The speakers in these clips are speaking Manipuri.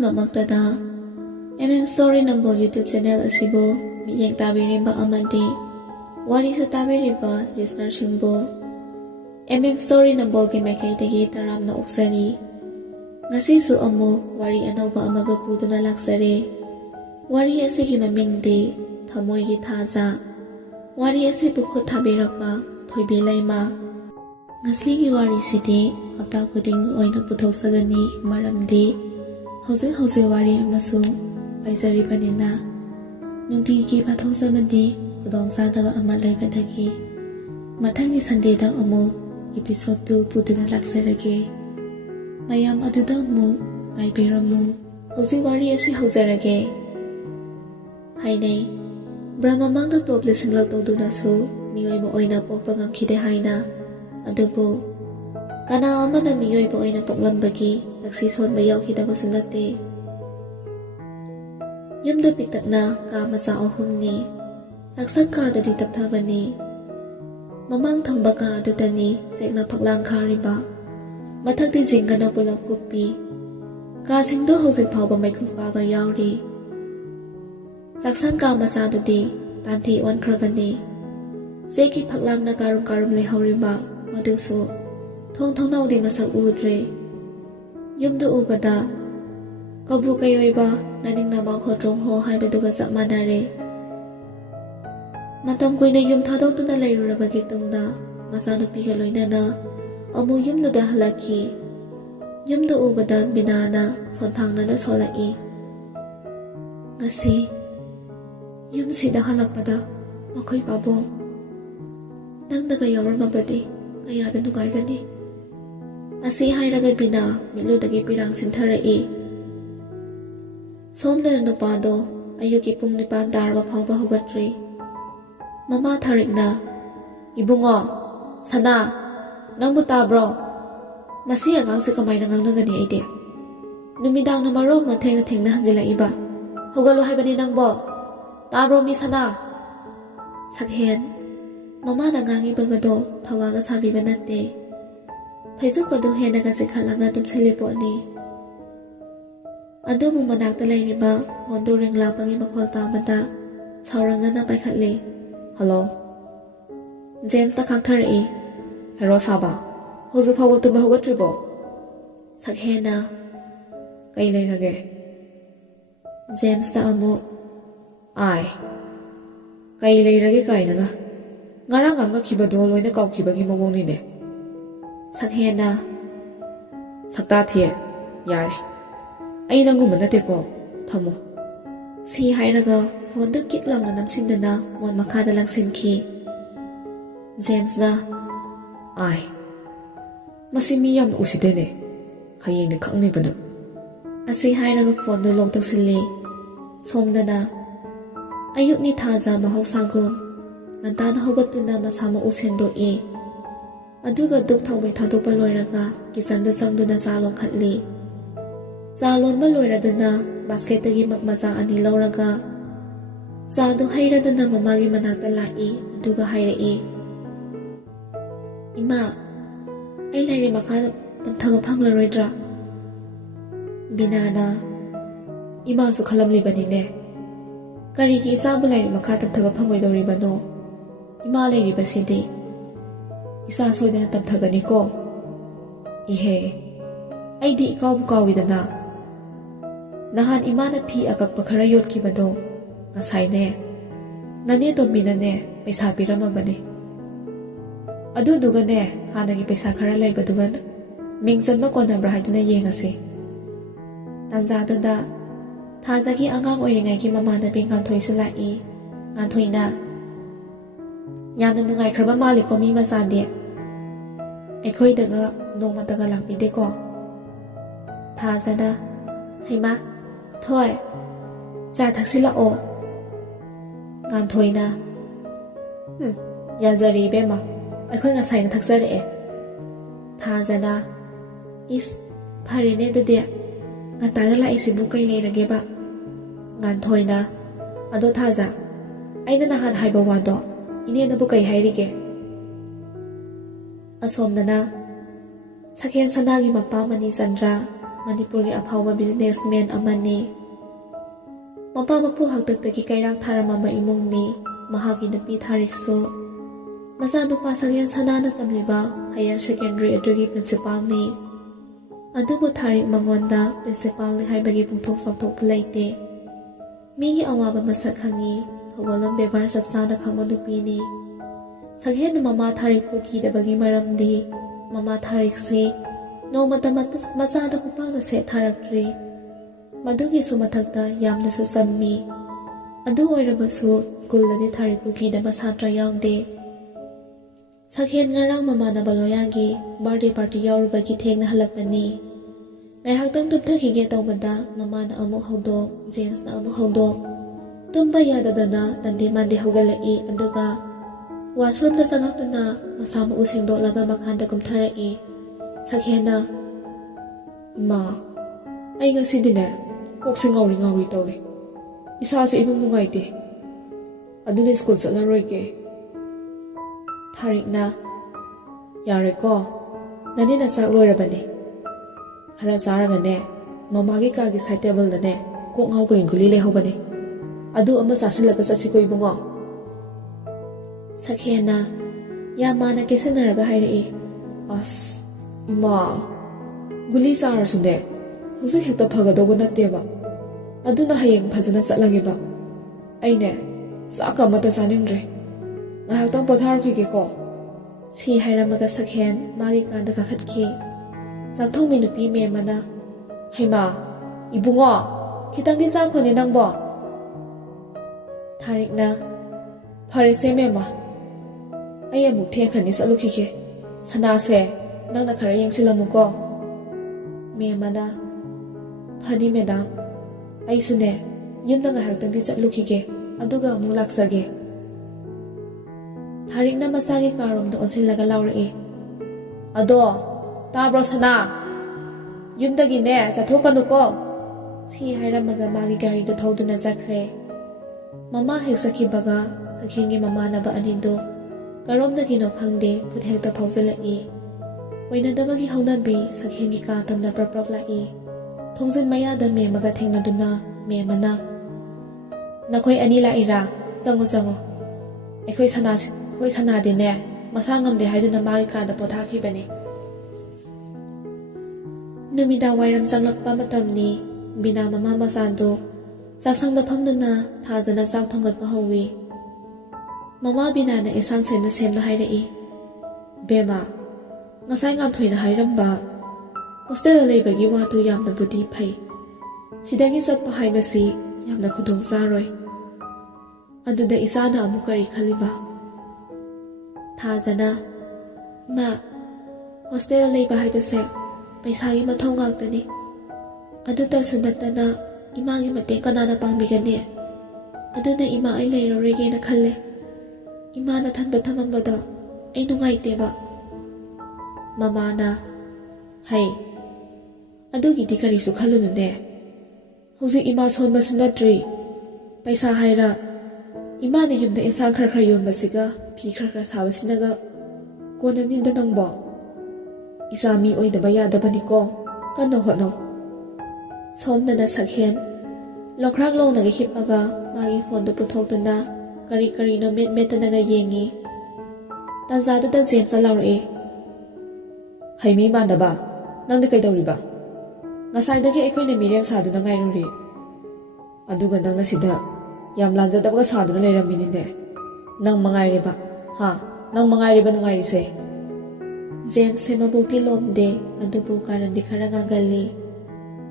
ꯑꯍꯥꯟꯕꯃꯛꯇꯗ Story Number YouTube channel asibu miyeng tabiriba amadi warisu tabiriba listenershipbu Story Number gi maikaitagi taramna uksari ngasisu amu wari anauba amaga puduna laksare wari asigi mamingdi thamoigi thaza wari asibu khut thabirakpa thoibi laima ngasigi wari sidi hapta kuding oina puthoksagani maramdi hauze wari amasu paizaribanina nungtigi pathoksamadi khudongchadaba ama laibadagi mathangi Sunday da amu episode 2 puduna laksarage mayam aduda mu ngaibiramu hauze wari asi hauzarage hainai brahmamangda top listen lak tawdunasu miyoiba oina pokpa ngamkhide haina adubu kana amana miyoiba oina poklambagi taksi sonba yaukhidabasu natte yumda pitakna ka macha ahumni saksak ka dadi tapthabani mamang thangba ka adudani sekna phaklang khariba mathakti jingana pulak kuppi ka singdo hojik phawba maikhu paba yauri saksan ka macha dudi tanthi on khrabani seki phaklang na karum lehoriba madusu thong naudi masak udre yumda ubada kabu kayoiba naning nama khotrong ho haibaduga chap manare matam koina yum thadawtuna lairurabagi tungda masa nupiga loinana amu yumda halaki yumda ubada binana sonthangna da solai ngasi yum sida halakpada makhoi babo nangdaga yawramabadi kayada nugaigani asi hairaga bina miludagi pirang sintharai somdana nupado ayuki pung 9 tarba phawba hugatri mama tharikna ibungo sana nangbu tabro masi angangse kamaina ngangnagani aide numidang na maro ma thengna hanjila iba hogalo haibani nangbo tabro mi sana sakhen mama da ngangi bagado thawaga sabiba natte phaijuk padu hena ga sikhalaga tumsilipo ni adubu manakta lairiba hondu ringlapangi makhol tabada saurangna paikhatle hello James ta khakthari hero saba hoju phawo tu ba hogatribo sakhena kai leirage James ta amu ai kai leirage kainaga ngarang anga khibado loina kawkhibagi mawongni ne sakhena sakta thie yare ai nangu manateko thamo si hairaga phone da kit langna namsindana mon makhada langsinki James na ai masimi yam usidene khayeng ne khangni bana asi hairaga phone do log taksili somdana ayuk ni thaja mahausagum nantana hogatuna masama usendo e aduga duk thawai thadopa loiraga kisanda sangduna salong khatli Zalon maloiraduna basket tagi maza ani lauraga zado hairaduna mamagi manakta lai aduga hairai ima ai lairi makha tamthama phanglaroidra binana ima su khalamli banine karigi isabu lairi makha tamthaba phangoidoribano ima lairi basidi isa soidana tamthagani ko ihe aidi ikaw kawidana nahan imana phi akakpa khara yotkibado ngasaine nane to binane paisa piramabani aduduga ne hanagi paisa khara laibaduga mingjanma konabra haiduna yengase tanjadunda thajagi angang oiringai ki mamana bingan thoisu lai ngan thoina yamna nungai khraba maliko mi masande ekhoi daga noma daga lakpide ko thajada haima thoi cha thaksila o ngan thoina yazari bema akhoi nga saina thaksare e thajada is pharine dude ngata la isibu kai leirage ba ngan thoina ado thaja aina nahan haiba wado ine na bu kai hairige asomdana sakhen sanagi mappa mani chandra Manipurgi afauba businessman amani. Mapa mapu hagdaktagi kairak tharamamba imungni mahagi nupi Thariksu. Maza nupa Sakhen sanana tamliba higher secondary adugi principal ni. Adubu Tharik mangonda principal ni haibagi pungthok sokthokpa leite. Migi awaba masak khangi thobalon bebar sapsana khangba nupi ni. Sakhen mama Tharik pu kidabagi maramdi mama Tharik se nomata masada kupangna se tharaktri. Madugi su mathakta yamna su sammi. Adu oirabasu school dani Tharik pu kidaba satra yawde. Sakhen ngarang mamana baloyagi birthday party yaurubagi thengna halakpani. Ngaihaktam tupthakige tawbada mamana amuk hawdok James na amuk hawdok. Tumba yadadana tandi mandi hawgalai aduga washroom da sangaktuna masama usengdoklaga makhanda kumtharai. Sakhena Ma ai ngasidine kokse ngauri tawi. Isase inung nungaite. Aduna school chatlaroige. Tharikna yare ko nani na sak loirabani. Khara charagane mamagi kagi side table dane kok ngauba guli lehobani. Adu ama sasilaga sasiko ibungo. Sakhena yamana kesenaraga hairi. As Ima guli charasune hujik hekta phagadoba natteba. Aduna hayeng phajana chatlageba. Aine saka mata sanindre. Ngahaktang potharukige ko. Si hairamaga Sakhen magi kanda kakhatki. Sakthongmi nupi memana. Haima ibungo khitangdi chakhone nangbo. Tharikna phare se mema. Ai amuk thekhrani chalukhige. Sanase nangna khara yengsilamuko. Memana Phani madam aisune yumda ngahaktangdi chatlukige aduga amuk laksage. Tharikna masagi karomda onsilaga laurai. Ado tabro sana yumdagi ne sathokanuko. Si hairamaga magi gari do thoduna jakre. Mama hek sakhibaga Sakhengi mamanaba anido karomdagi no khangde puthekta phawjalai. Wainadabagi haunabi Sakhengi ka tamna prapraklai. Thongjin mayada memaga thengnaduna memana. Nakhoi ani laira chango chango. Ekhoi sanadine masa ngamde haiduna magi kada pothakhibani. Numida wairam changlakpa matamni bina mama masando chaksangda phamduna thajana chak thongatpa hawi. Mama bina na esang sena semna hairai. Bema ngasai nga thoina hairamba hostel leibagi watu yamna budi phai. Sidagi satpa haibasi yamna khudong charoi. Aduda isana amukari khaliba. Thajana Ma hostel leiba haibase paisagi mathau ngaktani. Aduda sunatana imagi mateng kanana pangbigani. Aduna ima ai leirorege na khalle. Ima na thanda thamambada ai nungaiteba. Mamana Hai Adugi di karisu khalunune. Hojik ima sonba sunatri. Paisa haira ima ni yumda insang khara yonbasiga phi khara sabasinaga kona ninda nangbo. Isami oidaba yadabaniko kanno hotno. Somdana Sakhen lokrak longnaga hippaga magi phone do puthokduna kari no metanaga yengi. Tanzaduda James laurai. Haimi mandaba nangda kaidawriba. Ngasaidagi aikhoina miriam saduna ngairuri. Aduga nangna sida yam lanjadabaga saduna leiramminine. Nang mangairiba. Ha, nang mangairiba nungairise. James se mabukti lomde adubu karandi khara ngagali.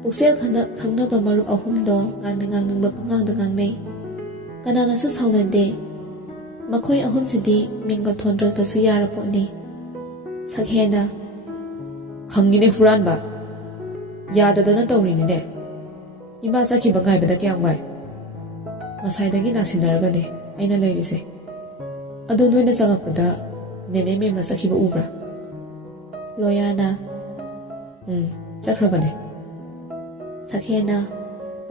Puksel khangnaba marup ahumdo ngangningba pangangda ngangnei. Kananasu saunande. Makhoi ahumsidi mingga thondrapasu yaraponi. Sakhena Khangine Furanba Yadadana tawrinine. Ima sakhiba ngaibada kyang wai. Ngasaidagi nasinaragane aina leirise. Adu noina changakpada nene mema sakhiba ubra. Loyana chakhrabane. Sakhena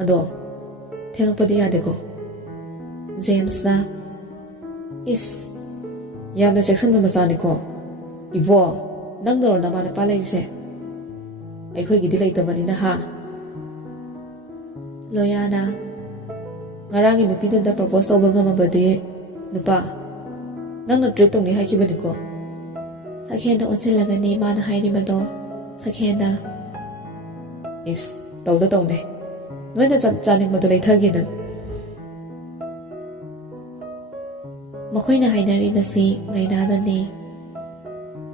ado thengakpadi yadeko. James na Is yamna section ma machaniko. Ibo nangdor namana palaise. ꯑꯩꯈꯣꯏꯒꯤꯗꯤ ꯂꯩꯇꯕꯅꯤꯅ ꯍꯥ ꯂꯣꯌꯥꯅ ꯉꯔꯥꯡꯒꯤ ꯅꯨꯄꯤꯗꯨꯗ ꯄ꯭ꯔꯄꯣꯁ ꯇꯧꯕ ꯉꯝꯃꯕꯗꯤ ꯅꯨꯄꯥ ꯅꯪꯅ ꯇ꯭ꯔꯤꯠ ꯇꯧꯅꯤ ꯍꯥꯏꯈꯤꯕꯅꯤꯀꯣ ꯁꯛꯍꯦꯟꯗ ꯑꯣꯟꯁꯤꯜꯂꯒꯅꯤ ꯃꯥꯅ ꯍꯥꯏꯔꯤꯕꯗꯣ ꯁꯛꯍꯦꯟꯅ ꯏꯁ ꯇꯧꯗ ꯇꯧꯅꯦ ꯅꯣꯏꯅ ꯆꯥꯅꯤꯡꯕꯗꯣ ꯂꯩꯊꯒꯦꯅ ꯃꯈꯣꯏꯅ ꯍꯥꯏꯅꯔꯤꯕꯁꯤ ꯔꯩꯅꯥꯗꯅꯤ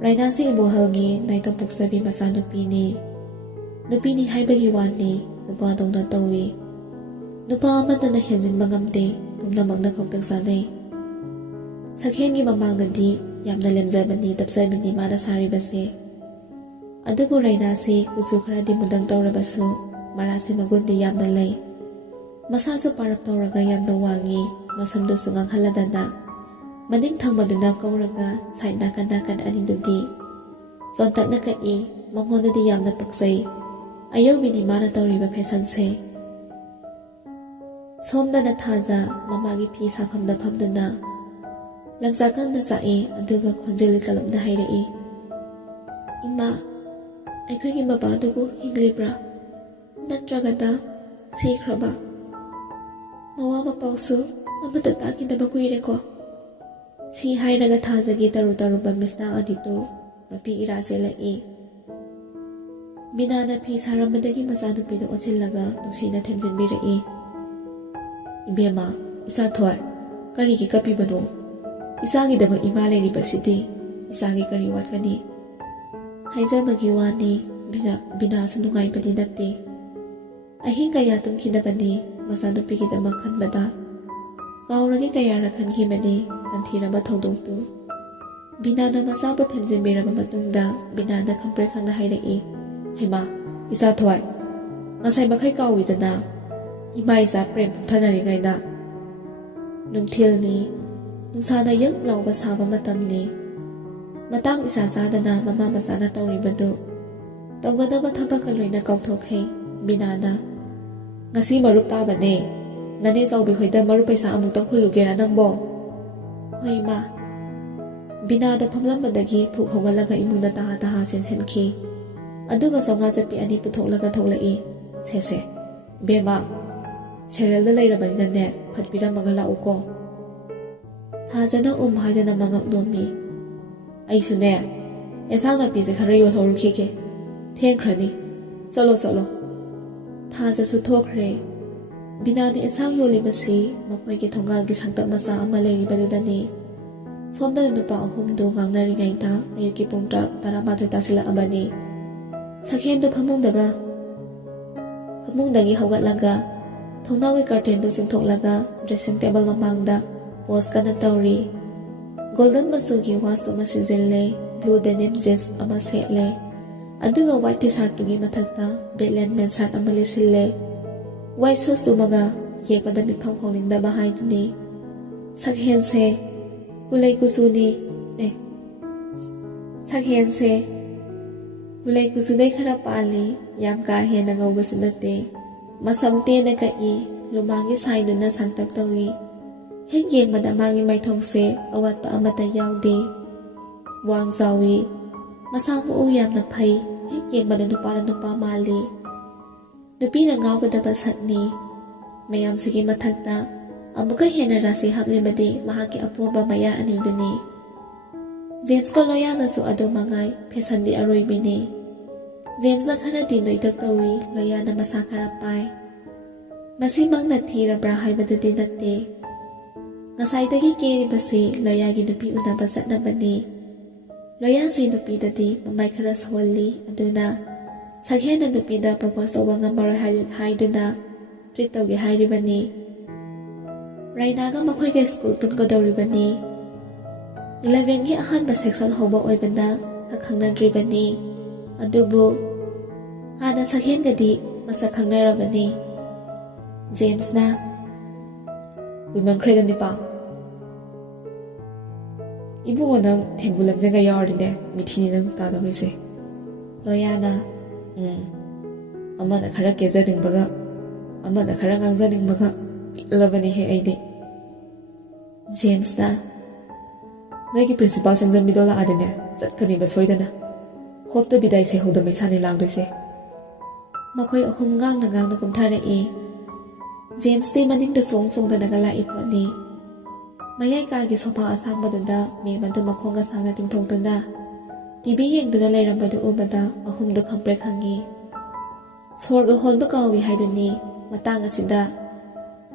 ꯔꯩꯅꯥꯁꯤ ꯏꯕꯣꯍꯜꯒꯤ ꯅꯥꯏꯇꯣꯝ ꯄꯣꯛꯆꯕꯤ ꯃꯆꯥꯅꯨꯄꯤꯅꯤ ꯅꯨꯄꯤꯅꯤ ꯍꯥꯏꯕꯒꯤ ꯋꯥꯅꯤ ꯅꯨꯄꯥꯗꯧꯅ ꯇꯧꯏ ꯅꯨꯄꯥ ꯑꯃꯠꯇꯅ ꯍꯦꯟꯖꯤꯟꯕ ꯉꯝꯗꯦ ꯄꯨꯝꯅꯃꯛꯅ ꯈꯧꯇꯛ ꯆꯥꯅꯩ ꯁꯛꯍꯦꯟꯒꯤ ꯃꯃꯥꯡꯗꯗꯤ ꯌꯥꯝꯅ ꯂꯦꯝꯖꯕꯅꯤ ꯇꯞꯆꯕꯤꯅꯤ ꯃꯥꯅ ꯁꯥꯔꯤꯕꯁꯦ ꯑꯗꯨꯕꯨ ꯔꯩꯅꯥꯁꯤ ꯀꯨꯆꯨ ꯈꯔꯗꯤ ꯃꯨꯗꯪ ꯇꯧꯔꯕꯁꯨ ꯃꯔꯥꯁꯤ ꯃꯒꯨꯟꯗꯤ ꯌꯥꯝꯅ ꯂꯩ ꯃꯁꯥꯁꯨ ꯄꯥꯔꯞ ꯇꯧꯔꯒ ꯌꯥꯝꯅ ꯋꯥꯡꯉꯤ ꯃꯁꯝꯗꯨꯁꯨ ꯉꯥꯡꯍꯜꯂꯗꯅ ꯃꯅꯤꯡ ꯊꯪꯕꯗꯨꯅ ꯀꯧꯔꯒ ꯁꯥꯏꯠ ꯅꯥꯀꯟ ꯅꯥꯀꯟ ꯑꯅꯤꯗꯨꯗꯤ ꯆꯣꯟꯇꯛꯅ ꯀꯛꯏ ꯃꯉꯣꯟꯗꯗꯤ ꯌꯥꯝꯅ ꯄꯛꯆꯩ ꯑꯌꯧꯕꯤꯅꯤ ꯃꯥꯅ ꯇꯧꯔꯤꯕ ꯐꯦꯁꯟꯁꯦ ꯁꯣꯝꯗꯅ ꯊꯥꯖ ꯃꯃꯥꯒꯤ ꯐꯤ ꯁꯥꯐꯝꯗ ꯐꯝꯗꯨꯅ ꯂꯪꯆꯥꯛꯀꯪꯅ ꯆꯥꯛꯏ ꯑꯗꯨꯒ ꯈꯣꯟꯖꯦꯜ ꯀꯂꯞꯅ ꯍꯥꯏꯔꯛꯏ ꯏꯃꯥ ꯑꯩꯈꯣꯏꯒꯤ ꯕꯕꯥꯗꯨꯕꯨ ꯍꯤꯡꯂꯤꯕ꯭ꯔꯥ ꯅꯠꯇ꯭ꯔꯒꯅ ꯁꯤꯈ꯭ꯔꯕ ꯃꯋꯥ ꯃꯄꯥꯎꯁꯨ ꯑꯃꯠꯇ ꯇꯥꯈꯤꯗꯕ ꯀꯨꯏꯔꯦꯀꯣ ꯁꯤ ꯍꯥꯏꯔꯒ ꯊꯥꯖꯒꯤ ꯇꯔꯨ ꯇꯔꯨꯕ ꯃꯤꯁꯅꯥ ꯑꯅꯤꯗꯨ ꯃꯄꯤ ꯏꯔꯥ ꯆꯦꯜꯂꯛꯏ ꯕꯤꯅꯥꯅ ꯐꯤ ꯁꯥꯔꯝꯕꯗꯒꯤ ꯃꯆꯥꯅꯨꯄꯤꯗ ꯑꯣꯟꯁꯤꯜꯂꯒ ꯅꯨꯡꯁꯤꯅ ꯊꯦꯝꯖꯤꯟꯕꯤꯔꯛꯏ ꯏꯕꯦꯝꯃ ꯏꯆꯥꯊꯣꯏ ꯀꯔꯤꯒꯤ ꯀꯞꯄꯤꯕꯅꯣ ꯏꯆꯥꯒꯤꯗꯃꯛ ꯏꯃꯥ ꯂꯩꯔꯤꯕꯁꯤꯗꯤ ꯏꯆꯥꯒꯤ ꯀꯔꯤ ꯋꯥꯠꯀꯅꯤ ꯍꯥꯏꯖꯕꯒꯤ ꯋꯥꯅꯤ ꯕꯤꯅꯥꯁꯨ ꯅꯨꯡꯉꯥꯏꯕꯗꯤ ꯅꯠꯇꯦ ꯑꯍꯤꯡ ꯀꯌꯥ ꯇꯨꯝꯈꯤꯗꯕꯅꯤ ꯃꯆꯥꯅꯨꯄꯤꯒꯤꯗꯃꯛ ꯈꯟꯕꯗ ꯀꯥꯎꯔꯒꯦ ꯀꯌꯥꯔ ꯈꯟꯈꯤꯕꯅꯤ ꯇꯝꯊꯤꯔꯕ ꯊꯧꯗꯣꯛꯇꯨ ꯕꯤꯅꯥꯅ ꯃꯆꯥꯕꯨ ꯊꯦꯝꯖꯤꯟꯕꯤꯔꯕ ꯃꯇꯨꯡꯗ ꯕꯤꯅꯥꯅ ꯈꯪꯄ꯭ꯔꯦꯛ ꯈꯪꯅ ꯍꯥꯏꯔꯛꯏ ꯍꯩꯃꯥ ꯏꯆꯥꯊꯣꯏ ꯉꯁꯥꯏ ꯃꯈꯩ ꯀꯥꯎꯏꯗꯅ ꯏꯃꯥ ꯏꯆꯥ ꯄ꯭ꯔꯦꯝ ꯄꯨꯡꯊꯅꯔꯤꯉꯩꯗ ꯅꯨꯡꯊꯤꯜꯅꯤ ꯅꯨꯡꯁꯥꯅ ꯌꯛ ꯂꯥꯎꯕ ꯁꯥꯕ ꯃꯇꯝꯅꯤ ꯃꯇꯥꯡ ꯏꯆꯥ ꯆꯥꯗꯅ ꯃꯃꯥ ꯃꯆꯥꯅ ꯇꯧꯔꯤꯕꯗꯨ ꯇꯧꯒꯗꯕ ꯊꯕꯛꯀ ꯂꯣꯏꯅ ꯀꯥꯎꯊꯣꯛꯈꯤ ꯕꯤꯅꯥꯅ ꯉꯁꯤ ꯃꯔꯨꯞ ꯇꯥꯕꯅꯦ ꯅꯅꯦ ꯆꯥꯎꯕꯤ ꯍꯣꯏꯗ ꯃꯔꯨꯞ ꯄꯩꯁꯥ ꯑꯃꯨꯛꯇꯪ ꯍꯨꯜꯂꯨꯒꯦꯔꯥ ꯅꯪꯕꯣ ꯍꯣꯏ ꯃꯥ ꯕꯤꯅꯥꯗ ꯐꯝꯂꯝꯕꯗꯒꯤ ꯐꯨꯛ ꯍꯧꯒꯠꯂꯒ ꯏꯃꯨꯡꯗ ꯇꯍꯥ ꯇꯍꯥ ꯆꯦꯟꯁꯤꯟꯈꯤ ꯑꯗꯨꯒ ꯆꯧꯉꯥ ꯆꯠꯄꯤ ꯑꯅꯤ ꯄꯨꯊꯣꯛꯂꯒ ꯊꯣꯛꯂꯛꯏ ꯁꯦꯁꯦ ꯕꯦꯝꯃ ꯁꯦꯔꯦꯜꯗ ꯂꯩꯔꯕꯅꯤꯅꯅꯦ ꯐꯠꯄꯤꯔꯝꯃꯒ ꯂꯥꯛꯎꯀꯣ ꯊꯥꯖꯅ ꯍꯥꯏꯗꯨꯅ ꯃꯉꯛ ꯅꯣꯝꯃꯤ ꯑꯩꯁꯨꯅꯦ ꯑꯦꯟꯁꯥꯡ ꯅꯥꯄꯤꯁꯦ ꯈꯔ ꯌꯣꯜꯍꯧꯔꯨꯈꯤꯒꯦ ꯊꯦꯡꯈ꯭ꯔꯅꯤ ꯆꯠꯂꯣ ꯆꯠꯂꯣ ꯊꯥꯖꯁꯨ ꯊꯣꯛꯈ꯭ꯔꯦ ꯕꯤꯅꯥꯅ ꯑꯦꯟꯁꯥꯡ ꯌꯣꯜꯂꯤꯕꯁꯤ ꯃꯈꯣꯏꯒꯤ ꯊꯣꯡꯒꯥꯜꯒꯤ ꯁꯪꯇꯞ ꯃꯆꯥ ꯑꯃ ꯂꯩꯔꯤꯕꯗꯨꯗꯅꯤ ꯁꯣꯝꯗꯅ ꯅꯨꯄꯥ ꯑꯍꯨꯝꯗꯨ ꯉꯥꯡꯅꯔꯤꯉꯩꯗ ꯑꯌꯨꯛꯀꯤ ꯄꯨꯡ 12 ꯇꯥꯁꯤꯜꯂꯛꯑꯕꯅꯤ ꯁꯛꯍꯦꯟꯗꯨ ꯐꯃꯨꯡꯗꯒꯤ ꯍꯧꯒꯠꯂꯒ ꯊꯣꯡꯅꯥꯎꯒꯤ ꯀꯔꯇꯦꯟꯗꯨ ꯆꯤꯡꯊꯣꯛꯂꯒ ꯗ꯭ꯔꯦꯁꯤꯡ ꯇꯦꯕꯜ ꯃꯃꯥꯡꯗ ꯄꯣꯁ ꯀꯟꯅ ꯇꯧꯔꯤ ꯒꯣꯜꯗꯟ ꯃꯆꯨꯒꯤ ꯋꯥꯁ ꯑꯃ ꯁꯤꯖꯤꯜꯂꯦ ꯕ꯭ꯂꯨ ꯗꯦꯅꯤꯝ ꯖꯤꯟꯁ ꯑꯃ ꯁꯦꯠꯂꯦ ꯑꯗꯨꯒ ꯋꯥꯏꯠ ꯇꯤ ꯁꯥꯔꯠꯇꯨꯒꯤ ꯃꯊꯛꯇ ꯕꯦꯠꯂꯦꯟ ꯃꯦꯟ ꯁꯥꯔꯠ ꯑꯃ ꯂꯤꯠꯁꯤꯜꯂꯦ ꯋꯥꯏꯠ ꯁꯨꯁꯇꯨꯃꯒ ꯌꯦꯛꯄꯗ ꯃꯤꯐꯝ ꯍꯧꯅꯤꯡꯗꯕ ꯍꯥꯏꯗꯨꯅꯤ ꯁꯛꯍꯦꯟꯁꯦ ꯀꯨꯂꯩ ꯀꯨꯆꯨꯗꯩ ꯈꯔ ꯄꯥꯜꯂꯤ ꯌꯥꯝ ꯀꯥ ꯍꯦꯟꯅ ꯉꯧꯕꯁꯨ ꯅꯠꯇꯦ ꯃꯁꯝ ꯇꯦꯟꯅ ꯀꯛꯏ ꯂꯨꯃꯥꯡꯒꯤ ꯁꯥꯏꯗꯨꯅ ꯁꯥꯡꯇꯛ ꯇꯧꯏ ꯍꯦꯛ ꯌꯦꯡꯕꯗ ꯃꯥꯒꯤ ꯃꯥꯏꯊꯣꯡꯁꯦ ꯑꯋꯥꯠꯄ ꯑꯃꯠꯇ ꯌꯥꯎꯗꯦ ꯋꯥꯡ ꯆꯥꯎꯏ ꯃꯁꯥ ꯃꯎ ꯌꯥꯝꯅ ꯐꯩ ꯍꯦꯛ ꯌꯦꯡꯕꯗ ꯅꯨꯄꯥꯅ ꯅꯨꯄꯥ ꯃꯥꯜꯂꯤ ꯅꯨꯄꯤꯅ ꯉꯥꯎꯒꯗꯕ ꯁꯛꯅꯤ ꯃꯌꯥꯝꯁꯤꯒꯤ ꯃꯊꯛꯇ ꯑꯃꯨꯛꯀ ꯍꯦꯟꯅ ꯔꯥꯁꯤ ꯍꯥꯞꯂꯤꯕꯗꯤ ꯃꯍꯥꯛꯀꯤ ꯑꯄꯣꯝꯕ ꯃꯌꯥ ꯑꯅꯤꯗꯨꯅꯤ ꯖꯦꯝꯁꯀ ꯂꯣꯌꯥꯒꯁꯨ ꯑꯗꯨ ꯃꯉꯥꯏ ꯐꯦꯁꯟꯗꯤ ꯑꯔꯣꯏꯕꯤꯅꯤ ꯖꯦꯝꯁꯅ ꯈꯔꯗꯤ ꯅꯣꯏꯇꯛ ꯇꯧꯏ ꯂꯣꯌꯥꯅ ꯃꯁꯥ ꯈꯔ ꯄꯥꯏ ꯃꯁꯤꯃꯛꯅ ꯊꯤꯔꯕ꯭ꯔꯥ ꯍꯥꯏꯕꯗꯨꯗꯤ ꯅꯠꯇꯦ ꯉꯁꯥꯏꯗꯒꯤ ꯀꯦꯔꯤꯕꯁꯤ ꯂꯣꯌꯥꯒꯤ ꯅꯨꯄꯤ ꯎꯅꯕ ꯆꯠꯅꯕꯅꯤ ꯂꯣꯌꯥꯁꯤ ꯅꯨꯄꯤꯗꯗꯤ ꯃꯃꯥꯏ ꯈꯔ ꯁꯣꯜꯂꯤ ꯑꯗꯨꯅ ꯁꯛꯍꯦꯟꯅ ꯅꯨꯄꯤꯗ ꯄ꯭ꯔꯄꯣꯁ ꯇꯧꯕ ꯉꯝꯃꯔꯣꯏ ꯍꯥꯏꯗꯨꯅ ꯇ꯭ꯔꯤꯠ ꯇꯧꯒꯦ ꯍꯥꯏꯔꯤꯕꯅꯤ ꯔꯩꯅꯥꯒ ꯃꯈꯣꯏꯒ ꯁ꯭ꯀꯨꯜ ꯄꯨꯟꯒꯗꯧꯔꯤꯕꯅꯤ 11ꯒꯤ ꯑꯍꯥꯟꯕ ꯁꯦꯛꯁꯟ ꯍꯧꯕ ꯑꯣꯏꯕꯅ ꯁꯛ ꯈꯪꯅꯗ꯭ꯔꯤꯕꯅꯤ ꯑꯗꯨꯕꯨ ꯍꯥꯟꯅ ꯁꯛꯍꯦꯟꯒꯗꯤ ꯃꯁꯛ ꯈꯪꯅꯔꯕꯅꯤ ꯖꯦꯝꯁꯅ ꯀꯨꯏꯃꯟꯈ꯭ꯔꯦꯗ ꯅꯤꯄꯥ ꯏꯕꯨꯡꯉꯣ ꯅꯪ ꯊꯦꯡꯒꯨ ꯂꯝꯖꯦꯟꯒ ꯌꯥꯎꯔꯗꯤꯅꯦ ꯃꯤꯊꯤꯅꯤ ꯅꯪ ꯇꯥꯗꯧꯔꯤꯁꯦ ꯂꯣꯌꯥꯅ ꯑꯃꯅ ꯈꯔ ꯀꯦꯖꯅꯤꯡꯕꯒ ꯑꯃꯅ ꯈꯔ ꯉꯥꯡꯖꯅꯤꯡꯕꯒ ꯄꯤꯛꯂꯕꯅꯤꯍꯦ ꯑꯩꯗꯤ ꯖꯦꯝꯁꯅ ꯅꯣꯏꯒꯤ ꯄ꯭ꯔꯤꯟꯁꯤꯄꯥꯜ ꯆꯪꯖꯟꯕꯤꯗꯣ ꯂꯥꯛꯑꯗꯤꯅꯦ ꯆꯠꯀꯅꯤꯕ ꯁꯣꯏꯗꯅ ꯍꯣꯞꯇ ꯕꯤꯗꯥꯏ ꯁꯦꯍꯧꯗ ꯃꯩꯁꯥꯅꯤ ꯂꯥꯡꯗꯣꯏꯁꯦ ꯃꯈꯣꯏ ꯑꯍꯨꯝ ꯉꯥꯡꯅ ꯀꯨꯝꯊꯔꯛꯏ꯫ ꯖꯦꯝꯁꯇꯤ ꯃꯅꯤꯡꯗ ꯆꯣꯡꯗꯅꯒ ꯂꯥꯛꯏ ꯄꯣꯠꯅꯤ꯫ ꯃꯌꯥꯏ ꯀꯥꯒꯤ ꯁꯣꯐꯥ ꯑꯁꯥꯡꯕꯗꯨꯗ ꯃꯦꯝ ꯑꯗꯨ ꯃꯈꯣꯡꯒ ꯁꯥꯡꯅ ꯇꯤꯡꯊꯣꯛꯇꯨꯅ ꯇꯤꯚꯤ ꯌꯦꯡꯗꯨꯅ ꯂꯩꯔꯝꯕꯗꯨ ꯎꯕꯗ ꯑꯍꯨꯝꯗꯨ ꯈꯪꯄ꯭ꯔꯦꯛ ꯈꯪꯉꯤ꯫ ꯁꯣꯔꯒ ꯍꯣꯟꯕ ꯀꯥꯎꯏ ꯍꯥꯏꯗꯨꯅꯤ ꯃꯇꯥꯡ ꯑꯁꯤꯗ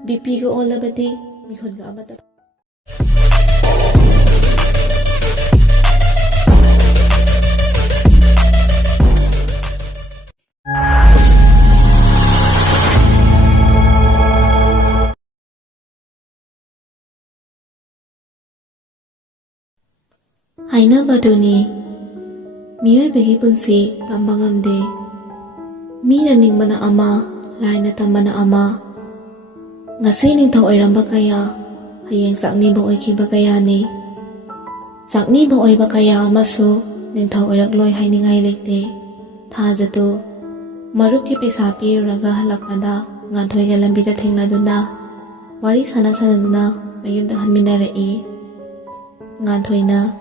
ꯕꯤꯄꯤꯒ ꯑꯣꯜꯂꯕꯗꯤ ꯃꯤꯍꯨꯟꯒ ꯑꯃꯠꯇ ꯍꯥꯏꯅꯕꯗꯨꯅꯤ ꯃꯤꯑꯣꯏꯕꯒꯤ ꯄꯨꯟꯁꯤ ꯇꯝꯕ ꯉꯝꯗꯦ꯫ ꯃꯤꯅ ꯅꯤꯡꯕꯅ ꯑꯃ, ꯂꯥꯏꯅ ꯇꯝꯕꯅ ꯑꯃ꯫ ꯉꯁꯤ ꯅꯤꯡꯊꯧ ꯑꯣꯏꯔꯝꯕ ꯀꯌꯥ, ꯍꯌꯦꯡ ꯆꯥꯛꯅꯤꯕ ꯑꯣꯏꯈꯤꯕ ꯀꯌꯥꯅꯤ꯫ ꯆꯥꯛꯅꯤꯕ ꯑꯣꯏꯕ ꯀꯌꯥ ꯑꯃꯁꯨ ꯅꯤꯡꯊꯧ ꯑꯣꯏꯔꯛꯂꯣꯏ ꯍꯥꯏꯅꯤꯡꯉꯥꯏ ꯂꯩꯇꯦ꯫ ꯊꯥꯖꯗꯨ ꯃꯔꯨꯞꯀꯤ ꯄꯩꯁꯥ ꯄꯤꯔꯨꯔꯒ ꯍꯜꯂꯛꯄꯗ ꯉꯥꯟꯊꯣꯏꯒ ꯂꯝꯕꯤꯗ ꯊꯦꯡꯅꯗꯨꯅ ꯋꯥꯔꯤ ꯁꯥꯟꯅꯗꯨꯅ ꯃꯌꯨꯝꯗ ꯍꯟꯃꯤꯟꯅꯔꯛꯏ꯫ ꯉꯥꯟꯊꯣꯏꯅ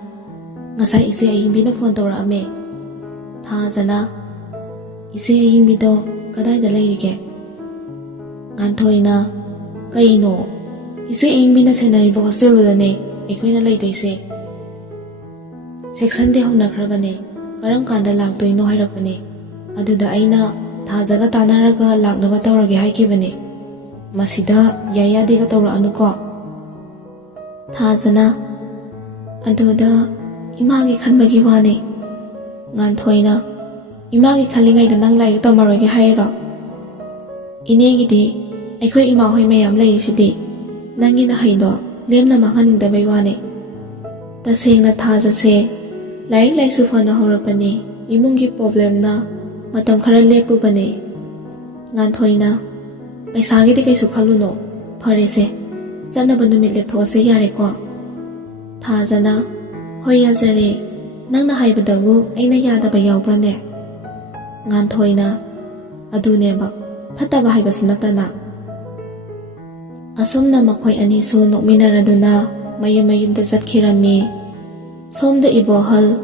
ꯉꯁꯥꯏ ꯏꯆꯦ ꯑꯌꯤꯡꯕꯤꯅ ꯐꯣꯟ ꯇꯧꯔꯛꯑꯝꯃꯦ꯫ ꯊꯥꯖꯅ ꯏꯆꯦ ꯑꯌꯤꯡꯕꯤꯗꯣ ꯀꯗꯥꯏꯗ ꯂꯩꯔꯤꯒꯦ? ꯉꯥꯟꯊꯣꯏꯅ ꯀꯩꯅꯣ ꯏꯆꯦ ꯑꯌꯤꯡꯕꯤꯅ ꯁꯦꯟꯅꯔꯤꯕ ꯍꯣꯁꯇꯦꯜꯗꯨꯗꯅꯦ ꯑꯩꯈꯣꯏꯅ ꯂꯩꯗꯣꯏꯁꯦ꯫ ꯁꯦꯛꯁꯟꯗꯤ ꯍꯧꯅꯈ꯭ꯔꯕꯅꯦ, ꯀꯔꯝ ꯀꯥꯟꯗ ꯂꯥꯛꯇꯣꯏꯅꯣ ꯍꯥꯏꯔꯛꯄꯅꯦ꯫ ꯑꯗꯨꯗ ꯑꯩꯅ ꯊꯥꯖꯒ ꯇꯥꯟꯅꯔꯒ ꯂꯥꯛꯅꯕ ꯇꯧꯔꯒꯦ ꯍꯥꯏꯈꯤꯕꯅꯦ꯫ ꯃꯁꯤꯗ ꯌꯥꯏ ꯌꯥꯗꯦꯒ ꯇꯧꯔꯛꯑꯅꯨꯀꯣ꯫ ꯊꯥꯖꯅ ꯑꯗꯨꯗ ꯏꯃꯥꯒꯤ ꯈꯟꯕꯒꯤ ꯋꯥꯅꯤ꯫ ꯉꯥꯟꯊꯣꯏꯅ ꯏꯃꯥꯒꯤ ꯈꯜꯂꯤꯉꯩꯗ ꯅꯪ ꯂꯥꯏꯔꯤꯛ ꯇꯝꯃꯔꯣꯏꯒꯦ ꯍꯥꯏꯔꯣ? ꯏꯅꯦꯒꯤꯗꯤ ꯑꯩꯈꯣꯏ ꯏꯃꯥꯍꯣꯏ ꯃꯌꯥꯝ ꯂꯩꯔꯤꯁꯤꯗꯤ ꯅꯪꯒꯤ ꯅꯍꯩꯗꯣ ꯂꯦꯝꯅ ꯃꯥꯡꯍꯟꯅꯤꯡꯗꯕꯩ ꯋꯥꯅꯤ꯫ ꯇꯁꯦꯡꯅ ꯊꯥꯖꯁꯦ ꯂꯥꯏꯔꯤꯛ ꯂꯥꯏꯁꯨ ꯐꯅ ꯍꯧꯔꯛꯄꯅꯤ, ꯏꯃꯨꯡꯒꯤ ꯄ꯭ꯔꯣꯕ꯭ꯂꯦꯝꯅ ꯃꯇꯝ ꯈꯔ ꯂꯦꯞꯄꯨꯕꯅꯤ꯫ ꯉꯥꯟꯊꯣꯏꯅ ꯄꯩꯁꯥꯒꯤꯗꯤ ꯀꯩꯁꯨ ꯈꯜꯂꯨꯅꯣ, ꯐꯔꯦꯁꯦ ꯆꯠꯅꯕ ꯅꯨꯃꯤꯠ ꯂꯦꯞꯊꯣꯛꯑꯁꯦ ꯌꯥꯔꯦꯀꯣ꯫ ꯊꯥꯖꯅ ꯍꯣꯏ ꯌꯥꯖꯔꯦ, ꯅꯪꯅ ꯍꯥꯏꯕꯗꯕꯨ ꯑꯩꯅ ꯌꯥꯗꯕ ꯌꯥꯎꯕ꯭ꯔꯅꯦ? ꯉꯥꯟꯊꯣꯏꯅ ꯑꯗꯨꯅꯦꯕ ꯐꯠꯇꯕ ꯍꯥꯏꯕꯁꯨ ꯅꯠꯇꯅ꯫ ꯑꯁꯨꯝꯅ ꯃꯈꯣꯏ ꯑꯅꯤꯁꯨ ꯅꯣꯛꯃꯤꯟꯅꯔꯗꯨꯅ ꯃꯌꯨꯝꯗ ꯆꯠꯈꯤꯔꯝꯃꯤ꯫ ꯁꯣꯝꯗ ꯏꯕꯣꯍꯜ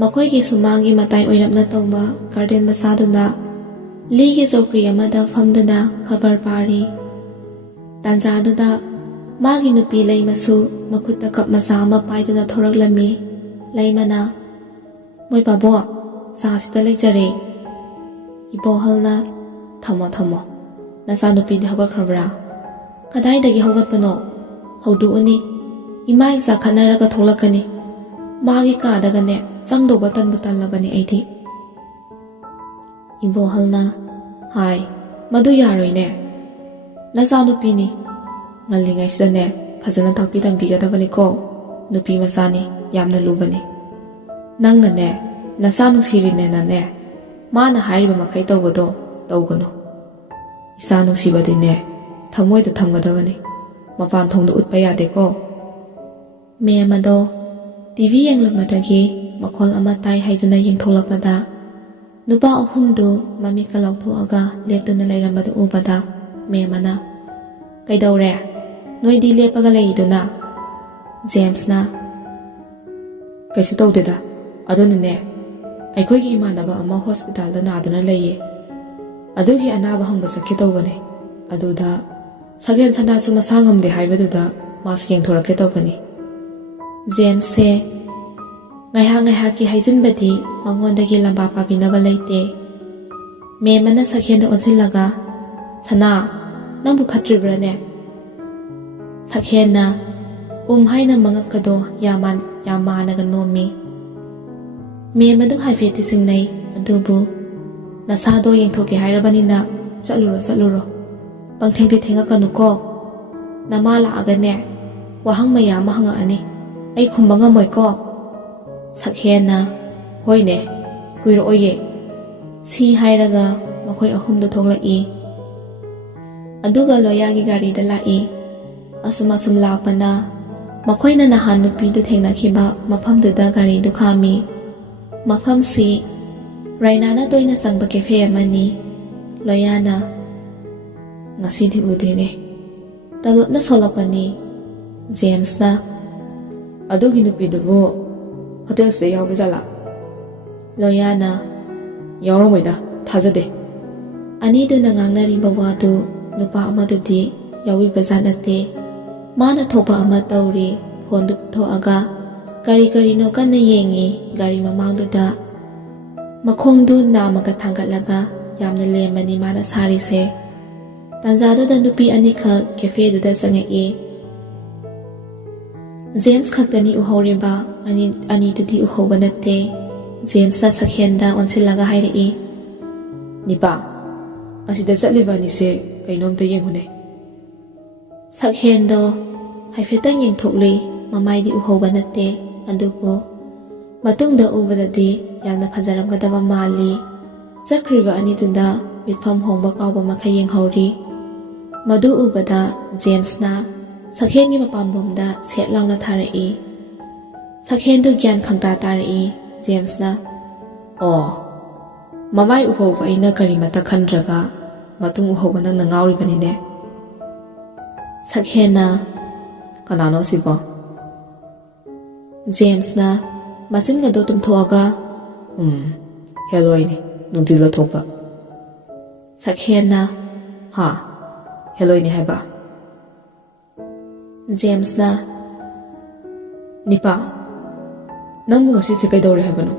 ꯃꯈꯣꯏꯒꯤ ꯁꯨꯃꯥꯡꯒꯤ ꯃꯇꯥꯏ ꯑꯣꯏꯔꯞꯅ ꯇꯧꯕ ꯒꯥꯔꯗꯦꯟ ꯃꯆꯥꯗꯨꯅ ꯂꯤꯒꯤ ꯆꯧꯀ꯭ꯔꯤ ꯑꯃꯗ ꯐꯝꯗꯨꯅ ꯈꯕꯔ ꯄꯥꯔꯤ꯫ ꯇꯥꯟꯖꯥꯗꯨꯗ ꯃꯥꯒꯤ ꯅꯨꯄꯤ ꯂꯩꯃꯁꯨ ꯃꯈꯨꯠꯇ ꯀꯞ ꯃꯆꯥ ꯑꯃ ꯄꯥꯏꯗꯨꯅ ꯊꯣꯔꯛꯂꯝꯃꯤ꯫ ꯂꯩꯃꯅ ꯃꯣꯏ ꯄꯥꯕꯣ ꯆꯥꯁꯤꯗ ꯂꯩꯖꯔꯦ꯫ ꯏꯕꯣꯍꯜꯅ ꯊꯝꯃꯣ ꯅꯆꯥꯅꯨꯄꯤꯗꯤ ꯍꯧꯒꯠꯈ꯭ꯔꯕ꯭ꯔꯥ? ꯀꯗꯥꯏꯗꯒꯤ ꯍꯧꯒꯠꯄꯅꯣ? ꯍꯧꯗꯣꯛꯎꯅꯤ, ꯏꯃꯥ ꯏꯆꯥ ꯈꯠꯅꯔꯒ ꯊꯣꯛꯂꯛꯀꯅꯤ꯫ ꯃꯥꯒꯤ ꯀꯥꯗꯒꯅꯦ ꯆꯪꯗꯧꯕ ꯇꯟꯕꯨ ꯇꯜꯂꯕꯅꯤ ꯑꯩꯗꯤ꯫ ꯏꯕꯣꯍꯜꯅ ꯍꯥꯏ ꯃꯗꯨ ꯌꯥꯔꯣꯏꯅꯦ, ꯅꯆꯥꯅꯨꯄꯤꯅꯤ, ꯉꯜꯂꯤꯉꯩꯁꯤꯗꯅꯦ ꯐꯖꯅ ꯇꯥꯛꯄꯤ ꯇꯝꯕꯤꯒꯗꯕꯅꯤꯀꯣ꯫ ꯅꯨꯄꯤ ꯃꯆꯥꯅꯤ, ꯌꯥꯝꯅ ꯂꯨꯕꯅꯤ꯫ ꯅꯪꯅꯅꯦ ꯅꯆꯥ ꯅꯨꯡꯁꯤꯔꯤꯅꯦꯅꯅꯦ ꯃꯥꯅ ꯍꯥꯏꯔꯤꯕ ꯃꯈꯩ ꯇꯧꯕꯗꯣ ꯇꯧꯒꯅꯨ꯫ ꯏꯆꯥ ꯅꯨꯡꯁꯤꯕꯗꯤꯅꯦ ꯊꯃꯣꯏꯗ ꯊꯝꯒꯗꯕꯅꯤ, ꯃꯄꯥꯟ ꯊꯣꯡꯗ ꯎꯠꯄ ꯌꯥꯗꯦꯀꯣ꯫ ꯃꯦꯝ ꯑꯗꯣ ꯇꯤꯚꯤ ꯌꯦꯡꯂꯝꯕꯗꯒꯤ ꯃꯈꯣꯜ ꯑꯃ ꯇꯥꯏ ꯍꯥꯏꯗꯨꯅ ꯌꯦꯡꯊꯣꯛꯂꯛꯄꯗ ꯅꯨꯄꯥ ꯑꯍꯨꯝꯗꯨ ꯃꯃꯤꯠꯀ ꯂꯥꯎꯊꯣꯛꯑꯒ ꯂꯦꯞꯇꯨꯅ ꯂꯩꯔꯝꯕꯗꯨ ꯎꯕꯗ ꯃꯦꯝꯅ ꯀꯩꯗꯧꯔꯦ ꯅꯣꯏꯗꯤ ꯂꯦꯞꯄꯒ ꯂꯩꯔꯤꯗꯨꯅ? ꯖꯦꯝꯁꯅ ꯀꯩꯁꯨ ꯇꯧꯗꯦꯗ, ꯑꯗꯨꯅꯅꯦ ꯑꯩꯈꯣꯏꯒꯤ ꯏꯃꯥꯟꯅꯕ ꯑꯃ ꯍꯣꯁꯄꯤꯇꯥꯜꯗ ꯅꯥꯗꯨꯅ ꯂꯩꯌꯦ, ꯑꯗꯨꯒꯤ ꯑꯅꯥꯕ ꯍꯪꯕ ꯆꯠꯀꯦ ꯇꯧꯕꯅꯦ꯫ ꯑꯗꯨꯗ ꯁꯒꯦꯟ ꯁꯅꯥꯁꯨ ꯃꯁꯥ ꯉꯝꯗꯦ ꯍꯥꯏꯕꯗꯨꯗ ꯃꯥꯁꯨ ꯌꯦꯡꯊꯣꯔꯛꯀꯦ ꯇꯧꯕꯅꯤ꯫ ꯖꯦꯝꯁꯁꯦ ꯉꯥꯏꯍꯥꯛꯀꯤ ꯍꯥꯏꯖꯤꯟꯕꯗꯤ ꯃꯉꯣꯟꯗꯒꯤ ꯂꯝꯕꯥ ꯄꯥꯕꯤꯅꯕ ꯂꯩꯇꯦ꯫ ꯃꯦꯝꯅ ꯁꯛꯍꯦꯟꯗ ꯑꯣꯟꯁꯤꯜꯂꯒ ꯁꯅꯥ ꯅꯪꯕꯨ ꯐꯠꯇ꯭ꯔꯤꯕ꯭ꯔꯥꯅꯦ? ꯁꯛꯍꯦꯟꯅ ꯍꯥꯏꯅ ꯃꯉꯛꯀꯗꯣ ꯌꯥꯝ ꯃꯥꯟꯅꯒ ꯅꯣꯝꯃꯤ꯫ ꯃꯦꯝ ꯑꯗꯨ ꯍꯥꯏꯐꯦꯠꯇꯤ ꯆꯤꯡꯅꯩ, ꯑꯗꯨꯕꯨ ꯅꯁꯥꯗꯣ ꯌꯦꯡꯊꯣꯛꯀꯦ ꯍꯥꯏꯔꯕꯅꯤꯅ ꯆꯠꯂꯨꯔꯣ, ꯄꯪꯊꯦꯡꯗꯤ ꯊꯦꯡꯉꯛꯀꯅꯨꯀꯣ꯫ ꯅꯃꯥ ꯂꯥꯛꯑꯒꯅꯦ ꯋꯥꯍꯪ ꯃꯌꯥꯝ ꯑꯃ ꯍꯪꯉꯛꯑꯅꯤ, ꯑꯩ ꯈꯨꯝꯕ ꯉꯝꯃꯣꯏꯀꯣ꯫ ꯁꯛꯍꯦꯟꯅ ꯍꯣꯏꯅꯦ ꯀꯨꯏꯔꯛꯑꯣꯏꯌꯦ꯫ ꯁꯤ ꯍꯥꯏꯔꯒ ꯃꯈꯣꯏ ꯑꯍꯨꯝꯗꯨ ꯊꯣꯛꯂꯛꯏ꯫ ꯑꯗꯨꯒ ꯂꯣꯌꯥꯒꯤ ꯒꯥꯔꯤꯗ ꯂꯥꯛꯏ꯫ ꯑꯁꯨꯝ ꯂꯥꯛꯄꯅ ꯃꯈꯣꯏꯅ ꯅꯍꯥꯟ ꯅꯨꯄꯤꯗꯨ ꯊꯦꯡꯅꯈꯤꯕ ꯃꯐꯝꯗꯨꯗ ꯒꯥꯔꯤꯗꯨ ꯈꯥꯝꯃꯤ꯫ ꯃꯐꯝꯁꯤ ꯔꯥꯏꯅꯥꯅ ꯇꯣꯏꯅ ꯆꯪꯕ ꯀꯦꯐꯦ ꯑꯃꯅꯤ꯫ ꯂꯣꯌꯥꯅ ꯉꯁꯤꯗꯤ ꯎꯗꯦꯅꯦ, ꯇꯂꯞꯅ ꯁꯣꯜꯂꯛꯄꯅꯤ꯫ ꯖꯦꯝꯁꯅ ꯑꯗꯨꯒꯤ ꯅꯨꯄꯤꯗꯨꯕꯨ ꯍꯣꯇꯦꯜꯁꯤꯗ ꯌꯥꯎꯕ ꯖꯥꯠꯂꯥ? ꯂꯣꯌꯥꯅ ꯌꯥꯎꯔꯝꯃꯣꯏꯗ, ꯊꯥꯖꯗꯦ꯫ ꯑꯅꯤꯗꯨꯅ ꯉꯥꯡꯅꯔꯤꯕ ꯋꯥꯗꯨ ꯅꯨꯄꯥ ꯑꯃꯗꯨꯗꯤ ꯌꯥꯎꯏꯕꯖꯥꯠ ꯅꯠꯇꯦ꯫ ꯃꯥꯅ ꯊꯣꯛꯄ ꯑꯃ ꯇꯧꯔꯤ, ꯐꯣꯟꯗꯨ ꯄꯨꯊꯣꯛꯑꯒ ꯀꯔꯤꯅꯣ ꯀꯟꯅ ꯌꯦꯡꯉꯤ ꯒꯥꯔꯤ ꯃꯃꯥꯡꯗꯨꯗ꯫ ꯃꯈꯣꯡꯗꯨ ꯅꯥꯝꯃꯒ ꯊꯥꯡꯒꯠꯂꯒ ꯌꯥꯝꯅ ꯂꯦꯝꯕꯅꯤ ꯃꯥꯅ ꯁꯥꯔꯤꯁꯦ꯫ ꯇꯥꯟꯖꯥꯗꯨꯗ ꯅꯨꯄꯤ ꯑꯅꯤꯈꯛ ꯀꯦꯐꯦꯗꯨꯗ ꯆꯪꯉꯛꯏ꯫ ꯖꯦꯝꯁ ꯈꯛꯇꯅꯤ ꯎꯍꯧꯔꯤꯕ, ꯑꯅꯤꯗꯨꯗꯤ ꯎꯍꯧꯕ ꯅꯠꯇꯦ꯫ ꯖꯦꯝꯁꯅ ꯁꯛꯍꯦꯟꯗ ꯑꯣꯟꯁꯤꯜꯂꯒ ꯍꯥꯏꯔꯛꯏ, ꯅꯤꯄꯥ, ꯑꯁꯤꯗ ꯆꯠꯂꯤꯕ ꯑꯅꯤꯁꯦ ꯀꯩꯅꯣꯝꯇ ꯌꯦꯡꯉꯨꯅꯦ꯫ ꯁꯛꯍꯦꯟꯗꯣ ꯍꯥꯏꯐꯦꯠꯇꯪ ꯌꯦꯡꯊꯣꯛꯂꯨꯏ, ꯃꯃꯥꯏꯗꯤ ꯎꯍꯧꯕ ꯅꯠꯇꯦ, ꯑꯗꯨꯕꯨ ꯃꯇꯨꯡꯗ ꯎꯕꯗꯗꯤ ꯌꯥꯝꯅ ꯐꯖꯔꯝꯒꯗꯕ ꯃꯥꯜꯂꯤ꯫ ꯆꯠꯈ꯭ꯔꯤꯕ ꯑꯅꯤꯗꯨꯗ ꯃꯤꯠꯐꯝ ꯍꯣꯡꯕ ꯀꯥꯎꯕ ꯃꯈꯩ ꯌꯦꯡꯍꯧꯔꯤ꯫ ꯃꯗꯨ ꯎꯕꯗ ꯖꯦꯝꯁꯅ ꯁꯛꯍꯦꯟꯒꯤ ꯃꯄꯥꯝꯕꯣꯝꯗ ꯁꯦꯠ ꯂꯥꯎꯅ ꯊꯥꯔꯛꯏ꯫ ꯁꯛꯍꯦꯟꯗꯨ ꯒ꯭ꯌꯥꯟ ꯈꯪꯇꯥ ꯇꯥꯔꯛꯏ꯫ ꯖꯦꯝꯁꯅ, ꯑꯣ, ꯃꯃꯥꯏ ꯎꯍꯧꯕ ꯑꯩꯅ ꯀꯔꯤꯃꯠꯇ ꯈꯟꯗ꯭ꯔꯒ ꯃꯇꯨꯡ ꯎꯍꯧꯕ ꯅꯪꯅ ꯉꯥꯎꯔꯤꯕꯅꯤꯅꯦ꯫ ꯁꯛꯍꯦꯟꯅ, ꯀꯅꯥꯅꯣ ꯁꯤꯕꯣ? ꯖꯦꯝꯁꯅ ꯃꯆꯤꯟꯒꯗꯣ ꯇꯨꯝꯊꯣꯛꯑꯒ ꯍꯦꯂꯣꯏꯅꯤ, ꯅꯨꯡꯊꯤꯜꯗ ꯊꯣꯛꯄ꯫ ꯁꯛꯍꯦꯟꯅ, ꯍꯥ, ꯍꯦꯂꯣꯏꯅꯤ ꯍꯥꯏꯕ? ꯖꯦꯝꯁꯅ, ꯅꯤꯄꯥ, ꯅꯪꯕꯨ ꯉꯁꯤꯁꯦ ꯀꯩꯗꯧꯔꯦ ꯍꯥꯏꯕꯅꯣ?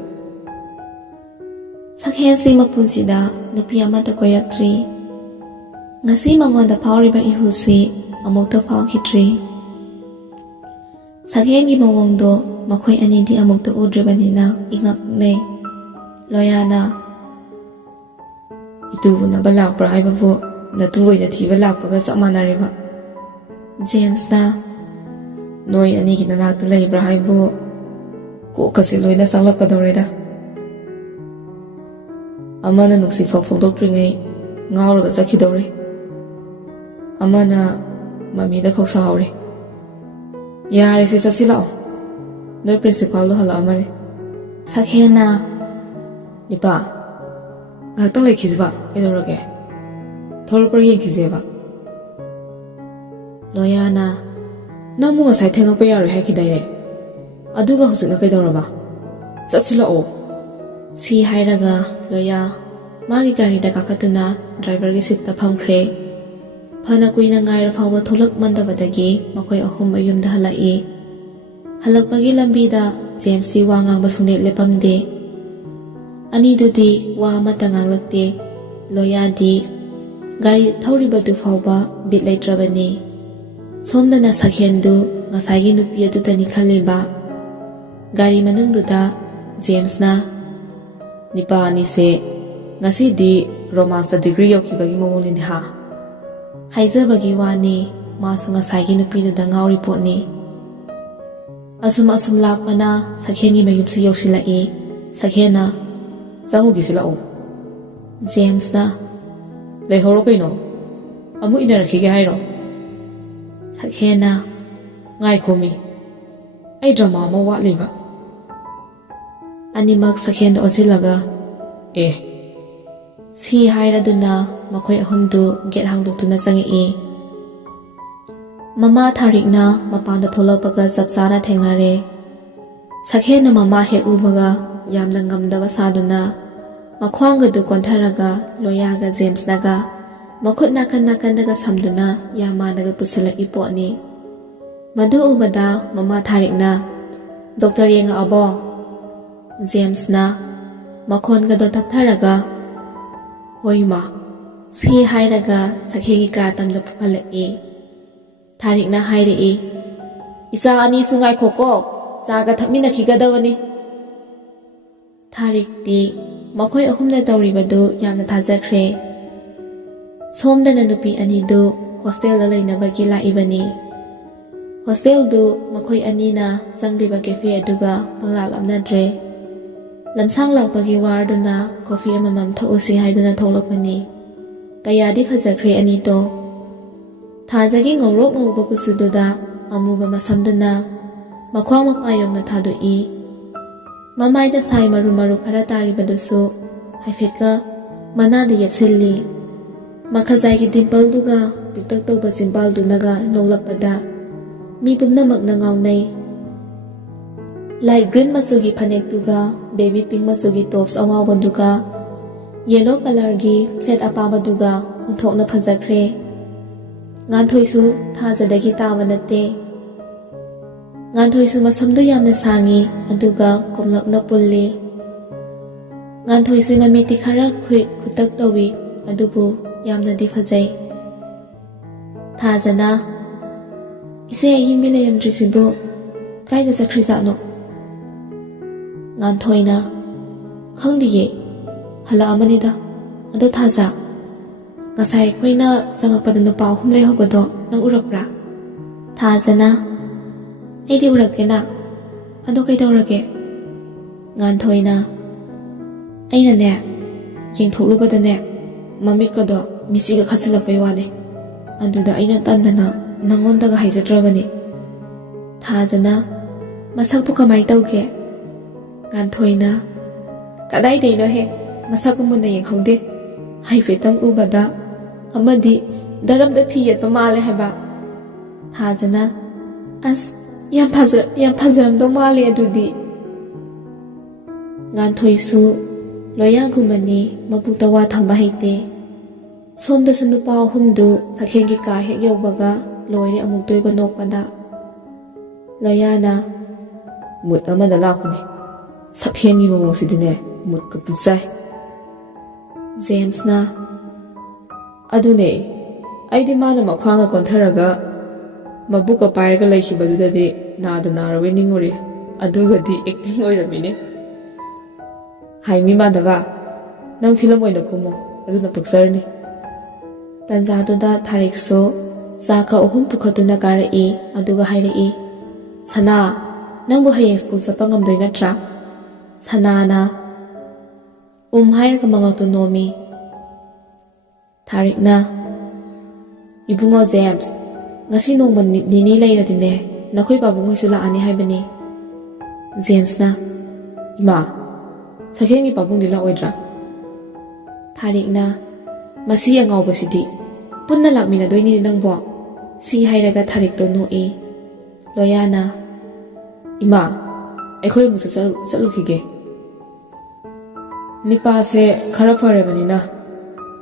ꯁꯛꯍꯦꯟꯁꯤ ꯃꯄꯨꯟꯁꯤꯗ ꯅꯨꯄꯤ ꯑꯃꯠꯇ ꯀꯣꯏꯔꯛꯇ꯭ꯔꯤ꯫ ꯉꯁꯤ ꯃꯉꯣꯟꯗ ꯐꯥꯎꯔꯤꯕ ꯏꯍꯨꯜꯁꯤ ꯑꯃꯨꯛꯇ ꯐꯥꯎꯈꯤꯗ꯭ꯔꯤ꯫ ꯁꯛꯍꯦꯟꯒꯤ ꯃꯑꯣꯡꯗꯣ ꯃꯈꯣꯏ ꯑꯅꯤꯗꯤ ꯑꯃꯨꯛꯇ ꯎꯗ꯭ꯔꯤꯕꯅꯤꯅ ꯏꯉꯛ ꯉꯛꯅꯩ꯫ ꯂꯣꯌꯥꯅ, ꯏꯇꯨ ꯎꯅꯕ ꯂꯥꯛꯄ꯭ꯔꯥ ꯍꯥꯏꯕꯕꯨ ꯅꯇꯨ ꯑꯣꯏꯅ ꯊꯤꯕ ꯂꯥꯛꯄꯒ ꯆꯞ ꯃꯥꯟꯅꯔꯦꯕ꯫ ꯖꯦꯝꯁꯅ, ꯅꯣꯏ ꯑꯅꯤꯒꯤ ꯅꯅꯥꯛꯇ ꯂꯩꯕ꯭ꯔꯥ ꯍꯥꯏꯕꯨ ꯀꯣꯛꯀꯁꯤ ꯂꯣꯏꯅ ꯆꯪꯂꯛꯀꯗꯧꯔꯦꯗ꯫ ꯑꯃꯅ ꯅꯨꯡꯁꯤꯐꯥꯎ ꯐꯣꯡꯗꯣꯛꯇ꯭ꯔꯤꯉꯩ ꯉꯥꯎꯔꯒ ꯆꯠꯈꯤꯗꯧꯔꯦ, ꯑꯃꯅ ꯃꯃꯤꯗ ꯈꯧꯁꯥꯍꯧꯔꯦ꯫ ꯌꯥꯔꯦꯁꯦ, ꯆꯠꯁꯤ ꯂꯥꯛꯑꯣ, ꯅꯣꯏ ꯄ꯭ꯔꯤꯟꯁꯤꯄꯥꯜꯗꯣ ꯍꯜꯂꯛꯑꯃꯅꯤ꯫ ꯁꯛꯍꯦꯟꯅ, ꯅꯤꯄꯥ, ꯉꯥꯏꯍꯥꯛꯇꯪ ꯂꯩꯈꯤꯁꯤꯕ, ꯀꯩꯗꯧꯔꯒꯦ? ꯊꯣꯛꯂꯛꯄ꯭ꯔꯥ ꯌꯦꯡꯈꯤꯁꯦꯕ꯫ ꯂꯣꯌꯥꯅ, ꯅꯪꯕꯨ ꯉꯁꯥꯏ ꯊꯦꯡꯉꯛꯄ ꯌꯥꯔꯣꯏ ꯍꯥꯏꯈꯤꯗꯥꯏꯅꯦ, ꯑꯗꯨꯒ ꯍꯧꯖꯤꯛꯅ ꯀꯩꯗꯧꯔꯕ? ꯆꯠꯁꯤ ꯂꯥꯛꯑꯣ꯫ ꯁꯤ ꯍꯥꯏꯔꯒ ꯂꯣꯌꯥ ꯃꯥꯒꯤ ꯒꯥꯔꯤꯗ ꯀꯥꯈꯠꯇꯨꯅ ꯗ꯭ꯔꯥꯏꯚꯔꯒꯤ ꯁꯤꯠꯇ ꯐꯝꯈ꯭ꯔꯦ꯫ ꯐꯅ ꯀꯨꯏꯅ ꯉꯥꯏꯔ ꯐꯥꯎꯕ ꯊꯣꯛꯂꯛꯃꯟꯗꯕꯗꯒꯤ ꯃꯈꯣꯏ ꯑꯍꯨꯝ ꯃꯌꯨꯝꯗ ꯍꯜꯂꯛꯏ꯫ ꯍꯜꯂꯛꯄꯒꯤ ꯂꯝꯕꯤꯗ ꯖꯦꯝꯁꯁꯤ ꯋꯥ ꯉꯥꯡꯕ ꯁꯨꯡꯂꯦꯞ ꯂꯦꯞꯄꯝꯗꯦ꯫ ꯑꯅꯤꯗꯨꯗꯤ ꯋꯥ ꯑꯃꯠꯇ ꯉꯥꯡꯂꯛꯇꯦ꯫ ꯂꯣꯌꯥꯗꯤ ꯒꯥꯔꯤ ꯊꯧꯔꯤꯕꯗꯨ ꯐꯥꯎꯕ ꯕꯤꯠ ꯂꯩꯇ꯭ꯔꯕꯅꯤ꯫ ꯁꯣꯝꯗꯅ ꯁꯛꯍꯦꯟꯗꯨ ꯉꯁꯥꯏꯒꯤ ꯅꯨꯄꯤ ꯑꯗꯨꯗꯅꯤ ꯈꯜꯂꯤꯕ꯫ ꯒꯥꯔꯤ ꯃꯅꯨꯡꯗꯨꯗ ꯖꯦꯝꯁꯅ, ꯅꯤꯄꯥ ꯑꯅꯤꯁꯦ ꯉꯁꯤꯗꯤ ꯔꯣꯃꯥꯟꯁꯇ ꯗꯤꯒ꯭ꯔꯤ ꯌꯧꯈꯤꯕꯒꯤ ꯃꯑꯣꯡꯅꯤꯅꯦ ꯍꯥ? ꯍꯥꯏꯖꯕꯒꯤ ꯋꯥꯅꯤ, ꯃꯥꯁꯨ ꯉꯁꯥꯏꯒꯤ ꯅꯨꯄꯤꯗꯨꯗ ꯉꯥꯎꯔꯤ ꯄꯣꯠꯅꯤ꯫ ꯑꯁꯨꯝ ꯂꯥꯛꯄꯅ ꯁꯛꯍꯦꯟꯒꯤ ꯃꯌꯨꯝꯁꯨ ꯌꯧꯁꯤꯜꯂꯛꯏ꯫ ꯁꯛꯍꯦꯟꯅ, ꯆꯪꯉꯨꯒꯤꯁꯤ ꯂꯥꯛꯑꯣ꯫ ꯖꯦꯝꯁꯅ, ꯂꯩꯍꯧꯔꯣ ꯀꯩꯅꯣ, ꯑꯃꯨꯛ ꯏꯟꯅꯔꯛꯈꯤꯒꯦ ꯍꯥꯏꯔꯣ? ꯁꯛꯍꯦꯟꯅ, ꯉꯥꯏꯈꯣꯃꯤ, ꯑꯩ ꯗ꯭ꯔꯃꯥ ꯑꯃ ꯋꯥꯠꯂꯤꯕ꯫ ꯑꯅꯤꯃꯛ ꯁꯛꯍꯦꯟꯗ ꯑꯣꯟꯁꯤꯜꯂꯒ, ꯑꯦ, ꯁꯤ ꯍꯥꯏꯔꯗꯨꯅ ꯃꯈꯣꯏ ꯑꯍꯨꯝꯗꯨ ꯒꯦꯠ ꯍꯥꯡꯗꯣꯛꯇꯨꯅ ꯆꯪꯉꯛꯏ꯫ ꯃꯃꯥ ꯊꯥꯔꯤꯛꯅ ꯃꯄꯥꯟꯗ ꯊꯣꯛꯂꯛꯄꯒ ꯆꯞ ꯆꯥꯅ ꯊꯦꯡꯅꯔꯦ꯫ ꯁꯛꯍꯦꯟꯅ ꯃꯃꯥ ꯍꯦꯛ ꯎꯕꯒ ꯌꯥꯝꯅ ꯉꯝꯗꯕ ꯁꯥꯗꯨꯅ ꯃꯈ꯭ꯋꯥꯡꯒꯗꯨ ꯀꯣꯟꯊꯔꯒ ꯂꯣꯌꯥꯒ ꯖꯦꯝꯁꯅꯒ ꯃꯈꯨꯠ ꯅꯥꯀꯟꯗꯒ ꯁꯝꯗꯨꯅ ꯌꯥꯝꯃꯥꯅꯒ ꯄꯨꯁꯤꯜꯂꯛꯏ ꯄꯣꯠꯅꯤ꯫ ꯃꯗꯨ ꯎꯕꯗ ꯃꯃꯥ ꯊꯥꯔꯤꯛꯅ, ꯗꯣꯛꯇꯔ ꯌꯦꯡꯉꯛꯑꯕꯣ? ꯖꯦꯝꯁꯅ ꯃꯈꯣꯟꯒꯗꯣ ꯇꯞꯊꯔꯒ, ꯍꯣꯏ ꯃꯥ, ꯁꯤ ꯍꯥꯏꯔꯒ ꯁꯛꯍꯦꯟꯒꯤ ꯀꯥ ꯇꯝꯗ ꯄꯨꯈꯠꯂꯛꯏ꯫ ꯊꯥꯔꯤꯛꯅ ꯍꯥꯏꯔꯛꯏ, ꯏꯆꯥ ꯑꯅꯤꯁꯨ ꯉꯥꯏꯈꯣꯀꯣ, ꯆꯥꯒ ꯊꯛꯃꯤꯟꯅꯈꯤꯒꯗꯕꯅꯤ꯫ ꯊꯥꯔꯤꯛꯇꯤ ꯃꯈꯣꯏ ꯑꯍꯨꯝꯅ ꯇꯧꯔꯤꯕꯗꯨ ꯌꯥꯝꯅ ꯊꯥꯖꯈ꯭ꯔꯦ꯫ ꯁꯣꯝꯗꯅ ꯅꯨꯄꯤ ꯑꯅꯤꯗꯨ ꯍꯣꯁꯇꯦꯜꯗ ꯂꯩꯅꯕꯒꯤ ꯂꯥꯛꯏꯕꯅꯤ꯫ ꯍꯣꯁꯇꯦꯜꯗꯨ ꯃꯈꯣꯏ ꯑꯅꯤꯅ ꯆꯪꯂꯤꯕ ꯀꯦꯐꯦ ꯑꯗꯨꯒ ꯄꯪꯂꯥꯞ ꯂꯥꯞꯅꯗ꯭ꯔꯦ꯫ ꯂꯝꯁꯥꯡ ꯂꯥꯛꯄꯒꯤ ꯋꯥꯔꯗꯨꯅ ꯀꯣꯐꯤ ꯑꯃꯃꯝ ꯊꯛꯎꯁꯤ ꯍꯥꯏꯗꯨꯅ ꯊꯣꯛꯂꯛꯄꯅꯤ꯫ ꯀꯌꯥꯗꯤ ꯐꯖꯈ꯭ꯔꯦ ꯑꯅꯤꯗꯣ꯫ ꯊꯥꯖꯒꯤ ꯉꯧꯔꯣꯛ ꯉꯧꯕ ꯀꯨꯆꯨꯗꯨꯗ ꯑꯃꯨꯕ ꯃꯁꯝꯗꯨꯅ ꯃꯈ꯭ꯋꯥꯡ ꯃꯄꯥ ꯌꯧꯅ ꯊꯥꯗꯣꯛꯏ꯫ ꯃꯃꯥꯏꯗ ꯁꯥꯏ ꯃꯔꯨ ꯈꯔ ꯇꯥꯔꯤꯕꯗꯨꯁꯨ ꯍꯥꯏꯐꯦꯠꯀ ꯃꯅꯥꯗ ꯌꯦꯞꯁꯤꯜꯂꯤ꯫ ꯃꯈꯖꯥꯏꯒꯤ ꯗꯤꯝꯄꯜꯗꯨꯒ ꯄꯤꯛꯇꯛ ꯇꯧꯕ ꯆꯤꯝꯕꯥꯜꯗꯨꯅꯒ ꯅꯣꯡꯂꯛꯄꯗ ꯃꯤ ꯄꯨꯝꯅꯃꯛꯅ ꯉꯥꯎꯅꯩ꯫ ꯂꯥꯏꯠ ꯒ꯭ꯔꯤꯟ ꯃꯆꯨꯒꯤ ꯐꯅꯦꯛꯇꯨꯒ ꯕꯦꯕꯤ ꯄꯤꯡ ꯃꯆꯨꯒꯤ ꯇꯣꯞꯁ ꯑꯋꯥꯎꯕꯗꯨꯒ ꯌꯦꯂꯣ ꯀꯂꯔꯒꯤ ꯐ꯭ꯂꯦꯠ ꯑꯄꯥꯕꯗꯨꯒ ꯑꯣꯟꯊꯣꯛꯅ ꯐꯖꯈ꯭ꯔꯦ꯫ ꯉꯥꯟꯊꯣꯏꯁꯨ ꯊꯥꯖꯗꯒꯤ ꯇꯥꯕ ꯅꯠꯇꯦ꯫ ꯉꯥꯟꯊꯣꯏꯁꯨ ꯃꯁꯝꯗꯨ ꯌꯥꯝꯅ ꯁꯥꯡꯉꯤ ꯑꯗꯨꯒ ꯀꯣꯝꯂꯞꯅ ꯄꯨꯜꯂꯤ꯫ ꯉꯥꯟꯊꯣꯏꯁꯦ ꯃꯃꯤꯠꯇꯤ ꯈꯔ ꯈꯨꯇꯛ ꯇꯧꯏ ꯑꯗꯨꯕꯨ ꯌꯥꯝꯅꯗꯤ ꯐꯖꯩ꯫ ꯊꯥꯖꯅ, ꯏꯆꯦ ꯌꯨꯝꯕꯤ ꯂꯩꯔꯝꯗ꯭ꯔꯤꯁꯤꯕꯨ ꯀꯥꯏꯗ ꯆꯠꯈ꯭ꯔꯤꯖꯥꯠꯅꯣ? ꯉꯥꯟꯊꯣꯏꯅ, ꯈꯪꯗꯤꯌꯦ, ꯍꯜꯂꯛꯑꯃꯅꯤꯗ꯫ ꯑꯗꯣ ꯊꯥꯖ, ꯉꯁꯥꯏ ꯑꯩꯈꯣꯏꯅ ꯆꯪꯉꯛꯄꯗ ꯅꯨꯄꯥ 3 ꯂꯩꯍꯧꯕꯗꯣ ꯅꯪ ꯎꯔꯛꯄ꯭ꯔꯥ? ꯊꯥꯖꯅ, ꯑꯩꯗꯤ ꯎꯔꯛꯇꯦꯅ꯫ ꯑꯗꯣ ꯀꯩꯗꯧꯔꯒꯦ? ꯉꯥꯟꯊꯣꯏꯅ, ꯑꯩꯅꯅꯦ ꯌꯦꯡꯊꯣꯛꯂꯨꯕꯗꯅꯦ ꯃꯃꯤꯠꯀꯗꯣ ꯃꯤꯆꯤꯒ ꯈꯠꯆꯤꯜꯂꯛꯄꯩ ꯋꯥꯅꯦ꯫ ꯑꯗꯨꯗ ꯑꯩꯅ ꯇꯟꯗꯅ ꯅꯪꯉꯣꯟꯗꯒ ꯍꯥꯏꯖꯗ꯭ꯔꯕꯅꯤ꯫ ꯊꯥꯖꯅ, ꯃꯁꯛꯄꯨ ꯀꯃꯥꯏ ꯇꯧꯒꯦ? ꯉꯥꯟꯊꯣꯏꯅ, ꯀꯗꯥꯏꯗꯩꯅꯣꯍꯦ, ꯃꯁꯛ ꯃꯨꯟꯅ ꯌꯦꯡꯍꯧꯗꯦ꯫ ꯍꯥꯏꯐꯦꯠꯇꯪ ꯎꯕꯗ ꯑꯃꯗꯤ ꯗꯔꯝꯗ ꯐꯤ ꯌꯦꯠꯄ ꯃꯥꯜꯂꯦ ꯍꯥꯏꯕ꯫ ꯊꯥꯖꯅ, ꯑꯁ ꯌꯥꯝ ꯐꯖꯔꯝꯗꯧ ꯃꯥꯜꯂꯦ ꯑꯗꯨꯗꯤ꯫ ꯉꯥꯟꯊꯣꯏꯁꯨ ꯂꯣꯌꯥꯒꯨꯝꯕꯅꯤ, ꯃꯕꯨꯛꯇ ꯋꯥ ꯊꯝꯕ ꯍꯩꯇꯦ꯫ ꯁꯣꯝꯗꯁꯨ ꯅꯨꯄꯥ 3ꯗꯨ ꯁꯛꯍꯦꯟꯒꯤ ꯀꯥ ꯍꯦꯛ ꯌꯧꯕꯒ ꯂꯣꯏꯔꯦ ꯑꯃꯨꯛꯇꯣꯏꯕ ꯅꯣꯛꯄꯗ꯫ ꯂꯣꯌꯥꯅ, ꯃꯨꯠ ꯑꯃꯗ ꯂꯥꯛꯄꯅꯦ, ꯁꯛꯍꯦꯟꯒꯤ ꯃꯑꯣꯡꯁꯤꯗꯤꯅꯦ ꯃꯨꯠꯀ ꯄꯨꯛꯆꯥꯏ꯫ ꯖꯦꯝꯁꯅ, ꯑꯗꯨꯅꯦ, ꯑꯩꯗꯤ ꯃꯥꯅ ꯃꯈ꯭ꯋꯥꯡꯒ ꯀꯣꯟꯊꯔꯒ ꯃꯕꯨꯛꯀ ꯄꯥꯏꯔꯒ ꯂꯩꯈꯤꯕꯗꯨꯗꯗꯤ ꯅꯥꯗ ꯅꯥꯔꯕꯣꯏ ꯅꯤꯡꯉꯨꯔꯦ, ꯑꯗꯨꯒꯗꯤ ꯑꯦꯛꯇꯤꯡ ꯑꯣꯏꯔꯝꯃꯤꯅꯦ꯫ ꯍꯥꯏ ꯃꯤ ꯃꯥꯟꯗꯕ, ꯅꯪ ꯐꯤꯂꯝ ꯑꯣꯏꯅ ꯀꯨꯝꯃꯣ, ꯑꯗꯨꯅ ꯄꯛꯆꯔꯅꯤ꯫ ꯇꯟꯖꯥꯗꯨꯗ ꯊꯥꯔꯤꯛꯁꯨ ꯆꯥꯛꯀ 3 ꯄꯨꯈꯠꯇꯨꯅ ꯀꯥꯔꯛꯏ ꯑꯗꯨꯒ ꯍꯥꯏꯔꯛꯏ, ꯁꯅꯥ, ꯅꯪꯕꯨ ꯍꯌꯦꯡ ꯁ꯭ꯀꯨꯜ ꯆꯠꯄ ꯉꯝꯗꯣꯏ ꯅꯠꯇ꯭ꯔꯥ? ꯁꯅꯥꯅ ꯍꯥꯏꯔꯒ ꯃꯉꯛꯇꯨ ꯅꯣꯝꯃꯤ꯫ ꯊꯥꯔꯤꯛꯅ, ꯏꯕꯨꯡꯉꯣ ꯖꯦꯝꯁ, ꯉꯁꯤ ꯅꯣꯡꯃ ꯅꯤꯅꯤ ꯂꯩꯔꯗꯤꯅꯦ ꯅꯈꯣꯏ ꯄꯥꯕꯨꯡꯍꯣꯏꯁꯨ ꯂꯥꯛꯑꯅꯤ ꯍꯥꯏꯕꯅꯤ꯫ ꯖꯦꯝꯁꯅ, ꯏꯃꯥ, ꯁꯛꯍꯦꯟꯒꯤ ꯄꯥꯕꯨꯡꯗꯤ ꯂꯥꯛꯑꯣꯏꯗ꯭ꯔꯥ? ꯊꯥꯔꯤꯛꯅ, ꯃꯁꯤ ꯑꯉꯥꯎꯕꯁꯤꯗꯤ ꯄꯨꯟꯅ ꯂꯥꯛꯃꯤꯟꯅꯗꯣꯏꯅꯤꯅꯦ ꯅꯪꯕꯣ꯫ ꯁꯤ ꯍꯥꯏꯔꯒ ꯊꯥꯔꯤꯛꯇꯣ ꯅꯣꯛꯏ꯫ ꯂꯣꯌꯥꯅ, ꯏꯃꯥ, ꯑꯩꯈꯣꯏ ꯑꯃꯨꯛ ꯆꯠꯂꯨꯈꯤꯒꯦ, ꯅꯤꯄꯥꯁꯦ ꯈꯔ ꯐꯔꯕꯅꯤꯅ꯫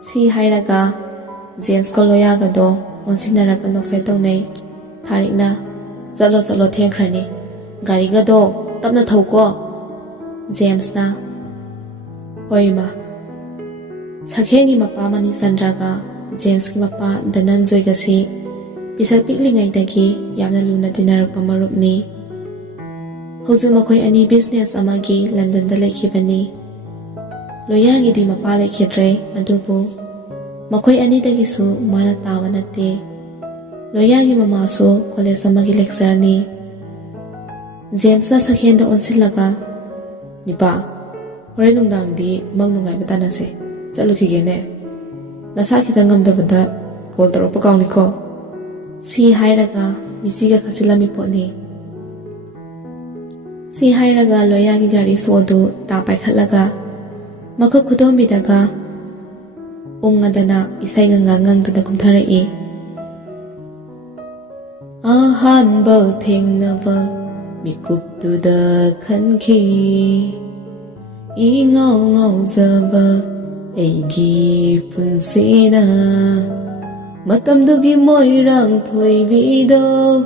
ꯁꯤ ꯍꯥꯏꯔꯒ ꯖꯦꯝꯁꯀ ꯂꯣꯌꯥꯒꯗꯣ ꯑꯣꯟꯁꯤꯟꯅꯔꯒ ꯅꯣꯛꯐꯦꯠ ꯇꯧꯅꯩ꯫ ꯊꯥꯔꯤꯛꯅ, ꯆꯠꯂꯣ ꯊꯦꯡꯈ꯭ꯔꯅꯤ, ꯒꯥꯔꯤꯒꯗꯣ ꯇꯞꯅ ꯊꯧꯀꯣ꯫ ꯖꯦꯝꯁꯅ, ꯍꯣꯏ ꯏꯃꯥ꯫ ꯁꯛꯍꯦꯟꯒꯤ ꯃꯄꯥ ꯃꯅꯤꯆꯟꯗ꯭ꯔꯒ ꯖꯦꯝꯁꯀꯤ ꯃꯄꯥ ꯙꯅꯟꯖꯣꯏꯒꯁꯤ ꯄꯤꯁꯛ ꯄꯤꯛꯂꯤꯉꯩꯗꯒꯤ ꯌꯥꯝꯅ ꯂꯨꯅ ꯇꯤꯟꯅꯔꯛꯄ ꯃꯔꯨꯞꯅꯤ꯫ ꯍꯧꯖꯤꯛ ꯃꯈꯣꯏ ꯑꯅꯤ ꯕꯤꯖꯤꯅꯦꯁ ꯑꯃꯒꯤ ꯂꯟꯗꯟꯗ ꯂꯩꯈꯤꯕꯅꯤ꯫ ꯂꯣꯌꯥꯒꯤꯗꯤ ꯃꯄꯥ ꯂꯩꯈꯤꯗ꯭ꯔꯦ ꯑꯗꯨꯕꯨ ꯃꯈꯣꯏ ꯑꯅꯤꯗꯒꯤꯁꯨ ꯃꯥꯅ ꯇꯥꯕ ꯅꯠꯇꯦ꯫ ꯂꯣꯌꯥꯒꯤ ꯃꯃꯥꯁꯨ ꯀꯣꯂꯦꯖ ꯑꯃꯒꯤ ꯂꯦꯛꯆꯔꯅꯤ꯫ ꯖꯦꯝꯁꯅ ꯁꯛꯍꯦꯟꯗ ꯑꯣꯟꯁꯤꯜꯂꯒ, ꯅꯤꯄꯥ, ꯍꯣꯔꯦꯟ ꯅꯨꯡꯗꯥꯡꯗꯤ ꯃꯪ ꯅꯨꯡꯉꯥꯏꯕ ꯇꯥꯟꯅꯁꯦ, ꯆꯠꯂꯨꯈꯤꯒꯦꯅꯦ꯫ ꯅꯁꯥ ꯈꯤꯇꯪ ꯉꯝꯗꯕꯗ ꯀꯣꯜ ꯇꯧꯔꯛꯄ ꯀꯥꯎꯅꯤꯀꯣ꯫ ꯁꯤ ꯍꯥꯏꯔꯒ ꯃꯤꯆꯤꯒ ꯈꯠꯆꯤꯜꯂꯝꯃꯤ ꯄꯣꯠꯅꯤ꯫ ꯁꯤ ꯍꯥꯏꯔꯒ ꯂꯣꯌꯥꯒꯤ ꯒꯥꯔꯤ ꯁꯣꯗꯨ ꯇꯥ ꯄꯥꯏꯈꯠꯂꯒ ꯃꯈꯨꯠ ꯈꯨꯗꯣꯝꯕꯤꯗꯒ ꯎꯪꯉꯗꯅ ꯏꯁꯩꯒ ꯉꯪꯗꯨꯅ ꯀꯨꯝꯊꯔꯛꯏ꯫ ꯑꯍꯥꯟꯕ ꯊꯦꯡꯅꯕ ꯃꯤꯀꯨꯞꯇꯨꯗ ꯈꯟꯈꯤ, ꯏꯉꯥꯎ ꯉꯥꯎꯖꯕ ꯑꯩꯒꯤ ꯄꯨꯟꯁꯤꯅ, ꯃꯇꯝꯗꯨꯒꯤ ꯃꯣꯏꯔꯥꯡ ꯊꯣꯏꯕꯤꯗꯣ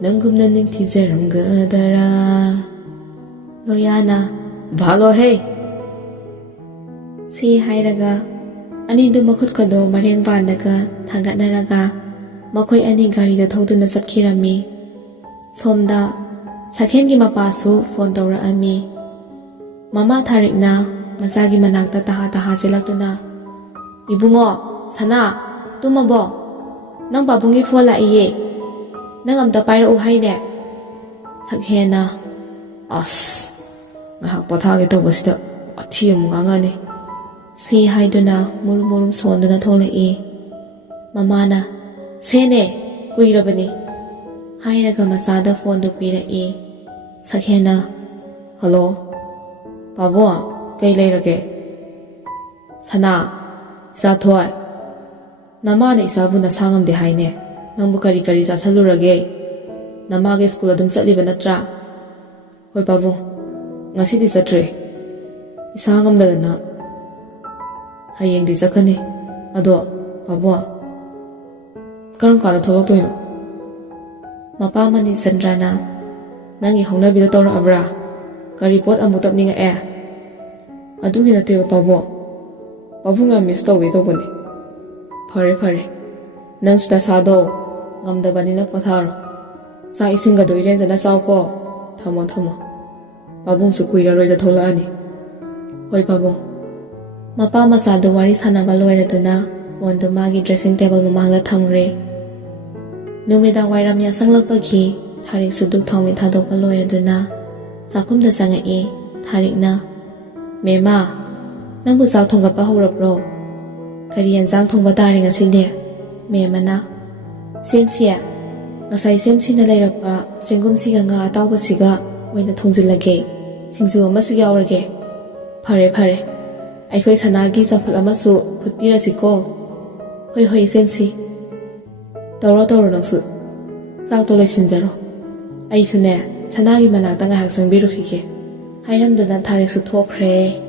ꯅꯪꯒꯨꯝꯅ ꯅꯤꯡꯊꯤꯖꯔꯝꯒꯗꯔꯥ꯫ ꯂꯣꯌꯥꯅ, ꯚꯥꯂꯣꯍꯦ꯫ ꯁꯤ ꯍꯥꯏꯔꯒ ꯑꯅꯤꯗꯨ ꯃꯈꯨꯠꯀꯗꯣ ꯃꯔꯦꯡ ꯄꯥꯟꯗꯒ ꯊꯥꯡꯒꯠꯅꯔꯒ ꯃꯈꯣꯏ ꯑꯅꯤ ꯒꯥꯔꯤꯗ ꯊꯧꯗꯨꯅ ꯆꯠꯈꯤꯔꯝꯃꯤ꯫ ꯁꯣꯝꯗ ꯁꯛꯍꯦꯟꯒꯤ ꯃꯄꯥꯁꯨ ꯐꯣꯟ ꯇꯧꯔꯛꯑꯝꯃꯤ꯫ ꯃꯃꯥ ꯊꯥꯔꯤꯛꯅ ꯃꯆꯥꯒꯤ ꯃꯅꯥꯛꯇ ꯇꯍꯥ ꯆꯦꯜꯂꯛꯇꯨꯅ, ꯏꯕꯨꯡꯉꯣ, ꯁꯅꯥ, ꯇꯨꯝꯃꯕꯣ? ꯅꯪ ꯄꯥꯕꯨꯡꯒꯤ ꯐꯣꯟ ꯂꯥꯛꯏꯌꯦ, ꯅꯪ ꯑꯝꯇ ꯄꯥꯏꯔꯛꯎ ꯍꯥꯏꯅꯦ꯫ ꯁꯛꯍꯦꯟꯅ, ꯑꯁ, ꯉꯥꯏꯍꯥꯛ ꯄꯣꯊꯥꯒꯦ ꯇꯧꯕꯁꯤꯗ ꯋꯥꯊꯤ ꯑꯃꯨꯛ ꯉꯥꯡꯉꯛꯑꯅꯤ꯫ ꯁꯤ ꯍꯥꯏꯗꯨꯅ ꯃꯨꯔꯨꯝ ꯁꯣꯟꯗꯨꯅ ꯊꯣꯛꯂꯛꯏ꯫ ꯃꯃꯥꯅ, ꯁꯦꯅꯦ, ꯀꯨꯏꯔꯕꯅꯤ ꯍꯥꯏꯔꯒ ꯃꯆꯥꯗ ꯐꯣꯟꯗꯨ ꯄꯤꯔꯛꯏ꯫ ꯁꯛꯍꯦꯟꯅ, ꯍꯜꯂꯣ, ꯄꯥꯕꯨꯡ, ꯀꯩ ꯂꯩꯔꯒꯦ? ꯁꯅꯥ, ꯏꯆꯥꯊꯣꯏ, ꯅꯃꯥꯅ ꯏꯆꯥꯕꯨ ꯅꯁꯥ ꯉꯝꯗꯦ ꯍꯥꯏꯅꯦ, ꯅꯪꯕꯨ ꯀꯔꯤ ꯆꯥꯁꯜꯂꯨꯔꯒꯦ? ꯅꯃꯥꯒꯤ ꯁ꯭ꯀꯨꯜ ꯑꯗꯨꯝ ꯆꯠꯂꯤꯕ ꯅꯠꯇ꯭ꯔꯥ? ꯍꯣꯏ ꯄꯥꯕꯨꯡ, ꯉꯁꯤꯗꯤ ꯆꯠꯇ꯭ꯔꯦ, ꯏꯁꯥ ꯉꯝꯗꯗꯅ ꯍꯌꯦꯡꯗꯤ ꯆꯠꯀꯅꯤ. ꯑꯗꯣ ꯄꯥꯕꯨꯡ ꯀꯔꯝ ꯀꯥꯟꯗ ꯊꯣꯛꯂꯛꯇꯣꯏꯅꯣ? ꯃꯄꯥ ꯃꯅꯤ ꯆꯟꯗ꯭ꯔꯅ ꯅꯪꯒꯤ ꯍꯧꯅꯕꯤꯗꯣ ꯇꯧꯔꯛꯑꯕ꯭ꯔꯥ? ꯀꯔꯤ ꯄꯣꯠ ꯑꯃꯨꯛ ꯇꯞꯅꯤꯡꯉꯛꯑꯦ? ꯑꯗꯨꯒꯤ ꯅꯠꯇꯦꯕ ꯄꯥꯕꯨꯡ. ꯄꯥꯕꯨꯡ ꯌꯥꯝ ꯃꯤꯁ ꯇꯧꯒꯦ ꯇꯧꯕꯅꯤ. ꯐꯔꯦ ꯐꯔꯦ. ꯅꯪꯁꯨ ꯅꯁꯥꯗꯣ ꯉꯝꯗꯕꯅꯤꯅ ꯄꯣꯊꯥꯔꯣ. ꯆꯥꯛ ꯏꯁꯤꯡꯒꯗꯣ ꯏꯔꯦꯟꯖꯅ ꯆꯥꯎꯀꯣ. ꯊꯝꯃꯣ ꯊꯝꯃꯣ. ꯄꯥꯕꯨꯡꯁꯨ ꯀꯨꯏꯔꯔꯣꯏꯗ ꯊꯣꯛꯂꯛꯑꯅꯤ. ꯍꯣꯏ ꯄꯥꯕꯨꯡ. ꯃꯄꯥ ꯃꯆꯥꯗꯨ ꯋꯥꯔꯤ ꯁꯥꯟꯅꯕ ꯂꯣꯏꯔꯗꯨꯅ ꯐꯣꯟꯗꯨ ꯃꯥꯒꯤ ꯗ꯭ꯔꯦꯁꯤꯡ ꯇꯦꯕꯜ ꯃꯃꯥꯡꯗ ꯊꯝꯈ꯭ꯔꯦ. ꯅꯨꯃꯤꯗꯥꯡ ꯋꯥꯏꯔꯝ ꯌꯥꯆꯪꯂꯛꯄꯒꯤ ꯊꯥꯔꯤꯛꯁꯨ ꯗꯨꯛ ꯊꯥꯎꯃꯩ ꯊꯥꯗꯣꯛꯄ ꯂꯣꯏꯔꯗꯨꯅ ꯆꯥꯛꯈꯨꯝꯗ ꯆꯪꯉꯛꯏ. ꯊꯥꯔꯤꯛꯅ "ꯃꯦꯃꯥ, ꯅꯪꯕꯨ ꯆꯥꯛ ꯊꯣꯡꯒꯠꯄ ꯍꯧꯔꯕ꯭ꯔꯣ? ꯀꯔꯤ ꯌꯦꯟꯖꯥꯡ ꯊꯣꯡꯕ ꯇꯥꯔꯦ ꯉꯁꯤꯗꯤ?" ꯃꯦꯃꯅ "ꯁꯦꯝꯁꯤ, ꯉꯁꯥꯏ ꯁꯦꯝꯁꯤꯅ ꯂꯩꯔꯛꯄ ꯆꯦꯡꯒꯨꯝꯁꯤꯒ ꯉꯥ ꯑꯇꯥꯎꯕꯁꯤꯒ ꯑꯣꯏꯅ ꯊꯣꯡꯖꯤꯜꯂꯒꯦ. ꯁꯤꯡꯖꯨ ꯑꯃꯁꯨ ꯌꯥꯎꯔꯒꯦ." "ꯐꯔꯦ ꯐꯔꯦ. ꯑꯩꯈꯣꯏ ꯁꯅꯥꯒꯤ ꯆꯝꯐꯨꯠ ꯑꯃꯁꯨ ꯐꯨꯠꯄꯤꯔꯁꯤꯀꯣ." "ꯍꯣꯏ ꯍꯣꯏ ꯁꯦꯝꯁꯤ." "ꯇꯧꯔꯣ ꯇꯧꯔꯣ ꯅꯪꯁꯨ. ꯆꯥꯛꯇꯣ ꯂꯣꯏꯁꯤꯟꯖꯔꯣ. ꯑꯩꯁꯨꯅꯦ ꯁꯅꯥꯒꯤ ꯃꯅꯥꯛꯇ ꯉꯥꯏꯍꯥꯛ ꯆꯪꯕꯤꯔꯨꯈꯤꯒꯦ." ꯍꯥꯏꯔꯝꯗꯨꯅ ꯊꯥꯔꯤꯛꯁꯨ ꯊꯣꯛꯈ꯭ꯔꯦ꯫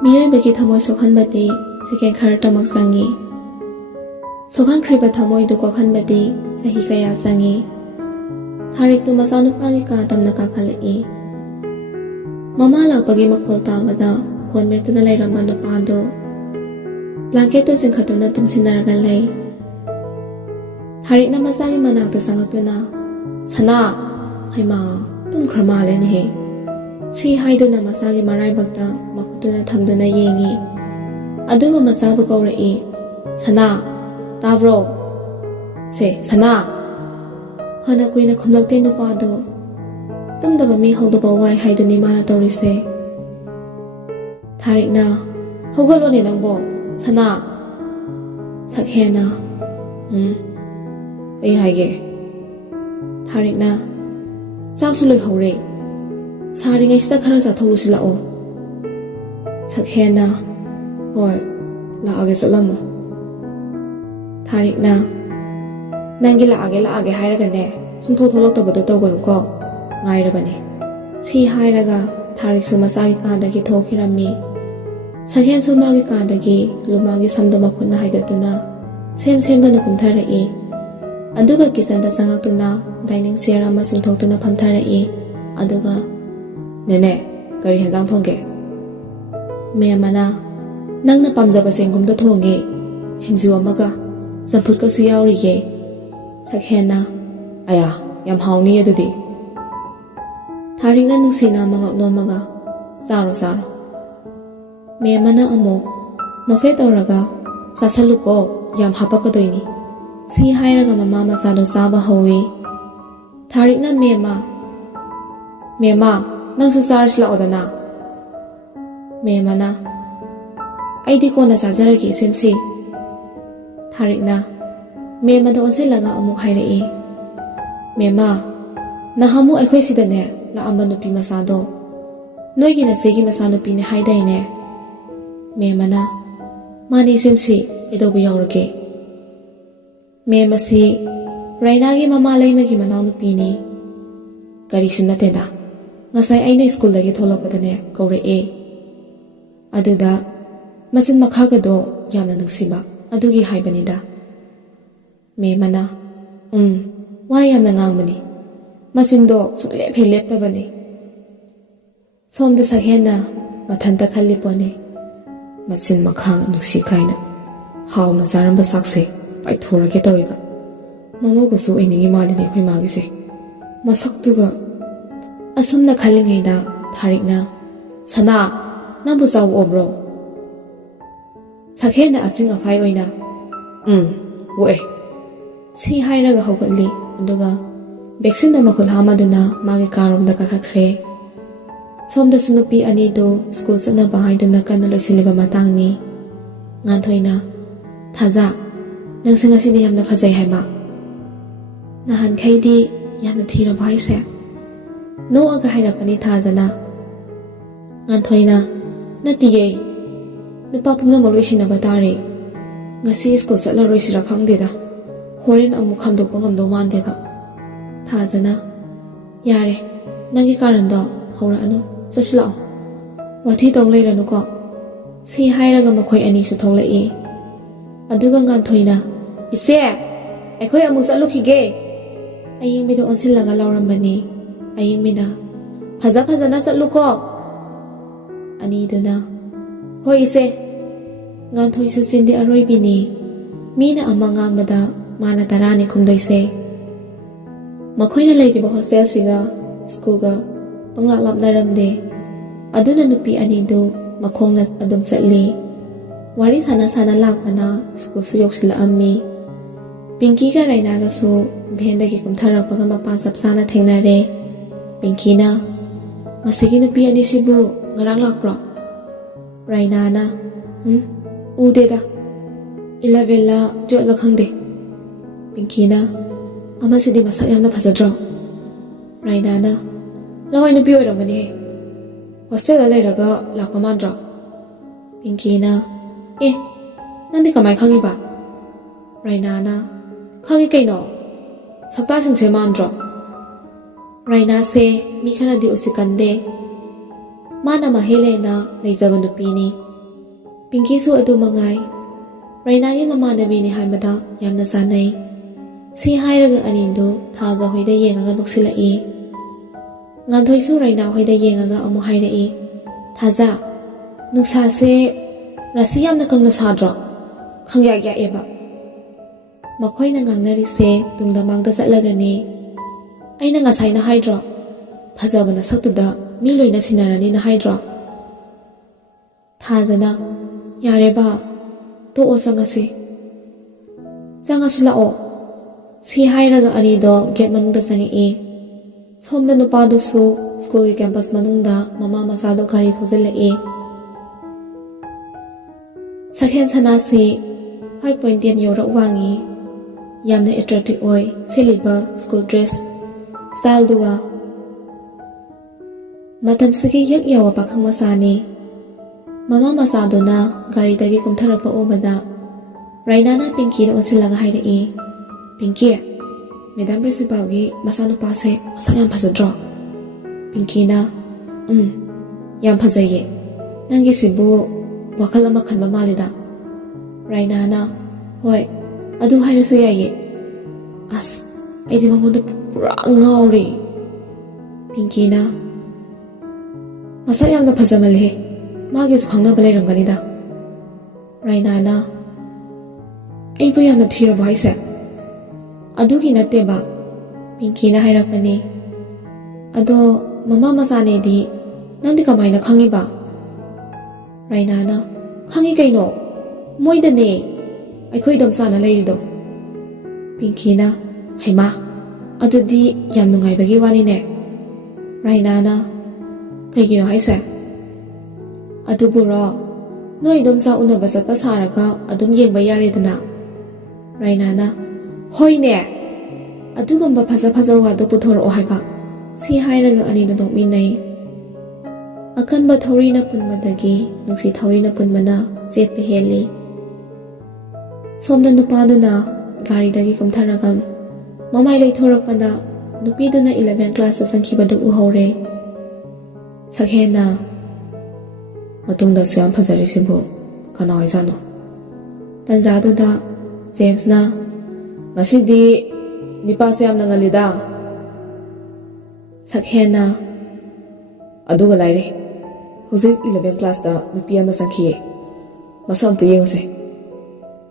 ꯃꯤꯑꯣꯏꯕꯒꯤ ꯊꯃꯣꯏ ꯁꯣꯛꯍꯟꯕꯗꯤ ꯁꯦꯀꯦꯟ ꯈꯔꯇꯃꯛ ꯆꯪꯏ. ꯁꯣꯛꯍꯟꯈ꯭ꯔꯤꯕ ꯊꯃꯣꯏꯗꯨ ꯀꯣꯛꯍꯟꯕꯗꯤ ꯆꯍꯤ ꯀꯌꯥ ꯆꯪꯏ. ꯊꯥꯔꯤꯛꯇꯨ ꯃꯆꯥꯅꯨꯄꯥꯒꯤ ꯀꯥ ꯇꯝꯅ ꯀꯥꯈꯠꯂꯛꯏ. ꯃꯃꯥ ꯂꯥꯛꯄꯒꯤ ꯃꯈꯣꯜ ꯇꯥꯕꯗ ꯐꯣꯟ ꯃꯦꯠꯇꯨꯅ ꯂꯩꯔꯝꯕ ꯅꯨꯄꯥꯗꯨ ꯕ꯭ꯂꯥꯡꯀꯦꯠꯇꯨ ꯆꯤꯡꯈꯠꯇꯨꯅ ꯇꯨꯝꯁꯤꯟꯅꯔꯒ ꯂꯩ. ꯊꯥꯔꯤꯛꯅ ꯃꯆꯥꯒꯤ ꯃꯅꯥꯛꯇ ꯆꯪꯉꯛꯇꯨꯅ "ꯁꯅꯥ, ꯍꯩꯃꯥ ꯇꯨꯝꯈ꯭ꯔ ꯃꯥꯜꯂꯦꯅꯦꯍꯦ." ꯁꯤ ꯍꯥꯏꯗꯨꯅ ꯃꯆꯥꯒꯤ ꯃꯔꯥꯏꯕꯛꯇ ꯃꯈꯨꯠꯇꯨꯅ ꯊꯝꯗꯨꯅ ꯌꯦꯡꯉꯤ. ꯑꯗꯨꯒ ꯃꯆꯥꯕꯨ ꯀꯧꯔꯛꯏ. "ꯁꯅꯥ, ꯇꯥꯕ꯭ꯔꯣ? ꯁꯦ ꯁꯅꯥ." ꯐꯅ ꯀꯨꯏꯅ ꯈꯨꯝꯂꯛꯇꯦ ꯅꯨꯄꯥꯗꯨ. ꯇꯨꯝꯗꯕ ꯃꯤ ꯍꯧꯗꯣꯛꯄ ꯋꯥꯏ ꯍꯥꯏꯗꯨꯅꯤ ꯃꯥꯅ ꯇꯧꯔꯤꯁꯦ. ꯊꯥꯔꯤꯛꯅ "ꯍꯧꯒꯠꯂꯣꯅꯦ ꯅꯪꯕꯣ, ꯁꯅꯥ." ꯁꯛꯍꯦꯟꯅ ꯀꯩ ꯍꯥꯏꯒꯦ? ꯊꯥꯔꯤꯛꯅ "ꯆꯥꯛꯁꯨ ꯂꯣꯏꯍꯧꯔꯦ. ꯁꯥꯔꯤꯉꯩꯁꯤꯗ ꯈꯔ ꯆꯥꯊꯣꯛꯂꯨꯁꯤ ꯂꯥꯛꯑꯣ." ꯁꯛꯍꯦꯟꯅ ꯍꯣꯏ, ꯂꯥꯛꯑꯒꯦ ꯆꯠꯂꯝꯃꯣ. ꯊꯥꯔꯤꯛꯅ "ꯅꯪꯒꯤ ꯂꯥꯛꯑꯒꯦ ꯍꯥꯏꯔꯒꯅꯦ ꯁꯨꯡꯊꯣꯛ ꯊꯣꯛꯂꯛꯇꯕꯗꯣ ꯇꯧꯒꯅꯨꯀꯣ. ꯉꯥꯏꯔꯕꯅꯦ." ꯁꯤ ꯍꯥꯏꯔꯒ ꯊꯥꯔꯤꯛꯁꯨ ꯃꯆꯥꯒꯤ ꯀꯥꯗꯒꯤ ꯊꯣꯛꯈꯤꯔꯝꯃꯤ. ꯁꯛꯍꯦꯟꯁꯨ ꯃꯥꯒꯤ ꯀꯥꯗꯒꯤ ꯂꯨꯃꯥꯒꯤ ꯁꯝꯗꯨ ꯃꯈꯨꯠꯅ ꯍꯥꯏꯒꯠꯇꯨꯅ ꯁꯦꯝꯗꯨꯅ ꯀꯨꯝꯊꯔꯛꯏ. ꯑꯗꯨꯒ ꯀꯤꯆꯟꯗ ꯆꯪꯉꯛꯇꯨꯅ ꯗꯥꯏꯅꯤꯡ ꯆꯤꯌꯔ ꯑꯃ ꯆꯤꯡꯊꯣꯛꯇꯨꯅ ꯐꯝꯊꯔꯛꯏ. ꯑꯗꯨꯒ "ꯅꯦꯅꯦ, ꯀꯔꯤ ꯍꯦꯟꯖꯥꯡ ꯊꯣꯡꯒꯦ?" ꯃꯦꯃꯅ "ꯅꯪꯅ ꯄꯥꯝꯖꯕ ꯆꯦꯡꯒꯨꯝꯗꯣ ꯊꯣꯡꯉꯦ. ꯁꯤꯡꯖꯨ ꯑꯃꯒ ꯆꯝꯐꯨꯠꯀꯁꯨ ꯌꯥꯎꯔꯤꯌꯦ." ꯁꯛꯍꯦꯟꯅ "ꯑꯌꯥ, ꯌꯥꯝ ꯍꯥꯎꯅꯤ ꯑꯗꯨꯗꯤ." ꯊꯥꯔꯤꯛꯅ ꯅꯨꯡꯁꯤꯅ ꯃꯉꯛ ꯅꯣꯝꯃꯒ "ꯆꯥꯔꯣ ꯆꯥꯔꯣ." ꯃꯦꯃꯅ ꯑꯃꯨꯛ ꯅꯣꯛꯐꯦꯠ ꯇꯧꯔꯒ "ꯆꯥꯁꯜꯂꯨꯀꯣ, ꯌꯥꯝ ꯍꯥꯄꯛꯀꯗꯣꯏꯅꯤ." ꯁꯤ ꯍꯥꯏꯔꯒ ꯃꯃꯥ ꯃꯆꯥꯗꯣ ꯆꯥꯕ ꯍꯧꯋꯤ. ꯊꯥꯔꯤꯛꯅ "ꯃꯦꯃꯥ, ꯅꯪꯁꯨ ꯆꯥꯔꯁꯤ ꯂꯥꯛꯑꯣꯗꯅ." ꯃꯦꯃꯅ "ꯑꯩꯗꯤ ꯀꯣꯟꯅ ꯆꯥꯖꯔꯒꯦ ꯏꯆꯦꯝꯁꯤ." ꯊꯥꯔꯤꯛꯅ ꯃꯦꯃꯗ ꯑꯣꯟꯁꯤꯜꯂꯒ ꯑꯃꯨꯛ ꯍꯥꯏꯔꯛꯏ. "ꯃꯦꯃꯥ, ꯅꯍꯥꯟꯃꯨꯛ ꯑꯩꯈꯣꯏ ꯁꯤꯗꯅꯦ ꯂꯥꯛꯑꯝꯕ ꯅꯨꯄꯤ ꯃꯆꯥꯗꯣ ꯅꯣꯏꯒꯤ ꯅꯆꯦꯒꯤ ꯃꯆꯥꯅꯨꯄꯤꯅꯦ ꯍꯥꯏꯗꯥꯏꯅꯦ?" ꯃꯦꯃꯅ "ꯃꯥꯅꯤ ꯏꯆꯦꯝꯁꯤ, ꯀꯩꯗꯧꯕ ꯌꯥꯎꯔꯒꯦ?" "ꯃꯦꯃꯁꯤ ꯔꯩꯅꯥꯒꯤ ꯃꯃꯥꯂꯩꯃꯒꯤ ꯃꯅꯥꯎꯅꯨꯄꯤꯅꯤ." "ꯀꯔꯤꯁꯨ ꯅꯠꯇꯦꯗ. ꯉꯁꯥꯏ ꯑꯩꯅ ꯁ꯭ꯀꯨꯜꯗꯒꯤ ꯊꯣꯛꯂꯛꯄꯗꯅꯦ ꯀꯧꯔꯛꯑꯦ. ꯑꯗꯨꯗ ꯃꯆꯤꯟ ꯃꯈꯥꯒꯗꯣ ꯌꯥꯝꯅ ꯅꯨꯡꯁꯤꯕ, ꯑꯗꯨꯒꯤ ꯍꯥꯏꯕꯅꯤꯗ." ꯃꯦꯃꯅ "ꯋꯥ ꯌꯥꯝꯅ ꯉꯥꯡꯕꯅꯤ. ꯃꯆꯤꯟꯗꯣ ꯁꯨꯡꯂꯦꯞ ꯍꯦꯛ ꯂꯦꯞꯇꯕꯅꯤ." ꯁꯣꯝꯗ ꯁꯛꯍꯦꯟꯅ ꯃꯊꯟꯇ ꯈꯜꯂꯤ ꯄꯣꯠꯅꯤ. ꯃꯆꯤꯟ ꯃꯈꯥꯒ ꯅꯨꯡꯁꯤ ꯀꯥꯏꯅ ꯍꯥꯎꯅ ꯆꯥꯔꯝꯕ ꯆꯥꯛꯁꯦ ꯄꯥꯏꯊꯣꯔꯒꯦ ꯇꯧꯏꯕ. ꯃꯃꯧꯒꯁꯨ ꯑꯣꯏꯅꯤꯡꯉꯤ ꯃꯥꯜꯂꯤꯅꯦ ꯑꯩꯈꯣꯏ ꯃꯥꯒꯤꯁꯦ. ꯃꯁꯛꯇꯨꯒ. ꯑꯁꯨꯝꯅ ꯈꯜꯂꯤꯉꯩꯗ ꯊꯥꯔꯤꯛꯅ "ꯁꯅꯥ, ꯅꯪꯕꯨ ꯆꯥꯛ ꯑꯣꯕ꯭ꯔꯣ?" ꯁꯛꯍꯦꯟꯅ ꯑꯐꯤꯡ ꯑꯐꯥꯏ ꯑꯣꯏꯅ ꯋꯣꯛꯑꯦ ꯁꯤ ꯍꯥꯏꯔꯒ ꯍꯧꯒꯠꯂꯤ ꯑꯗꯨꯒ ꯚꯦꯛꯁꯤꯟꯗ ꯃꯈꯨꯠ ꯍꯥꯝꯃꯗꯨꯅ ꯃꯥꯒꯤ ꯀꯥꯔꯣꯝꯗ ꯀꯥꯈꯠꯈ꯭ꯔꯦ꯫ ꯁꯣꯝꯗꯁꯨ ꯅꯨꯄꯤ ꯑꯅꯤꯗꯨ ꯁ꯭ꯀꯨꯜ ꯆꯠꯅꯕ ꯍꯥꯏꯗꯨꯅ ꯀꯟꯅ ꯂꯣꯏꯁꯤꯜꯂꯤꯕ ꯃꯇꯥꯡꯅꯤ꯫ ꯉꯥꯟꯊꯣꯏꯅ ꯊꯥꯖ ꯅꯪꯁꯦ ꯉꯁꯤꯗꯤ ꯌꯥꯝꯅ ꯐꯖꯩ ꯍꯥꯏꯕ꯫ ꯅꯍꯥꯟꯈꯩꯗꯤ ꯌꯥꯝꯅ ꯊꯤꯔꯕ ꯍꯥꯏꯁꯦ? ꯅꯣꯛꯑꯒ ꯍꯥꯏꯔꯛꯄꯅꯤ ꯊꯥꯖꯅ꯫ ꯉꯥꯟꯊꯣꯏꯅ ꯅꯠꯇꯤꯌꯦ ꯅꯨꯄꯥ ꯄꯨꯝꯅꯃꯛ ꯂꯣꯏꯁꯤꯟꯅꯕ ꯇꯥꯔꯦ꯫ ꯉꯁꯤ ꯁ꯭ꯀꯨꯜ ꯆꯠꯂꯔꯣꯏꯁꯤꯔꯥ ꯈꯪꯗꯦꯗ ꯍꯣꯔꯦꯟ ꯑꯃꯨꯛ ꯈꯥꯝꯗꯣꯛꯄ ꯉꯝꯗꯧ ꯃꯥꯟꯗꯦꯕ꯫ ꯊꯥꯖꯅ ꯌꯥꯔꯦ ꯅꯪꯒꯤ ꯀꯥꯔꯟꯗꯣ ꯍꯧꯔꯛꯑꯅꯨ ꯆꯠꯁꯤꯜꯂꯛꯑꯣ ꯋꯥꯊꯤ ꯇꯧ ꯂꯩꯔꯅꯨꯀꯣ꯫ ꯁꯤ ꯍꯥꯏꯔꯒ ꯃꯈꯣꯏ ꯑꯅꯤꯁꯨ ꯊꯣꯛꯂꯛꯏ꯫ ꯑꯗꯨꯒ ꯉꯥꯟꯊꯣꯏꯅ ꯏꯆꯦ ꯑꯩꯈꯣꯏ ꯑꯃꯨꯛ ꯆꯠꯂꯨꯈꯤꯒꯦ꯫ ꯑꯌꯤꯡꯕꯤꯗ ꯑꯣꯟꯁꯤꯜꯂꯒ ꯂꯥꯎꯔꯝꯕꯅꯤ꯫ ꯑꯌꯤꯡꯕꯤꯅ ꯐꯖꯅ ꯆꯠꯂꯨꯀꯣ꯫ ꯑꯅꯤꯗꯨꯅ ꯍꯣꯏ ꯏꯆꯦ꯫ ꯉꯥꯟꯊꯣꯏꯁꯨ ꯆꯤꯟꯗꯤ ꯑꯔꯣꯏꯕꯤꯅꯤ꯫ ꯃꯤꯅ ꯑꯃ ꯉꯥꯡꯕꯗ ꯃꯥꯅ 10ꯅꯤ ꯈꯨꯝꯗꯣꯏꯁꯦ꯫ ꯃꯈꯣꯏꯅ ꯂꯩꯔꯤꯕ ꯍꯣꯁꯇꯦꯜꯁꯤꯒ ꯁ꯭ꯀꯨꯜꯒ ꯄꯪꯂꯥꯞ ꯂꯥꯞꯅꯔꯝꯗꯦ꯫ ꯑꯗꯨꯅ ꯅꯨꯄꯤ ꯑꯅꯤꯗꯨ ꯃꯈꯣꯡꯅ ꯑꯗꯨꯝ ꯆꯠꯂꯤ꯫ ꯋꯥꯔꯤ ꯁꯥꯟꯅ ꯂꯥꯛꯄꯅ ꯁ꯭ꯀꯨꯜꯁꯨ ꯌꯧꯁꯤꯜꯂꯛꯑꯝꯃꯤ꯫ ꯄꯤꯡꯀꯤꯒ ꯔꯩꯅꯥꯒꯁꯨ ꯚꯦꯟꯗꯒꯤ ꯀꯨꯝꯊꯔꯛꯄꯒ ꯃꯄꯥꯟ ꯆꯞ ꯆꯥꯅ ꯊꯦꯡꯅꯔꯦ꯫ ꯄꯤꯡꯀꯤꯅ ꯃꯁꯤꯒꯤ ꯅꯨꯄꯤ ꯑꯅꯤꯁꯤꯕꯨ ꯉꯔꯥꯡ ꯂꯥꯛꯄ꯭ꯔꯣ? ꯔꯩꯅꯥꯅ ꯎꯗꯦꯗ 11ꯂ 12ꯂ ꯈꯪꯗꯦ꯫ ꯄꯤꯡꯀꯤꯅ ꯑꯃꯁꯤꯗꯤ ꯃꯁꯛ ꯌꯥꯝꯅ ꯐꯖꯗ꯭ꯔꯣ? ꯔꯩꯅꯥꯅ ꯂꯋꯥꯏ ꯅꯨꯄꯤ ꯑꯣꯏꯔꯝꯒꯅꯤꯍꯦ ꯍꯣꯁꯇꯦꯜꯗ ꯂꯩꯔꯒ ꯂꯥꯛꯄ ꯃꯥꯟꯗ꯭ꯔꯣ? ꯄꯤꯡꯀꯤꯅ ꯅꯪꯗꯤ ꯀꯃꯥꯏ ꯈꯪꯉꯤꯕ? ꯔꯩꯅꯥꯅ ꯈꯪꯉꯤ ꯀꯩꯅꯣ ꯁꯛꯇꯥꯁꯤꯡꯁꯦ ꯃꯥꯟꯗ꯭ꯔꯣ? ꯔꯩꯅꯥꯁꯦ ꯃꯤ ꯈꯔꯗꯤ ꯎꯁꯤꯠꯀꯟꯗꯦ꯫ ꯃꯥꯅ ꯃꯍꯦꯜꯂꯦꯅ ꯂꯩꯖꯕ ꯅꯨꯄꯤꯅꯤ꯫ ꯄꯤꯡꯀꯤꯁꯨ ꯑꯗꯨ ꯃꯉꯥꯏ꯫ ꯔꯩꯅꯥꯒꯤ ꯃꯃꯥꯟꯅꯕꯤꯅꯤ ꯍꯥꯏꯕꯗ ꯌꯥꯝꯅ ꯆꯥꯟꯅꯩ꯫ ꯁꯤ ꯍꯥꯏꯔꯒ ꯑꯅꯤꯗꯨ ꯊꯥꯖ ꯍꯣꯏꯗ ꯌꯦꯡꯉꯒ ꯅꯣꯛꯁꯤꯜꯂꯛꯏ꯫ ꯉꯥꯟꯊꯣꯏꯁꯨ ꯔꯩꯅꯥ ꯍꯣꯏꯗ ꯌꯦꯡꯉꯒ ꯑꯃꯨꯛ ꯍꯥꯏꯔꯛꯏ ꯊꯥꯖ ꯅꯨꯡꯁꯥꯁꯦ ꯔꯥꯁꯤ ꯌꯥꯝꯅ ꯀꯪꯅ ꯁꯥꯗ꯭ꯔꯣ? ꯈꯪꯌꯥꯛ ꯌꯥꯛꯑꯦꯕ꯫ ꯃꯈꯣꯏꯅ ꯉꯥꯡꯅꯔꯤꯁꯦ ꯇꯨꯡꯗ ꯃꯥꯡꯗ ꯆꯠꯂꯒꯅꯤ꯫ ꯑꯩꯅ ꯉꯁꯥꯏꯅ ꯍꯥꯏꯗ꯭ꯔꯣ ꯐꯖꯕ ꯅꯁꯛꯇꯨꯗ ꯃꯤ ꯂꯣꯏꯅ ꯁꯤꯟꯅꯔꯅꯤꯅ ꯍꯥꯏꯗ꯭ꯔꯣ? ꯊꯥꯖꯅ ꯌꯥꯔꯦꯕ ꯇꯣꯛꯑꯣ ꯆꯪꯉꯁꯤ ꯂꯥꯛꯑꯣ꯫ ꯁꯤ ꯍꯥꯏꯔꯒ ꯑꯅꯤꯗꯣ ꯒꯦꯠ ꯃꯅꯨꯡꯗ ꯆꯪꯉꯛꯏ꯫ ꯁꯣꯝꯗ ꯅꯨꯄꯥꯗꯨꯁꯨ ꯁ꯭ꯀꯨꯜꯒꯤ ꯀꯦꯝꯄꯁ ꯃꯅꯨꯡꯗ ꯃꯃꯥ ꯃꯆꯥꯗꯣ ꯒꯥꯔꯤ ꯊꯧꯖꯤꯜꯂꯛꯏ꯫ ꯁꯛꯍꯦꯟ ꯁꯅꯥꯁꯤ 5.10 ꯌꯧꯔꯛ ꯋꯥꯡꯉꯤ꯫ ꯌꯥꯝꯅ ꯑꯦꯇ꯭ꯔꯦꯛꯇꯤꯚ ꯑꯣꯏ ꯁꯦꯠꯂꯤꯕ ꯁ꯭ꯀꯨꯜ ꯗ꯭ꯔꯦꯁ ꯁ꯭ꯇꯥꯏꯜꯗꯨꯒ꯫ ꯃꯇꯝꯁꯤꯒꯤ ꯌꯛ ꯌꯥꯎꯕ ꯄꯥꯈꯪ ꯃꯆꯥꯅꯤ꯫ ꯃꯃꯥ ꯃꯆꯥꯗꯨꯅ ꯒꯥꯔꯤꯗꯒꯤ ꯀꯨꯝꯊꯔꯛꯄ ꯎꯕꯗ ꯔꯩꯅꯥꯅ ꯄꯤꯡꯀꯤꯗ ꯑꯣꯟꯁꯤꯜꯂꯒ ꯍꯥꯏꯔꯛꯏ ꯄꯤꯡꯀꯤ ꯃꯦꯗꯥꯝ ꯄ꯭ꯔꯤꯟꯁꯤꯄꯥꯜꯒꯤ ꯃꯆꯥꯅꯨꯄꯥꯁꯦ ꯃꯁꯛ ꯌꯥꯝ ꯐꯖꯗ꯭ꯔꯣ? ꯄꯤꯡꯀꯤꯅ ꯌꯥꯝ ꯐꯖꯩꯌꯦ ꯅꯪꯒꯤꯁꯤꯕꯨ ꯋꯥꯈꯜ ꯑꯃ ꯈꯟꯕ ꯃꯥꯜꯂꯤꯗ꯫ ꯔꯩꯅꯥꯅ ꯍꯣꯏ ꯑꯗꯨ ꯍꯥꯏꯔꯁꯨ ꯌꯥꯏꯌꯦ꯫ ꯑꯁ ꯑꯩꯗꯤ ꯃꯉꯣꯟꯗ ꯄꯨꯔꯥ ꯉꯥꯎꯔꯦ꯫ ꯄꯤꯡꯀꯤꯅ ꯃꯁꯛ ꯌꯥꯝꯅ ꯐꯖꯃꯜꯂꯦ ꯃꯥꯒꯤꯁꯨ ꯈꯪꯅꯕ ꯂꯩꯔꯝꯒꯅꯤꯗ꯫ ꯔꯩꯅꯥꯅ ꯑꯩꯕꯨ ꯌꯥꯝꯅ ꯊꯤꯔꯕꯣ ꯍꯥꯏꯁꯦ? ꯑꯗꯨꯒꯤ ꯅꯠꯇꯦꯕ ꯄꯤꯡꯀꯤꯅ ꯍꯥꯏꯔꯛꯄꯅꯤ꯫ ꯑꯗꯣ ꯃꯃꯥ ꯃꯆꯥꯅꯦꯗꯤ ꯅꯪꯗꯤ ꯀꯃꯥꯏꯅ ꯈꯪꯉꯤꯕ? ꯔꯩꯅꯥꯅ ꯈꯪꯉꯤ ꯀꯩꯅꯣ ꯃꯣꯏꯗꯅꯦ ꯑꯩꯈꯣꯏ ꯏꯗꯣꯝꯆꯥꯅ ꯂꯩꯔꯤꯗꯣ꯫ ꯄꯤꯡꯀꯤꯅ ꯍꯩꯃꯥ ꯑꯗꯨꯗꯤ ꯌꯥꯝ ꯅꯨꯡꯉꯥꯏꯕꯒꯤ ꯋꯥꯅꯤꯅꯦ꯫ ꯔꯩꯅꯥꯅ ꯀꯩꯒꯤꯅꯣ ꯍꯥꯏꯁꯦ? ꯑꯗꯨꯕꯨꯔꯣ ꯅꯣꯏ ꯏꯗꯣꯝꯆꯥ ꯎꯅꯕ ꯆꯠꯄ ꯁꯥꯔꯒ ꯑꯗꯨꯝ ꯌꯦꯡꯕ ꯌꯥꯔꯦꯗꯅ꯫ ꯔꯩꯅꯥꯅ ꯍꯣꯏꯅꯦ ꯑꯗꯨꯒꯨꯝꯕ ꯐꯖꯕ ꯋꯥꯗꯣ ꯄꯨꯊꯣꯔꯛꯑꯣ ꯍꯥꯏꯕ꯫ ꯁꯤ ꯍꯥꯏꯔꯒ ꯑꯅꯤꯗꯣ ꯅꯣꯛꯃꯤꯟꯅꯩ꯫ ꯑꯀꯟꯕ ꯊꯧꯔꯤꯅ ꯄꯨꯟꯕꯗꯒꯤ ꯅꯨꯡꯁꯤ ꯊꯧꯔꯤꯅ ꯄꯨꯟꯕꯅ ꯆꯦꯠꯄ ꯍꯦꯜꯂꯤ꯫ ꯁꯣꯝꯗ ꯅꯨꯄꯥꯗꯨꯅ ꯒꯥꯔꯤꯗꯒꯤ ꯀꯨꯝꯊꯔꯒ ꯃꯃꯥꯏ ꯂꯩꯊꯣꯔꯛꯄꯗ ꯅꯨꯄꯤꯗꯨꯅ 11 ꯀ꯭ꯂꯥꯁꯇ ꯆꯪꯈꯤꯕꯗꯨ ꯎꯍꯧꯔꯦ꯫ ꯁꯛꯍꯦꯟꯅ ꯃꯇꯨꯡꯗꯁꯨ ꯌꯥꯝ ꯐꯖꯔꯤꯁꯤꯕꯨ ꯀꯅꯥ ꯑꯣꯏꯖꯥꯠꯅꯣ? ꯇꯟꯖꯥꯗꯨꯗ ꯖꯦꯝꯁꯅ ꯉꯁꯤꯗꯤ ꯅꯤꯄꯥꯁꯦ ꯌꯥꯝꯅ ꯉꯜꯂꯤꯗ꯫ ꯁꯛꯍꯦꯟꯅ ꯑꯗꯨꯒ ꯂꯥꯏꯔꯤ ꯍꯧꯖꯤꯛ 11 ꯀ꯭ꯂꯥꯁꯇ ꯅꯨꯄꯤ ꯑꯃ ꯆꯪꯈꯤꯌꯦ ꯃꯁꯛ ꯑꯝꯇ ꯌꯦꯡꯉꯨꯁꯦ꯫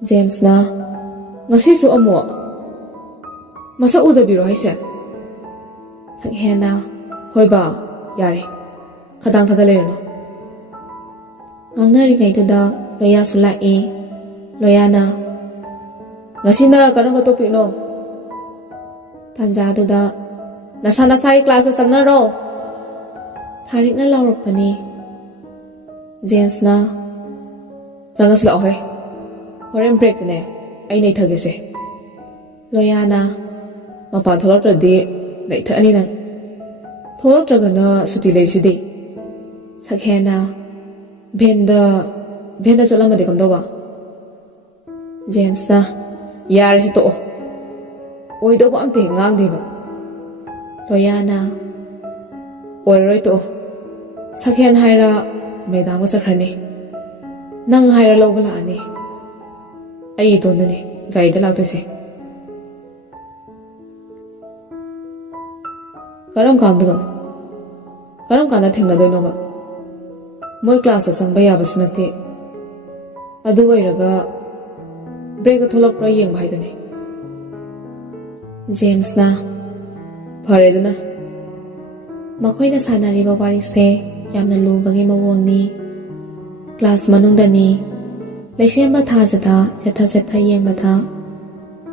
ꯖꯦꯝꯁꯅ ꯉꯁꯤꯁꯨ ꯑꯃꯨꯛ ꯃꯁꯛ ꯎꯗꯕꯤꯔꯣ ꯍꯥꯏꯁꯦ? ꯁꯛꯍꯦꯟꯅ ꯍꯣꯏꯕ ꯌꯥꯔꯦ ꯈꯗꯥꯡ ꯊꯥꯗ ꯂꯩꯔꯅꯨ꯫ ꯉꯥꯡꯅꯔꯤꯉꯩꯗꯨꯗ Loyasu laki. Loyana. Ngasina karamba topic no? Tanjaduda. Nasa-nasai klasa changnaro. Tharik na laurakpani. James na. Changas lao hai. Horen break ne. Ai nei thagese. Loyana. Mapan tholoktradi nei thani nang. Tholoktragana suti leisidi. Sakhena. Benda chalamadi kamdawa. James na. Yare si to. Oidoba amte ngangdeba. Loyana. Oiroi to. Sakhen haira medam chakhrani. Nang haira lawba laani. Ai to nani gari da laktoise. Karam kanda thengna doino ba. Moi class sa sangba yaba sunate. Adu oiraga break da tholok pra yeng bhai dane. James na. Phare duna. Makoina sanariba warise yamna lubagi mawongni. Class manungdani. Laisemba thajada jetha yengmada.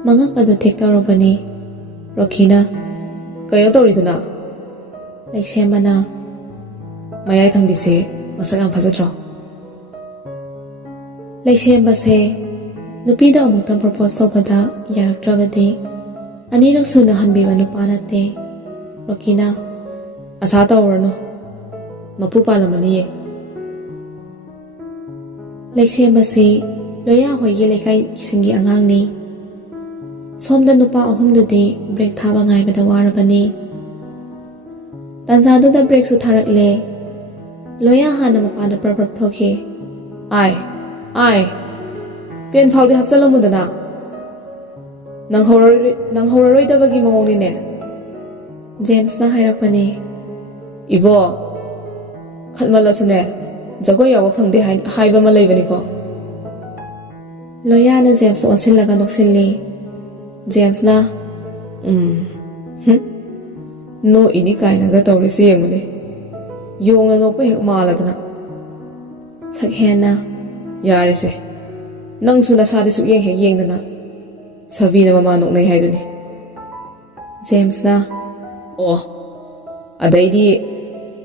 Mangak adu thik tarobani. Rokhina. Kayo tori duna. Laisemba na. Mayai thangbise masak yam phajadro. Laisemba se nupida amuktan propose tawbada yaraktrabadi anirak suna hanbiba nupa nate. Rokhina. Asa tawrano. Mapu palamani ye. Laisemba se loya hoye lekai kisingi angangni. Somda nupa ahumdudi break thaba ngaibada warabani. Tanjaduda break su tharakle. Loya hana mapana prapap thoke. Ai. Pen phawde hapchalamudana. Nang horaroi tabagi mawongni ne. James na hairakpani. Ivo. Khatmalasune. Jagoi yawa phangde haiba ma leibani ko. Loya na James onsillaga noksilli. James na. No ini kaina ga tawrisi yengule. Yongna nokpa hek maladana. Sakhena. Yarese. Nang su nasade su yeng hek yengdana. Savina mama noknai haiduni. James na. Oh. Adaidi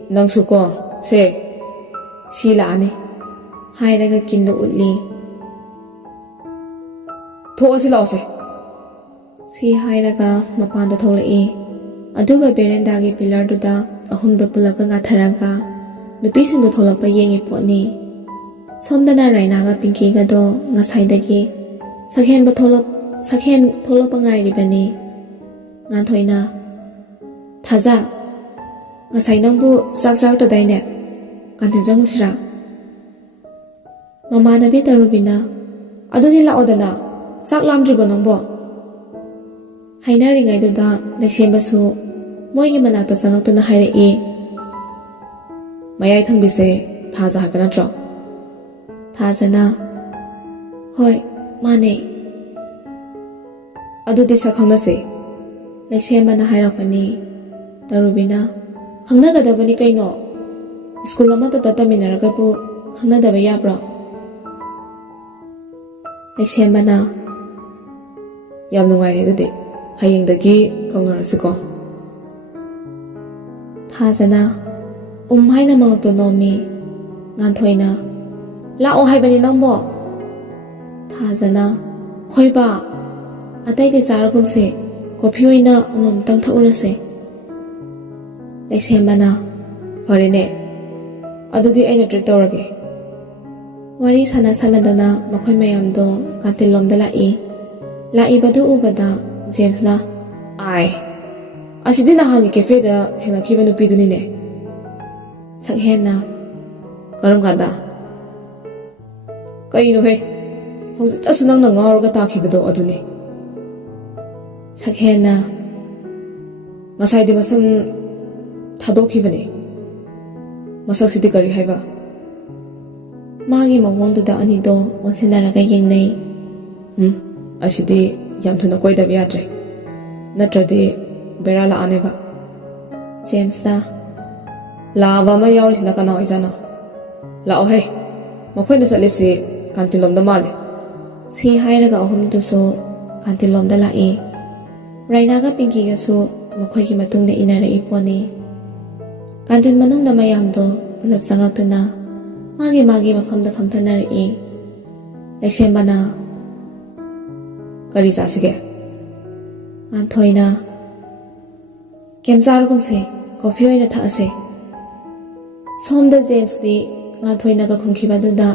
nang su ko se sila ani. Hairaga kinno utli. Thoasi lause. Si hairaga mapanda tholai. Aduga berendagi pillar duda ahumda pulaka ngatharaga nupisingdo tholakpa yengi potni. Somdana rainaga pinki gado ngasaidagi sakhen tholop ngairibani. Nganthoina. Thaja. Ngasai nangbu sak to daine. Kantin jangusira. Mama nabi tarubina. Aduni la odana. Sak lamdribo nangbo. Hainari ngaiduda laisembasu moigi manakta changaktuna hairai. Mayai thangbise thaja haiba natro. Thajana. Hoi, mane. Adudi sakhangnase. Laisembana hairakpani. Tarubina. Khangnagadabani kaino. School amata tataminaraga pu khangnadaba yabra. Laisembana. Yam nungaire dudi. Hayengdagi kaungarasiko. Thajana. Haina mangakto nomi. Nganthoina. Lao haibani nangbo. Thajana. Hoiba. Ataide charagumse. Kopi oina amamtang thaurase. Laisembana. Farine. Adudi aina treat tawrage. Wari sanadana makhoi mayamdo kantin lomda lai badu ubada James na. Ai. Asidi nahangi cafe da thengnakiba nupiduni ne. Sakhena. Karam kanda. Kaino he. Hojit asunang nangaroga takhibado aduni. Sakhena. Ngasai di masam thadokibani. Masak sidi kari haiba. Magi mawongduda anido onsinaraga yengnai. Asidi yam thuna koidaba yadre. Natradi bera laaneba. James na. Laava ma yaurisina kana oijana. Lao he. Makhoi na salisi ꯀꯥꯟꯇꯤꯟꯂꯣꯝꯗ ꯃꯥꯜꯂꯦ ꯁꯤ ꯍꯥꯏꯔꯒ ꯑꯍꯨꯝꯗꯨꯁꯨ ꯀꯥꯟꯇꯤꯟꯂꯣꯝꯗ ꯂꯥꯛꯏ꯫ ꯔꯥꯏꯅꯥꯒ ꯄꯤꯡꯀꯤꯒꯁꯨ ꯃꯈꯣꯏꯒꯤ ꯃꯇꯨꯡꯗ ꯏꯟꯅꯔꯛꯏ ꯄꯣꯠꯅꯤ꯫ ꯀꯥꯟꯇꯤꯟ ꯃꯅꯨꯡꯗ ꯃꯌꯥꯝꯗꯣ ꯄꯨꯂꯞ ꯆꯪꯉꯛꯇꯨꯅ ꯃꯥꯒꯤ ꯃꯐꯝꯗ ꯐꯝꯊꯅꯔꯛꯏ꯫ ꯂꯩꯁꯦꯝꯕꯅ ꯀꯔꯤ ꯆꯥꯁꯤꯒꯦ? ꯉꯥꯟꯊꯣꯏꯅ ꯀꯦꯝ ꯆꯥꯔꯒꯨꯝꯁꯦ, ꯀꯣꯐꯤ ꯑꯣꯏꯅ ꯊꯛꯑꯁꯦ꯫ ꯁꯣꯝꯗ ꯖꯦꯝꯁꯇꯤ ꯉꯥꯟꯊꯣꯏꯅꯒ ꯈꯨꯝꯈꯤꯕꯗꯨꯗ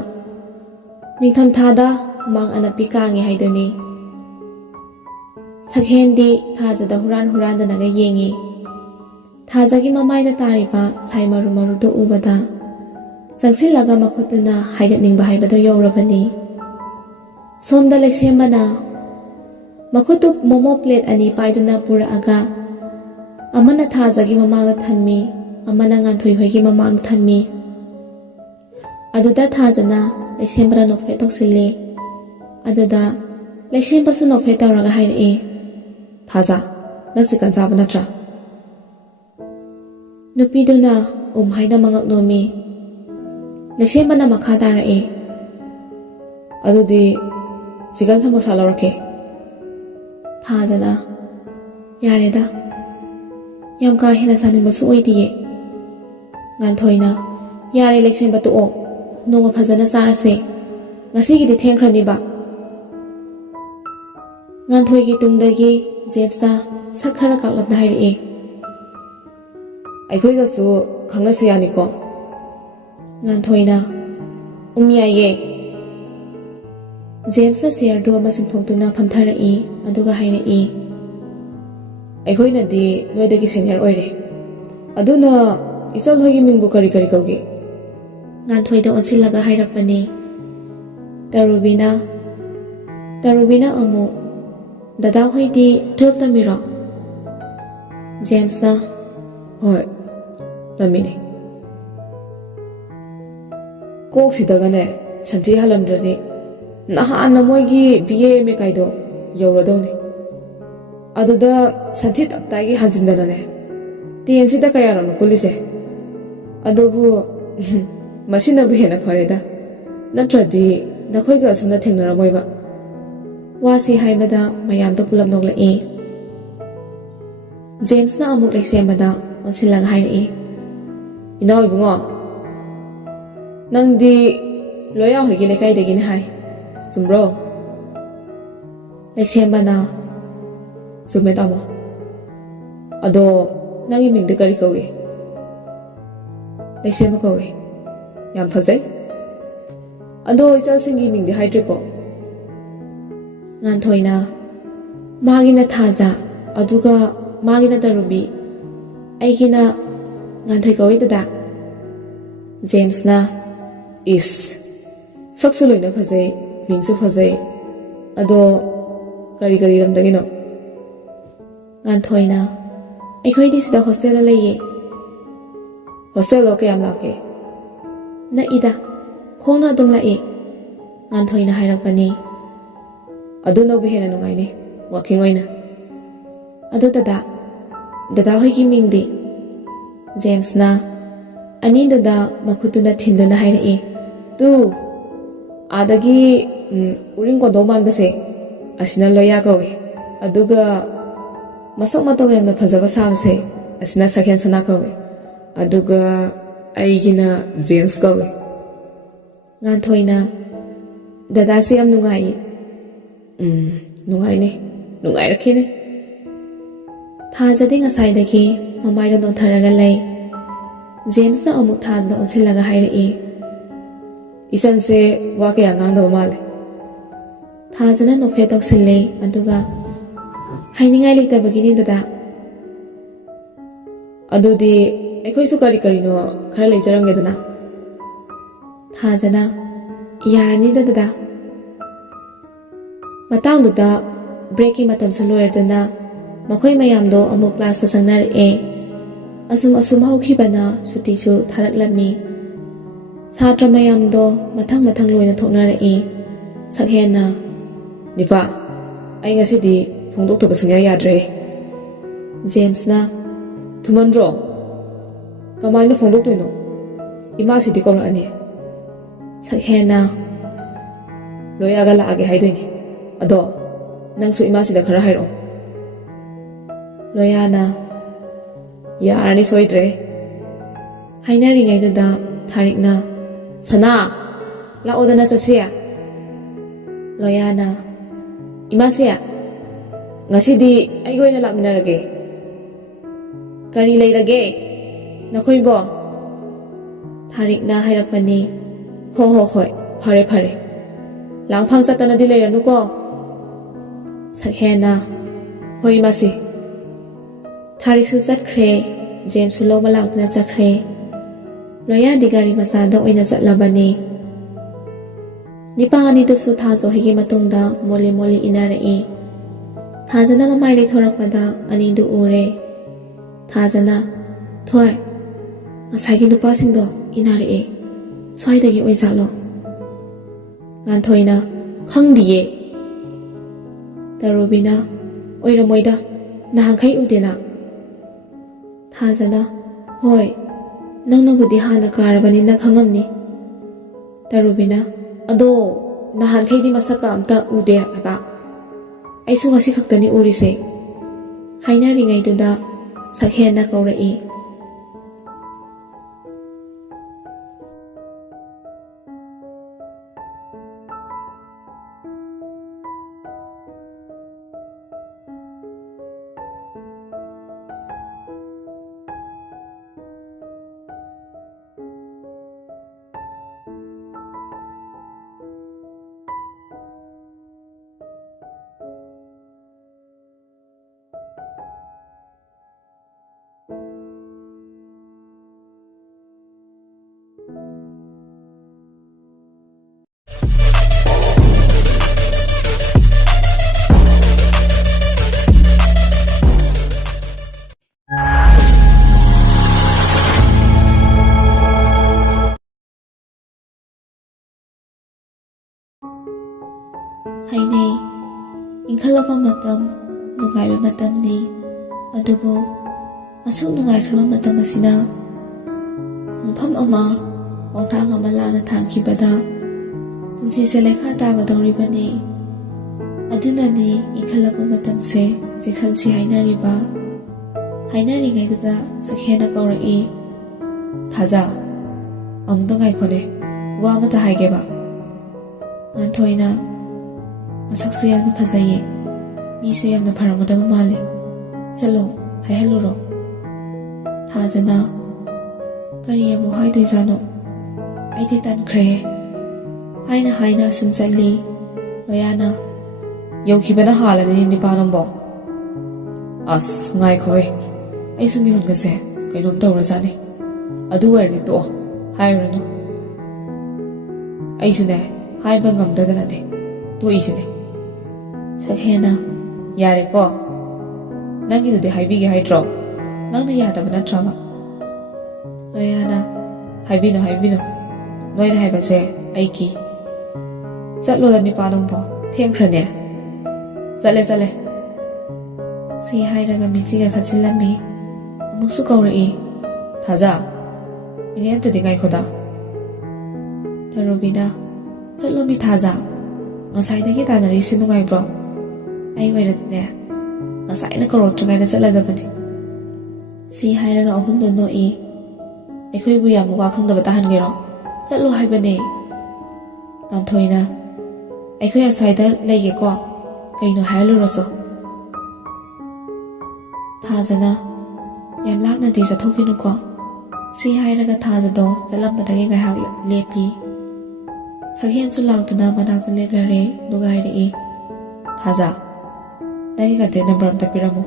ꯅꯤꯡꯊꯝꯊꯥꯗ ꯍꯨꯃꯥꯡ ꯑꯅꯞꯄꯤ ꯀꯥꯡꯉꯤ ꯍꯥꯏꯗꯨꯅꯤ꯫ ꯁꯛꯍꯦꯟꯗꯤ ꯊꯥꯖꯗ ꯍꯨꯔꯥꯟꯗꯅꯒ ꯌꯦꯡꯉꯤ꯫ ꯊꯥꯖꯒꯤ ꯃꯃꯥꯏꯗ ꯇꯥꯔꯤꯕ ꯁꯥꯏ ꯃꯔꯨꯗꯨ ꯎꯕꯗ ꯆꯪꯁꯤꯜꯂꯒ ꯃꯈꯨꯠꯇꯨꯅ ꯍꯥꯏꯒꯠꯅꯤꯡꯕ ꯍꯥꯏꯕꯗꯣ ꯌꯧꯔꯕꯅꯤ꯫ ꯁꯣꯝꯗ ꯂꯩꯁꯦꯝꯕꯅ ꯃꯈꯨꯠꯇꯨ ꯃꯣꯃꯣ ꯄ꯭ꯂꯦꯠ 2 ꯄꯥꯏꯗꯨꯅ ꯄꯨꯔꯛꯑꯒ ꯑꯃꯅ ꯊꯥꯖꯒꯤ ꯃꯃꯥꯡꯗ ꯊꯝꯃꯤ, ꯑꯃꯅ ꯉꯥꯟꯊꯣꯏ ꯍꯣꯏꯒꯤ ꯃꯃꯥꯡꯗ ꯊꯝꯃꯤ꯫ ꯑꯗꯨꯗ ꯊꯥꯖꯅ ꯂꯩꯁꯦꯝꯕꯗ ꯅꯣꯛꯐꯦꯠ ꯇꯧꯁꯤꯜꯂꯤ꯫ ꯑꯗꯨꯗ ꯂꯩꯁꯦꯝꯕꯁꯨ ꯅꯣꯛꯐꯦꯠ ꯇꯧꯔꯒ ꯍꯥꯏꯔꯛꯏ, ꯊꯥꯖ, ꯅꯪ ꯆꯤꯛꯀꯟ ꯆꯥꯕ ꯅꯠꯇ꯭ꯔꯥ? ꯅꯨꯄꯤꯗꯨꯅ ꯍꯥꯏꯅ ꯃꯉꯛ ꯅꯣꯝꯃꯤ꯫ ꯂꯩꯁꯦꯝꯕꯅ ꯃꯈꯥ ꯇꯥꯔꯛꯏ, ꯑꯗꯨꯗꯤ ꯆꯤꯛꯀꯟ ꯁꯃꯣꯁꯥ ꯂꯧꯔꯛꯀꯦ꯫ ꯊꯥꯖꯅ ꯌꯥꯔꯦꯗ, ꯌꯥꯝ ꯀꯥ ꯍꯦꯟꯅ ꯆꯥꯅꯤꯡꯕꯁꯨ ꯑꯣꯏꯗꯤꯌꯦ꯫ ꯉꯥꯟꯊꯣꯏꯅ ꯌꯥꯔꯦ ꯂꯩꯁꯦꯝꯕ ꯇꯣꯛꯑꯣ, ꯅꯣꯡꯃ ꯐꯖꯅ ꯆꯥꯔꯁꯦ, ꯉꯁꯤꯒꯤꯗꯤ ꯊꯦꯡꯈ꯭ꯔꯅꯤꯕ꯫ ꯉꯥꯟꯊꯣꯏꯒꯤ ꯇꯨꯡꯗꯒꯤ ꯖꯦꯝꯁꯅ ꯁꯛ ꯈꯔ ꯀꯥꯛꯂꯞꯅ ꯍꯥꯏꯔꯛꯏ, ꯑꯩꯈꯣꯏꯒꯁꯨ ꯈꯪꯅꯁꯦ ꯌꯥꯅꯤꯀꯣ? ꯉꯥꯟꯊꯣꯏꯅ ꯌꯥꯏꯌꯦ꯫ ꯖꯦꯝꯁꯅ ꯆꯤꯌꯔꯗꯨ ꯑꯃ ꯆꯤꯡꯊꯣꯛꯇꯨꯅ ꯐꯝꯊꯔꯛꯏ, ꯑꯗꯨꯒ ꯍꯥꯏꯔꯛꯏ, ꯑꯩꯈꯣꯏꯅꯗꯤ ꯅꯣꯏꯗꯒꯤ ꯁꯦꯅꯤꯌꯔ ꯑꯣꯏꯔꯦ, ꯑꯗꯨꯅ ꯏꯆꯜ ꯍꯣꯏꯒꯤ ꯃꯤꯡꯕꯨ ꯀꯔꯤ ꯀꯧꯒꯦ? ꯉꯥꯟꯊꯣꯏꯗ ꯑꯣꯟꯁꯤꯜꯂꯒ ꯍꯥꯏꯔꯛꯄꯅꯤ꯫ ꯇꯔꯨꯕꯤꯅ ꯑꯃꯨꯛ ꯗꯗꯥ ꯍꯣꯏꯗꯤ 12 ꯇꯝꯃꯤꯔꯣ? ꯖꯦꯝꯁꯅ ꯍꯣꯏ, ꯇꯝꯃꯤꯅꯦ꯫ ꯀꯣꯛꯁꯤꯗꯒꯅꯦ ꯁꯟꯊꯤ ꯍꯜꯂꯝꯗ꯭ꯔꯗꯤ ꯅꯍꯥꯟꯅ ꯃꯣꯏꯒꯤ BA MA ꯀꯥꯏꯗꯣ ꯌꯧꯔꯗꯧꯅꯤ꯫ ꯑꯗꯨꯗ ꯁꯟꯊꯤ ꯇꯞꯇꯥꯏꯒꯤ ꯍꯟꯖꯤꯟꯗꯅꯅꯦ 10ꯁꯤꯗ ꯀꯌꯥꯔꯛꯅꯣ ꯀꯨꯜꯂꯤꯁꯦ? ꯑꯗꯨꯕꯨ ꯃꯁꯤꯅꯕꯨ ꯍꯦꯟꯅ ꯐꯔꯦꯗ, ꯅꯠꯇ꯭ꯔꯗꯤ ꯅꯈꯣꯏꯒ ꯑꯁꯨꯝꯅ ꯊꯦꯡꯅꯔꯝꯃꯣꯏꯕ꯫ ꯋꯥꯁꯤ ꯍꯥꯏꯕꯗ ꯃꯌꯥꯝꯗꯣ ꯄꯨꯂꯞ ꯅꯣꯛꯂꯛꯏ꯫ ꯖꯦꯝꯁꯅ ꯑꯃꯨꯛ ꯂꯩꯁꯦꯝꯕꯗ ꯑꯣꯟꯁꯤꯜꯂꯒ ꯍꯥꯏꯔꯛꯏ, ꯏꯅꯥꯎ ꯏꯕꯨꯡꯉꯣ, ꯅꯪꯗꯤ ꯂꯣꯌꯥ ꯍꯣꯏꯒꯤ ꯂꯩꯀꯥꯏꯗꯒꯤꯅꯦ ꯍꯥꯏ, ꯆꯨꯝꯕ꯭ꯔꯣ? ꯂꯩꯁꯦꯝꯕꯅ ꯆꯨꯝꯃꯦ ꯇꯥꯃꯣ꯫ ꯑꯗꯣ ꯅꯪꯒꯤ ꯃꯤꯡꯗꯤ ꯀꯔꯤ ꯀꯧꯏ? ꯂꯩꯁꯦꯝꯕ ꯀꯧꯏ꯫ ꯌꯥꯝ ꯐꯖꯩ꯫ ꯑꯗꯣ ꯏꯆꯜꯁꯤꯡꯒꯤ ꯃꯤꯡꯗꯤ ꯍꯥꯏꯗ꯭ꯔꯤꯀꯣ? ꯉꯥꯟꯊꯣꯏꯅ ꯃꯥꯒꯤꯅ ꯊꯥꯖ, ꯑꯗꯨꯒ ꯃꯥꯒꯤꯅ ꯇꯔꯨꯕꯤ, ꯑꯩꯒꯤꯅ ꯉꯥꯟꯊꯣꯏ ꯀꯧꯏ ꯗꯗꯥ꯫ ꯖꯦꯝꯁꯅ ꯏꯁ, ꯁꯛꯁꯨ ꯂꯣꯏꯅ ꯐꯖꯩ, ꯃꯤꯡꯁꯨ ꯐꯖꯩ, ꯑꯗꯣ ꯀꯔꯤ ꯂꯝꯗꯒꯤꯅꯣ? ꯉꯥꯟꯊꯣꯏꯅ ꯑꯩꯈꯣꯏꯗꯤ ꯁꯤꯗ ꯍꯣꯁꯇꯦꯜꯗ ꯂꯩꯌꯦ꯫ ꯍꯣꯁꯇꯦꯜꯗꯣ ꯀꯌꯥꯝ ꯂꯥꯞꯀꯦ? ꯅꯛꯏꯗ, ꯈꯣꯡꯅ ꯑꯗꯨꯝ ꯂꯥꯛꯏ꯫ ꯉꯥꯟꯊꯣꯏꯅ ꯍꯥꯏꯔꯛꯄꯅꯤ꯫ ꯑꯗꯨꯅꯕꯨ ꯍꯦꯟꯅ ꯅꯨꯡꯉꯥꯏꯅꯤ, ꯋꯥꯛꯀꯤꯡ ꯑꯣꯏꯅ꯫ ꯑꯗꯣ ꯗꯗꯥ ꯍꯣꯏꯒꯤ ꯃꯤꯡꯗꯤ? ꯖꯦꯝꯁꯅ ꯑꯅꯤꯗꯨꯗ ꯃꯈꯨꯠꯇꯨꯅ ꯊꯤꯟꯗꯨꯅ ꯍꯥꯏꯔꯛꯏ, ꯑꯥꯗꯒꯤ ꯎꯔꯤꯡ ꯀꯣꯟꯗꯧ ꯃꯥꯟꯕꯁꯦ ꯑꯁꯤꯅ ꯂꯣꯌꯥ ꯀꯧꯏ, ꯑꯗꯨꯒ ꯃꯁꯛ ꯃꯇꯧ ꯌꯥꯝꯅ ꯐꯖꯕ ꯁꯥꯕꯁꯦ ꯑꯁꯤꯅ ꯁꯛꯍꯦꯟ ꯁꯅꯥ ꯀꯧꯏ, ꯑꯗꯨꯒ ꯑꯩꯒꯤꯅ ꯖꯦꯝꯁ ꯀꯧꯏ꯫ ꯉꯥꯟꯊꯣꯏꯅ ꯗꯗꯥꯁꯦ ꯌꯥꯝ ꯅꯨꯡꯉꯥꯏ꯫ ꯅꯨꯡꯉꯥꯏꯅꯤ, ꯅꯨꯡꯉꯥꯏꯔꯛꯈꯤꯅꯤ꯫ ꯊꯥꯖꯗꯤ ꯉꯁꯥꯏꯗꯒꯤ ꯃꯃꯥꯏꯗ ꯅꯣꯟꯊꯔꯒ ꯂꯩ꯫ ꯖꯦꯝꯁꯅ ꯑꯃꯨꯛ ꯊꯥꯖꯗ ꯑꯣꯟꯁꯤꯜꯂꯒ ꯍꯥꯏꯔꯛꯏ, ꯏꯆꯟꯁꯦ ꯋꯥ ꯀꯌꯥ ꯉꯥꯡꯗꯕ ꯃꯥꯜꯂꯦ꯫ ꯊꯥꯖꯅ ꯅꯣꯛꯐꯦꯠ ꯇꯧꯁꯤꯜꯂꯤ, ꯑꯗꯨꯒ ꯍꯥꯏꯅꯤꯡꯉꯥꯏ ꯂꯩꯇꯕꯒꯤꯅꯤ ꯗꯗꯥ꯫ ꯑꯗꯨꯗꯤ ꯑꯩꯈꯣꯏꯁꯨ ꯀꯔꯤꯅꯣ ꯈꯔ ꯂꯩꯖꯔꯝꯒꯦꯗꯅ? ꯊꯥꯖꯅ ꯌꯥꯔꯅꯤꯗ ꯗꯗꯥ꯫ ꯃꯇꯥꯡꯗꯨꯗ ꯕ꯭ꯔꯦꯛꯀꯤ ꯃꯇꯝꯁꯨ ꯂꯣꯏꯔꯗꯨꯅ ꯃꯈꯣꯏ ꯃꯌꯥꯝꯗꯣ ꯑꯃꯨꯛ ꯀ꯭ꯂꯥꯁꯇ ꯆꯪꯅꯔꯛꯑꯦ꯫ ꯑꯁꯨꯝ ꯍꯧꯈꯤꯕꯅ ꯁꯨꯇꯤꯁꯨ ꯊꯥꯔꯛꯂꯝꯃꯤ꯫ ꯁꯥꯇ꯭ꯔ ꯃꯌꯥꯝꯗꯣ ꯃꯊꯪ ꯂꯣꯏꯅ ꯊꯣꯛꯅꯔꯛꯏ꯫ ꯁꯛꯍꯦꯟꯅ ꯅꯤꯄꯥ, ꯑꯩ ꯉꯁꯤꯗꯤ ꯐꯣꯡꯗꯣꯛꯇꯕ ꯁꯨꯡꯌꯥ ꯌꯥꯗ꯭ꯔꯦ꯫ ꯖꯦꯝꯁꯅ ꯊꯨꯃꯟꯗ꯭ꯔꯣ? ꯀꯃꯥꯏꯅ ꯐꯣꯡꯗꯣꯛꯇꯣꯏꯅꯣ? ꯏꯃꯥꯁꯤꯗꯤ ꯀꯧꯔꯛꯑꯅꯤ꯫ ꯁꯛꯍꯦꯟꯅ ꯂꯣꯌꯥꯒ ꯂꯥꯛꯑꯒꯦ ꯍꯥꯏꯗꯣꯏꯅꯤ ꯑꯗꯣ ꯅꯪꯁꯨ ꯏꯃꯥꯁꯤꯗ ꯈꯔ ꯍꯥꯏꯔꯛꯑꯣ ꯂꯣꯌꯥꯅ ꯌꯥꯔꯅꯤ ꯁꯣꯏꯗ꯭ꯔꯦ ꯍꯥꯏꯅꯔꯤꯉꯩꯗꯨꯗ ꯊꯥꯔꯤꯛꯅ ꯁꯅꯥ ꯂꯥꯛꯑꯣꯗꯅ ꯆꯠꯁꯦ ꯂꯣꯌꯥꯅ ꯏꯃꯥꯁꯦ ꯉꯁꯤꯗꯤ ꯑꯩꯒ ꯑꯣꯏꯅ ꯂꯥꯛꯃꯤꯟꯅꯔꯒꯦ ꯀꯔꯤ ꯂꯩꯔꯒꯦ ꯅꯈꯣꯏꯕꯣ ꯊꯥꯔꯤꯛꯅ ꯍꯥꯏꯔꯛꯄꯅꯤ ꯍꯣꯏ ꯐꯔꯦ ꯐꯔꯦ ꯂꯥꯡꯐꯥꯡ ꯆꯠꯇꯅꯗꯤ ꯂꯩꯔꯅꯨꯀꯣ ꯁꯛꯍꯦꯟꯅ ꯍꯣꯏ ꯏꯃꯥꯁꯤ ꯊꯥꯔꯤꯛꯁꯨ ꯆꯠꯈ꯭ꯔꯦ ꯖꯦꯝꯁꯁꯨ ꯂꯧꯕ ꯂꯥꯛꯇꯨꯅ ꯆꯠꯈ꯭ꯔꯦ ꯂꯣꯌꯥꯗꯤ ꯒꯥꯔꯤ ꯃꯆꯥꯗ ꯑꯣꯏꯅ ꯆꯠꯂꯕꯅꯤ ꯅꯤꯄꯥ ꯑꯅꯤꯗꯨꯁꯨ ꯊꯥ ꯆꯣꯍꯤꯒꯤ ꯃꯇꯨꯡꯗ ꯃꯣꯜꯂꯤ ꯃꯣꯜꯂꯤ ꯏꯟꯅꯔꯛꯏ ꯊꯥꯖꯅ ꯃꯃꯥꯏ ꯂꯩꯊꯣꯔꯛꯄꯗ ꯑꯅꯤꯗꯨ ꯎꯔꯦ ꯊꯥꯖꯅ ꯊꯣꯏ ꯉꯁꯥꯏꯒꯤ ꯅꯨꯄꯥꯁꯤꯡꯗꯣ ꯏꯟꯅꯔꯛꯑꯦ ꯁ꯭ꯋꯥꯏꯗꯒꯤ ꯑꯣꯏꯖꯥꯠꯂꯣ ꯉꯥꯟꯊꯣꯏꯅ ꯈꯪꯗꯤꯌꯦ ꯇꯔꯨꯕꯤꯅ ꯑꯣꯏꯔꯝꯃꯣꯏꯗ ꯅꯍꯥꯟꯈꯩ ꯎꯗꯦꯅ ꯊꯥꯖꯅ ꯍꯣꯏ ꯅꯪꯅꯕꯨꯗꯤ ꯍꯥꯟꯅ ꯀꯥꯔꯕꯅꯤꯅ ꯈꯪꯉꯝꯅꯤ ꯇꯔꯨꯕꯤꯅ ꯑꯗꯣ ꯅꯍꯥꯟꯈꯩꯗꯤ ꯃꯁꯛꯀ ꯑꯝꯇ ꯎꯗꯦ ꯍꯥꯏꯕ ꯑꯩꯁꯨ ꯉꯁꯤ ꯈꯛꯇꯅꯤ ꯎꯔꯤꯁꯦ ꯍꯥꯏꯅꯔꯤꯉꯩꯗꯨꯗ ꯁꯛꯍꯦꯟꯅ ꯀꯧꯔꯛꯏ ꯍꯥꯏꯅꯩ ꯏꯟꯈꯠꯂꯛꯄ ꯃꯇꯝ ꯅꯨꯡꯉꯥꯏꯕ ꯃꯇꯝꯅꯤ ꯑꯗꯨꯕꯨ ꯑꯁꯨꯛ ꯅꯨꯡꯉꯥꯏꯈ꯭ꯔꯕ ꯃꯇꯝ ꯑꯁꯤꯅ ꯈꯣꯡꯐꯝ ꯑꯃ ꯈꯣꯡꯊꯥꯡ ꯑꯃ ꯂꯥꯟꯅ ꯊꯥꯡꯈꯤꯕꯗ ꯄꯨꯟꯁꯤꯁꯦ ꯂꯩꯈꯥ ꯇꯥꯒꯗꯧꯔꯤꯕꯅꯤ ꯑꯗꯨꯅꯅꯤ ꯏꯟꯈꯠꯂꯛꯄ ꯃꯇꯝꯁꯦ ꯆꯦꯛꯁꯤꯟꯁꯤ ꯍꯥꯏꯅꯔꯤꯕ ꯍꯥꯏꯅꯔꯤꯉꯩꯗꯨꯗ ꯁꯛꯍꯦꯟꯅ ꯀꯧꯔꯛꯏ ꯊꯥꯖ ꯑꯃꯨꯛꯇ ꯉꯥꯏꯈꯣꯅꯦ ꯋꯥ ꯑꯃꯇ ꯍꯥꯏꯒꯦꯕ ꯉꯥꯟꯊꯣꯏꯅ ꯃꯁꯛꯁꯨ ꯌꯥꯝꯅ ꯐꯖꯩꯌꯦ ꯃꯤꯁꯨ ꯌꯥꯝꯅ ꯐꯔꯝꯒꯗꯕ ꯃꯥꯜꯂꯦ ꯆꯠꯂꯣ ꯍꯥꯏꯍꯜꯂꯨꯔꯣ ꯊꯥꯖꯅ ꯀꯔꯤ ꯑꯃꯨꯛ ꯍꯥꯏꯗꯣꯏꯖꯥꯠꯅꯣ ꯑꯩꯗꯤ ꯇꯟꯈ꯭ꯔꯦ ꯍꯥꯏꯅ ꯍꯥꯏꯅ ꯁꯨꯝ ꯆꯠꯂꯤ ꯂꯣꯌꯥꯅ ꯌꯧꯈꯤꯕꯅ ꯍꯥꯜꯂꯅꯤ ꯅꯤꯄꯥ ꯅꯪꯕꯣ ꯑꯁ ꯉꯥꯏꯈꯣꯍꯦ ꯑꯩꯁꯨ ꯃꯤꯍꯨꯟꯒꯁꯦ ꯀꯩꯅꯣꯝ ꯇꯧꯔꯖꯥꯠꯅꯤ ꯑꯗꯨ ꯑꯣꯏꯔꯗꯤ ꯇꯣꯛꯑꯣ ꯍꯥꯏꯔꯨꯔꯅꯨ ꯑꯩꯁꯨꯅꯦ ꯍꯥꯏꯕ ꯉꯝꯗꯗꯅꯅꯦ ꯇꯣꯛꯏꯁꯤꯅꯦ ꯁꯛꯍꯦꯟꯅ ꯌꯥꯔꯦꯀꯣ ꯅꯪꯒꯤꯗꯨꯗꯤ ꯍꯥꯏꯕꯤꯒꯦ ꯍꯥꯏꯗ꯭ꯔꯣ ꯅꯪꯅ ꯌꯥꯗꯕ ꯅꯠꯇ꯭ꯔꯕ ꯂꯣꯌꯥꯅ ꯍꯥꯏꯕꯤꯅꯨ ꯅꯣꯏꯅ ꯍꯥꯏꯕꯁꯦ ꯑꯩꯒꯤ ꯆꯠꯂꯣꯗ ꯅꯤꯄꯥ ꯅꯪꯕꯣ ꯊꯦꯡꯈ꯭ꯔꯅꯦ ꯆꯠꯂꯦ ꯁꯤ ꯍꯥꯏꯔꯒ ꯃꯤꯆꯤꯒ ꯈꯠꯆꯤꯜꯂꯝꯃꯤ ꯑꯃꯨꯛꯁꯨ ꯀꯧꯔꯛꯏ ꯊꯥꯖ ꯃꯤꯅꯤꯠ ꯑꯝꯇꯗꯤ ꯉꯥꯏꯈꯣꯗ ꯇꯔꯨꯕꯤꯅ ꯆꯠꯂꯣ ꯃꯤ ꯊꯥꯖ ꯉꯁꯥꯏꯗꯒꯤ ꯇꯥꯟꯅꯔꯤꯁꯤ ꯅꯨꯡꯉꯥꯏꯕ꯭ꯔꯣ ꯑꯩ ꯑꯣꯏꯔꯗꯤꯅꯦ ꯉꯁꯥꯏꯅ ꯀꯧꯔꯛꯇ꯭ꯔꯤꯉꯩꯗ ꯆꯠꯂꯗꯕꯅꯤ ꯁꯤ ꯍꯥꯏꯔꯒ ꯑꯍꯨꯝꯗꯣ ꯅꯣꯛꯏ ꯑꯩꯈꯣꯏꯕꯨ ꯌꯥꯝ ꯋꯥ ꯈꯪꯗꯕ ꯇꯥꯍꯟꯒꯦꯔꯣ ꯆꯠꯂꯣ ꯍꯥꯏꯕꯅꯦ ꯉꯥꯟꯊꯣꯏꯅ ꯑꯩꯈꯣꯏ ꯑꯁ꯭ꯋꯥꯏꯗ ꯂꯩꯒꯦꯀꯣ ꯀꯩꯅꯣ ꯍꯥꯏꯍꯜꯂꯨꯔꯁꯨ ꯊꯥꯖꯅ ꯌꯥꯝ ꯂꯥꯞꯅꯗꯤ ꯆꯠꯊꯣꯛꯈꯤꯅꯨꯀꯣ ꯁꯤ ꯍꯥꯏꯔꯒ ꯊꯥꯖꯗꯣ ꯆꯠꯂꯝꯕꯗꯒꯤ ꯉꯥꯏꯍꯥꯛ ꯂꯦꯞꯄꯤ ꯁꯛꯍꯦꯟꯁꯨ ꯂꯥꯛꯇꯨꯅ ꯃꯅꯥꯛꯇ ꯂꯦꯞꯂꯔꯦ ꯑꯗꯨꯒ ꯍꯥꯏꯔꯛꯏ ꯊꯥꯖ ꯅꯪꯒꯤ ꯀꯟꯇꯦꯛ ꯅꯝꯕꯔ ꯑꯝꯇ ꯄꯤꯔꯝꯃꯨ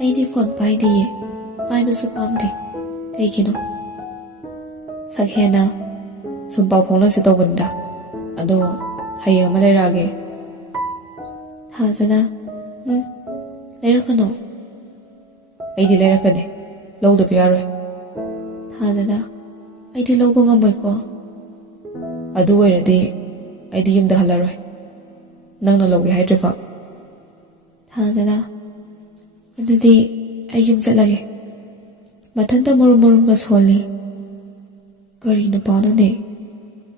ꯑꯩꯗꯤ ꯐꯣꯟ ꯄꯥꯏꯗꯤꯌꯦ ꯄꯥꯏꯕꯁꯨ ꯄꯥꯝꯗꯦ ꯀꯩꯒꯤꯅꯣ ꯁꯛꯍꯦꯟꯅ ꯁꯨꯝ ꯄꯥꯎ ꯐꯥꯎꯅꯁꯤ ꯇꯧꯕꯅꯤꯗ ꯑꯗꯣ ꯍꯌꯦꯡ ꯑꯃ ꯂꯩꯔꯛꯑꯒꯦ ꯊꯥꯖꯅ ꯂꯩꯔꯛꯀꯅꯣ ꯑꯩꯗꯤ ꯂꯩꯔꯛꯀꯅꯤ ꯂꯧꯗꯕ ꯌꯥꯔꯣꯏ ꯊꯥꯖꯅ ꯑꯩꯗꯤ ꯂꯧꯕ ꯉꯝꯃꯣꯏꯀꯣ ꯑꯗꯨ ꯑꯣꯏꯔꯗꯤ ꯑꯩꯗꯤ ꯌꯨꯝꯗ ꯍꯜꯂꯔꯣꯏ ꯅꯪꯅ ꯂꯧꯒꯦ ꯍꯥꯏꯗ꯭ꯔꯤꯐꯥꯎ ꯊꯥꯖꯅ ꯑꯗꯨꯗꯤ ꯑꯩ ꯌꯨꯝ ꯆꯠꯂꯒꯦ ꯃꯊꯟꯇ ꯃꯨꯔꯨꯝꯒ ꯁꯣꯜꯂꯤ ꯀꯔꯤ ꯅꯨꯄꯥꯅꯣꯅꯦ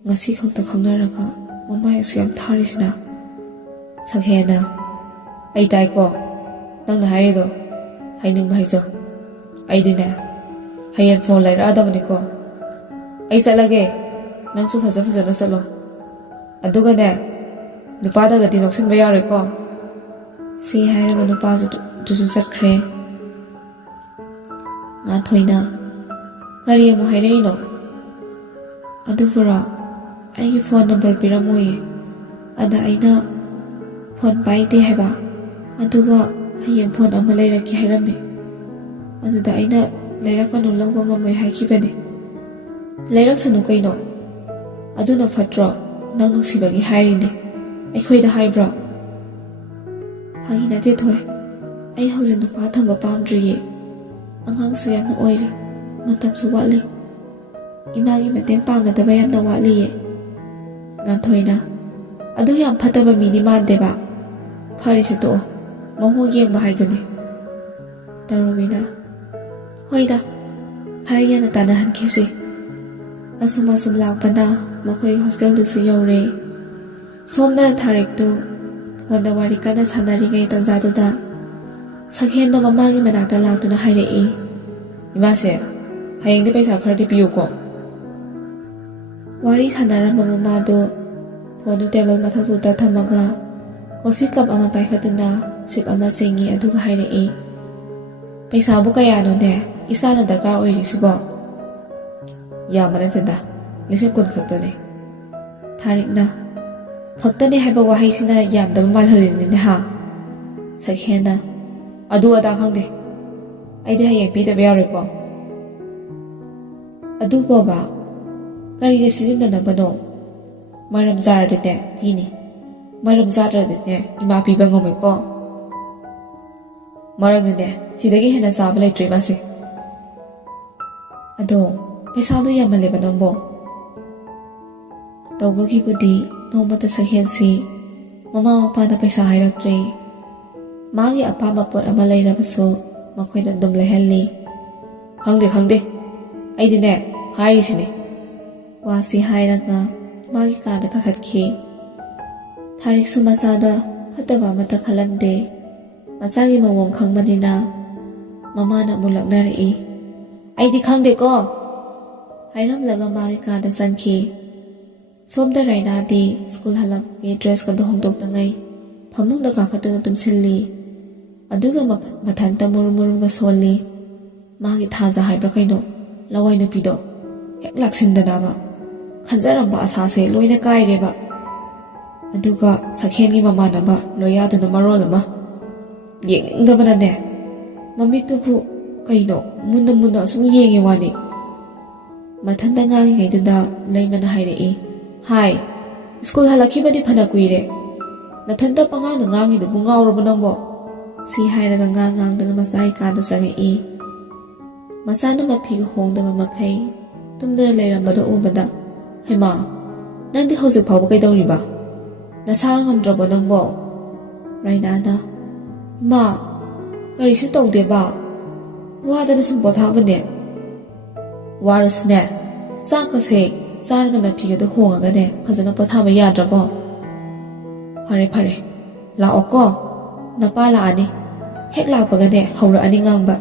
ꯉꯁꯤ ꯈꯛꯇ ꯈꯪꯅꯔꯒ ꯃꯃꯥꯏ ꯑꯁꯨ ꯌꯥꯝ ꯊꯥꯔꯤꯁꯤꯅ? ꯁꯛꯍꯦꯟꯅ: ꯑꯩ ꯇꯥꯏꯀꯣ ꯅꯪꯅ ꯍꯥꯏꯔꯤꯗꯣ, ꯍꯥꯏꯅꯤꯡꯕ ꯍꯥꯏꯖꯧ. ꯑꯩꯗꯤꯅꯦ ꯍꯌꯦꯡ ꯐꯣꯟ ꯂꯩꯔꯛꯑꯗꯕꯅꯤꯀꯣ. ꯑꯩ ꯆꯠꯂꯒꯦ, ꯅꯪꯁꯨ ꯐꯖꯅ ꯆꯠꯂꯣ. ꯑꯗꯨꯒꯅꯦ ꯅꯨꯄꯥꯗꯒꯗꯤ ꯅꯣꯛꯁꯤꯟꯕ ꯌꯥꯔꯣꯏꯀꯣ. ꯁꯤ ꯍꯥꯏꯔꯒ ꯅꯨꯄꯥꯁꯨ ꯗꯨꯁꯨ ꯆꯠꯈ꯭ꯔꯦ. ꯉꯥꯟꯊꯣꯏꯅ: ꯀꯔꯤ ꯑꯃꯨꯛ ꯍꯥꯏꯔꯛꯏꯅꯣ? ꯑꯗꯨꯕꯨꯔꯣ, ꯑꯩꯒꯤ ꯐꯣꯟ ꯅꯝꯕꯔ ꯄꯤꯔꯝꯃꯣꯌꯦ. ꯑꯗ ꯑꯩꯅ ꯐꯣꯟ ꯄꯥꯏꯗꯦ ꯍꯥꯏꯕ. ꯑꯗꯨꯒ ꯍꯌꯦꯡ ꯐꯣꯟ ꯑꯃ ꯂꯩꯔꯛꯀꯦ ꯍꯥꯏꯔꯝꯃꯦ. ꯑꯗꯨꯗ ꯑꯩꯅ ꯂꯩꯔꯛꯀꯅꯨ, ꯂꯧꯕ ꯉꯝꯃꯣꯏ ꯍꯥꯏꯈꯤꯕꯅꯦ. ꯂꯩꯔꯛꯁꯅꯨ ꯀꯩꯅꯣ, ꯑꯗꯨꯅ ꯐꯠꯇ꯭ꯔꯣ? ꯅꯪ ꯅꯨꯡꯁꯤꯕꯒꯤ ꯍꯥꯏꯔꯤꯅꯦ. ꯑꯩꯈꯣꯏꯗ ꯍꯥꯏꯕ꯭ꯔꯣ? ꯐꯥꯒꯤ ꯅꯠꯇꯦ ꯊꯣꯏ, ꯑꯩ ꯍꯧꯖꯤꯛ ꯅꯨꯄꯥ ꯊꯝꯕ ꯄꯥꯝꯗ꯭ꯔꯤꯌꯦ. ꯑꯉꯥꯡꯁꯨ ꯌꯥꯝꯅ ꯑꯣꯏꯔꯤ, ꯃꯇꯝꯁꯨ ꯋꯥꯠꯂꯤ. ꯏꯃꯥꯒꯤ ꯃꯇꯦꯡ ꯄꯥꯡꯒꯗꯕ ꯌꯥꯝꯅ ꯋꯥꯠꯂꯤꯌꯦ. ꯉꯥꯟꯊꯣꯏꯅ: ꯑꯗꯨ ꯌꯥꯝ ꯐꯠꯇꯕ ꯃꯤꯗꯤ ꯃꯥꯟꯗꯦꯕ. ꯐꯔꯦꯁꯦ ꯇꯣꯛꯑꯣ, ꯃꯑꯣꯡ ꯌꯦꯡꯕ ꯍꯥꯏꯗꯨꯅꯤ. ꯇꯔꯨꯕꯤꯅ: ꯍꯣꯏꯗ, ꯈꯔ ꯌꯥꯝꯅ ꯇꯥꯟꯅꯍꯟꯈꯤꯁꯤ. ꯑꯁꯨꯝ ꯂꯥꯛꯄꯅ ꯃꯈꯣꯏ ꯍꯣꯁꯇꯦꯜꯗꯨꯁꯨ ꯌꯧꯔꯦ. ꯁꯣꯝꯗ ꯊꯥꯔꯤꯛꯇꯨ ꯐꯣꯟꯗ ꯋꯥꯔꯤ ꯀꯟꯅ ꯁꯥꯟꯅꯔꯤꯉꯩ ꯇꯥꯟꯖꯥꯗꯨꯗ ꯁꯛꯍꯦꯟꯗ ꯃꯃꯥꯒꯤ ꯃꯅꯥꯛꯇ ꯂꯥꯛꯇꯨꯅ ꯍꯥꯏꯔꯛꯏ: ꯏꯃꯥꯁꯦ, ꯍꯌꯦꯡꯗꯤ ꯄꯩꯁꯥ ꯈꯔꯗꯤ ꯄꯤꯌꯨꯀꯣ. ꯋꯥꯔꯤ ꯁꯥꯟꯅꯔꯝꯕ ꯃꯃꯥꯗꯣ ꯐꯣꯟꯗꯨ ꯇꯦꯕꯜ ꯃꯊꯛꯇꯨꯗ ꯊꯝꯃꯒ ꯀꯣꯐꯤ ꯀꯞ ꯑꯃ ꯄꯥꯏꯈꯠꯇꯨꯅ ꯁꯤꯞ ꯑꯃ ꯁꯦꯡꯉꯤ. ꯑꯗꯨꯒ ꯍꯥꯏꯔꯛꯏ: ꯄꯩꯁꯥꯕꯨ ꯀꯌꯥꯅꯣꯅꯦ ꯏꯆꯥꯅ ꯗꯔꯀꯥꯔ ꯑꯣꯏꯔꯤꯁꯤꯕꯣ? ꯌꯥꯝꯕ ꯅꯠꯇꯦꯗ, 10,000 ꯈꯛꯇꯅꯤ. ꯊꯥꯔꯤꯛꯅ: ꯈꯛꯇꯅꯤ ꯍꯥꯏꯕ ꯋꯥꯍꯩꯁꯤꯅ ꯌꯥꯝꯗꯕ ꯃꯥꯜꯍꯜꯂꯤꯅꯤꯅꯦ ꯍꯥ? ꯁꯛꯍꯦꯟꯅ: ꯑꯗꯨ ꯑꯗꯥ ꯈꯪꯗꯦ, ꯑꯩꯗꯤ ꯍꯌꯦꯡ ꯄꯤꯗꯕ ꯌꯥꯔꯣꯏꯀꯣ. ꯑꯗꯨꯕꯣꯕ ꯀꯔꯤꯗ ꯁꯤꯖꯤꯟꯅꯅꯕꯅꯣ? ꯃꯔꯝ ꯆꯥꯔꯗꯤꯅꯦ ꯄꯤꯅꯤ, ꯃꯔꯝ ꯆꯥꯗ꯭ꯔꯗꯤꯅꯦ ꯏꯃꯥ ꯄꯤꯕ ꯉꯝꯃꯣꯏꯀꯣ. ꯃꯔꯝꯗꯤꯅꯦ ꯁꯤꯗꯒꯤ ꯍꯦꯟꯅ ꯆꯥꯕ ꯂꯩꯇ꯭ꯔꯦ ꯏꯃꯥꯁꯦ. ꯑꯗꯣ ꯄꯩꯁꯥꯗꯣ ꯌꯥꯝꯃꯜꯂꯦꯕ ꯅꯪꯕꯣ. ꯇꯧꯕꯒꯤꯕꯨꯗꯤ ꯅꯣꯡꯃꯇ ꯁꯛꯍꯦꯟꯁꯤ ꯃꯃꯥ ꯃꯄꯥꯗ ꯄꯩꯁꯥ ꯍꯥꯏꯔꯛꯇ꯭ꯔꯦ. ꯃꯥꯒꯤ ꯑꯄꯥꯝꯕ ꯄꯣꯠ ꯑꯃ ꯂꯩꯔꯕꯁꯨ ꯃꯈꯣꯏꯅ ꯑꯗꯨꯝ ꯂꯩꯍꯜꯂꯤ. ꯈꯪꯗꯦ, ꯑꯩꯗꯤꯅꯦ ꯍꯥꯏꯔꯤꯁꯤꯅꯤ. ꯋꯥꯁꯤ ꯍꯥꯏꯔꯒ ꯃꯥꯒꯤ ꯀꯥꯗ ꯀꯥꯈꯠꯈꯤ. ꯊꯥꯔꯤꯛꯁꯨ ꯃꯆꯥꯗ ꯐꯠꯇꯕ ꯑꯃꯠꯇ ꯈꯜꯂꯝꯗꯦ. ꯃꯆꯥꯒꯤ ꯃꯑꯣꯡ ꯈꯪꯕꯅꯤꯅ ꯃꯃꯥꯅ ꯑꯃꯨꯛ ꯂꯛꯅꯔꯛꯏ: ꯑꯩꯗꯤ ꯈꯪꯗꯦꯀꯣ ꯍꯥꯏꯔꯝꯂꯒ ꯃꯥꯒꯤ ꯀꯥꯗ ꯆꯪꯈꯤ. ꯁꯣꯝꯗ ꯔꯥꯏꯅꯥꯗꯤ ꯁ꯭ꯀꯨꯜ ꯍꯜꯂꯛꯄꯒꯤ ꯗ꯭ꯔꯦꯁꯀꯗꯣ ꯍꯣꯡꯗꯣꯛꯇꯉꯩ ꯐꯃꯨꯡꯗ ꯀꯥꯈꯠꯇꯨꯅ ꯇꯨꯝꯁꯤꯜꯂꯤ. ꯑꯗꯨꯒ ꯃꯊꯟꯇ ꯃꯨꯔꯨꯝꯒ ꯁꯣꯜꯂꯤ. ꯃꯥꯒꯤ ꯊꯥꯖ ꯍꯥꯏꯕ꯭ꯔꯥ ꯀꯩꯅꯣ, ꯂꯋꯥꯏ ꯅꯨꯄꯤꯗꯣ ꯍꯦꯛ ꯂꯥꯛꯁꯤꯟꯗꯅꯕ ꯈꯟꯖꯔꯝꯕ ꯑꯁꯥꯁꯦ ꯂꯣꯏꯅ ꯀꯥꯏꯔꯦꯕ. ꯑꯗꯨꯒ ꯁꯛꯍꯦꯟꯒꯤ ꯃꯃꯥꯟꯅꯕ ꯂꯣꯌꯥꯗꯨꯅ ꯃꯔꯣꯜ ꯑꯃ ꯌꯦꯡꯅꯤꯡꯗꯕꯅꯅꯦ ꯃꯃꯤꯠꯇꯨꯕꯨ ꯀꯩꯅꯣ ꯃꯨꯟꯅ ꯑꯁꯨꯝ ꯌꯦꯡꯉꯤ ꯋꯥꯅꯤ. ꯃꯊꯟꯇ ꯉꯥꯡꯉꯤꯉꯩꯗꯨꯗ ꯂꯩꯃꯅ ꯍꯥꯏꯔꯛꯏ: ꯍꯥꯏ, ꯁ꯭ꯀꯨꯜ ꯍꯜꯂꯛꯈꯤꯕꯗꯤ ꯐꯅ ꯀꯨꯏꯔꯦ. ꯅꯊꯟꯇ ꯄꯉꯥꯡꯗ ꯉꯥꯡꯉꯤꯗꯨꯕꯨ ꯉꯥꯎꯔꯕ ꯅꯪꯕꯣ? ꯁꯤ ꯍꯥꯏꯔꯒ ꯉꯥꯡꯗꯨꯅ ꯃꯆꯥꯒꯤ ꯀꯥꯗ ꯆꯪꯉꯛꯏ. ꯃꯆꯥꯅ ꯃꯐꯤꯒ ꯍꯣꯡꯗꯕ ꯃꯈꯩ ꯇꯨꯝꯗꯨꯅ ꯂꯩꯔꯝꯕꯗꯣ ꯎꯕꯗ, ꯍꯩꯃꯥ, ꯅꯪꯗꯤ ꯍꯧꯖꯤꯛ ꯐꯥꯎꯕ ꯀꯩꯗꯧꯔꯤꯕ? ꯅꯁꯥ ꯉꯝꯗ꯭ꯔꯕꯣ ꯅꯪꯕꯣ? ꯔꯥꯏꯅꯥꯅ: ꯏꯃꯥ, ꯀꯔꯤꯁꯨ ꯇꯧꯗꯦꯕ, ꯋꯥꯗꯅ ꯁꯨꯝ ꯄꯣꯊꯥꯕꯅꯦ. ꯋꯥꯔꯁꯨꯅꯦ ꯆꯥꯛꯀꯁꯦ ꯆꯥꯔꯒ ꯅꯐꯤꯒꯗꯣ ꯍꯣꯡꯉꯒꯅꯦ ꯐꯖꯅ ꯄꯣꯊꯥꯕ ꯌꯥꯗ꯭ꯔꯕꯣ? ꯐꯔꯦ, ꯂꯥꯛꯑꯣꯀꯣ, ꯅꯄꯥ ꯂꯥꯛꯑꯅꯤ. ꯍꯦꯛ ꯂꯥꯛꯄꯒꯅꯦ ꯍꯧꯔꯛꯑꯅꯤ ꯉꯥꯡꯕ.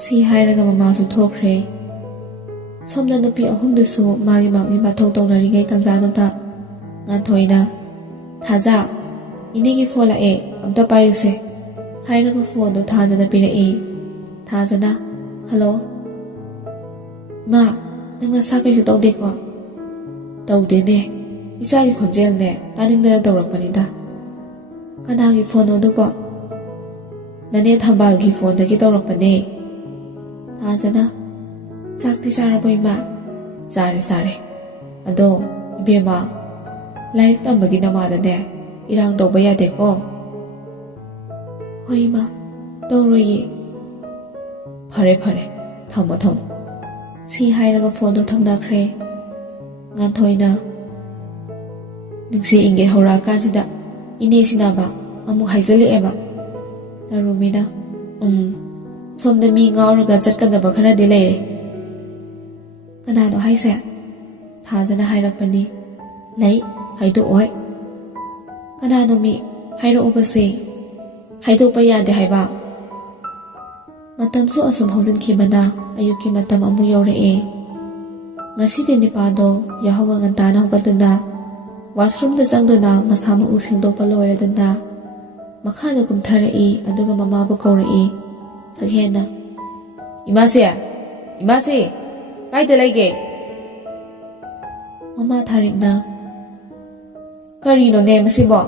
ꯁꯤ ꯍꯥꯏꯔꯒ ꯃꯃꯥꯁꯨ ꯊꯣꯛꯈ꯭ꯔꯦ. ꯁꯣꯝꯗ ꯅꯨꯄꯤ ꯑꯍꯨꯝꯗꯨꯁꯨ ꯃꯥꯒꯤ ꯃꯊꯧ ꯇꯧꯅꯔꯤꯉꯩ ꯇꯥꯟꯖꯥꯗꯨꯗ ꯉꯥꯟꯊꯣꯏꯅ: ꯊꯥꯖ, ꯏꯅꯦꯒꯤ ꯐꯣꯟ ꯂꯥꯛꯑꯦ, ꯑꯝꯇ ꯄꯥꯏꯌꯨꯁꯦ ꯍꯥꯏꯔꯒ ꯐꯣꯟꯗꯣ ꯊꯥꯖꯗ ꯄꯤꯔꯛꯏ. ꯊꯥꯖꯅ: ꯍꯜꯂꯣ ꯃꯥ, ꯅꯪ ꯅꯁꯥ ꯀꯩꯁꯨ ꯇꯧꯗꯦꯀꯣ? ꯇꯧꯗꯦꯅꯦ, ꯏꯆꯥꯒꯤ ꯈꯣꯟꯖꯦꯜꯅꯦ ꯇꯥꯅꯤꯡꯗꯅ ꯇꯧꯔꯛꯄꯅꯤꯗ. ꯀꯅꯥꯒꯤ ꯐꯣꯟꯅꯣ ꯑꯗꯨꯕꯣ? ꯅꯅꯦ ꯊꯝꯕꯥꯜꯒꯤ ꯐꯣꯟꯗꯒꯤ ꯇꯧꯔꯛꯄꯅꯦ. ꯊꯥꯖꯅ: ꯆꯥꯛꯇꯤ ꯆꯥꯔꯕꯣ ꯏꯃꯥ? ꯆꯥꯔꯦ. ꯑꯗꯣ ꯏꯕꯦꯝꯃ, ꯂꯥꯏꯔꯤꯛ ꯇꯝꯕꯒꯤ ꯅꯃꯥꯗꯅꯦ ꯏꯔꯥꯡ ꯇꯧꯕ ꯌꯥꯗꯦꯀꯣ? ꯍꯣꯏ ꯏꯃꯥ, ꯇꯧꯔꯣꯏꯌꯦ. ꯐꯔꯦ, ꯊꯝꯃꯣ. ꯁꯤ ꯍꯥꯏꯔꯒ ꯐꯣꯟꯗꯣ ꯊꯝꯅꯈ꯭ꯔꯦ. ꯉꯥꯟꯊꯣꯏꯅ: ꯅꯨꯡꯁꯤ ꯏꯪꯒꯦ ꯍꯧꯔꯛꯑꯀꯥꯟꯁꯤꯗ ꯏꯅꯦꯁꯤꯅꯕ ꯑꯃꯨꯛ ꯍꯥꯏꯖꯤꯜꯂꯛꯑꯦꯕ. ꯇꯔꯨꯃꯤꯅ: ꯁꯣꯝꯗ ꯃꯤ ꯉꯥꯎꯔꯒ ꯆꯠꯀꯗꯕ ꯈꯔꯗꯤ ꯂꯩꯔꯦ. ꯀꯅꯥꯅꯣ ꯍꯥꯏꯁꯦ? ꯊꯥꯖꯅ ꯍꯥꯏꯔꯛꯄꯅꯤ. ꯂꯩ, ꯍꯥꯏꯗꯣꯛꯑꯣꯏ꯫ ꯀꯅꯥꯅꯣ ꯃꯤ? ꯍꯥꯏꯔꯛꯑꯣꯕꯁꯦ꯫ ꯍꯥꯏꯗꯣꯛꯄ ꯌꯥꯗꯦ ꯍꯥꯏꯕ꯫ ꯃꯇꯝꯁꯨ ꯑꯁꯨꯝ ꯍꯧꯖꯤꯟꯈꯤꯕꯅ ꯑꯌꯨꯛꯀꯤ ꯃꯇꯝ ꯑꯃꯨꯛ ꯌꯧꯔꯛꯑꯦ꯫ ꯉꯁꯤꯗꯤ ꯅꯤꯄꯥꯗꯣ ꯌꯥꯍꯧ ꯉꯟꯇꯥꯅ ꯍꯧꯒꯠꯇꯨꯅ ꯋꯥꯁꯔꯨꯝꯗ ꯆꯪꯗꯨꯅ ꯃꯁꯥ ꯃꯎ ꯁꯦꯡꯗꯣꯛꯄ ꯂꯣꯏꯔꯗꯨꯅ ꯃꯈꯥꯗ ꯀꯨꯝꯊꯔꯛꯏ ꯑꯗꯨꯒ ꯃꯃꯥꯕꯨ ꯀꯧꯔꯛꯏ꯫ ꯁꯛꯍꯦꯟꯅ ꯏꯃꯥꯁꯦ, ꯏꯃꯥꯁꯦ, ꯀꯥꯏꯗ ꯂꯩꯒꯦ? ꯃꯃꯥ ꯊꯥꯔꯤꯛꯅ ꯀꯔꯤꯅꯣꯅꯦ ꯃꯁꯤꯕꯣ?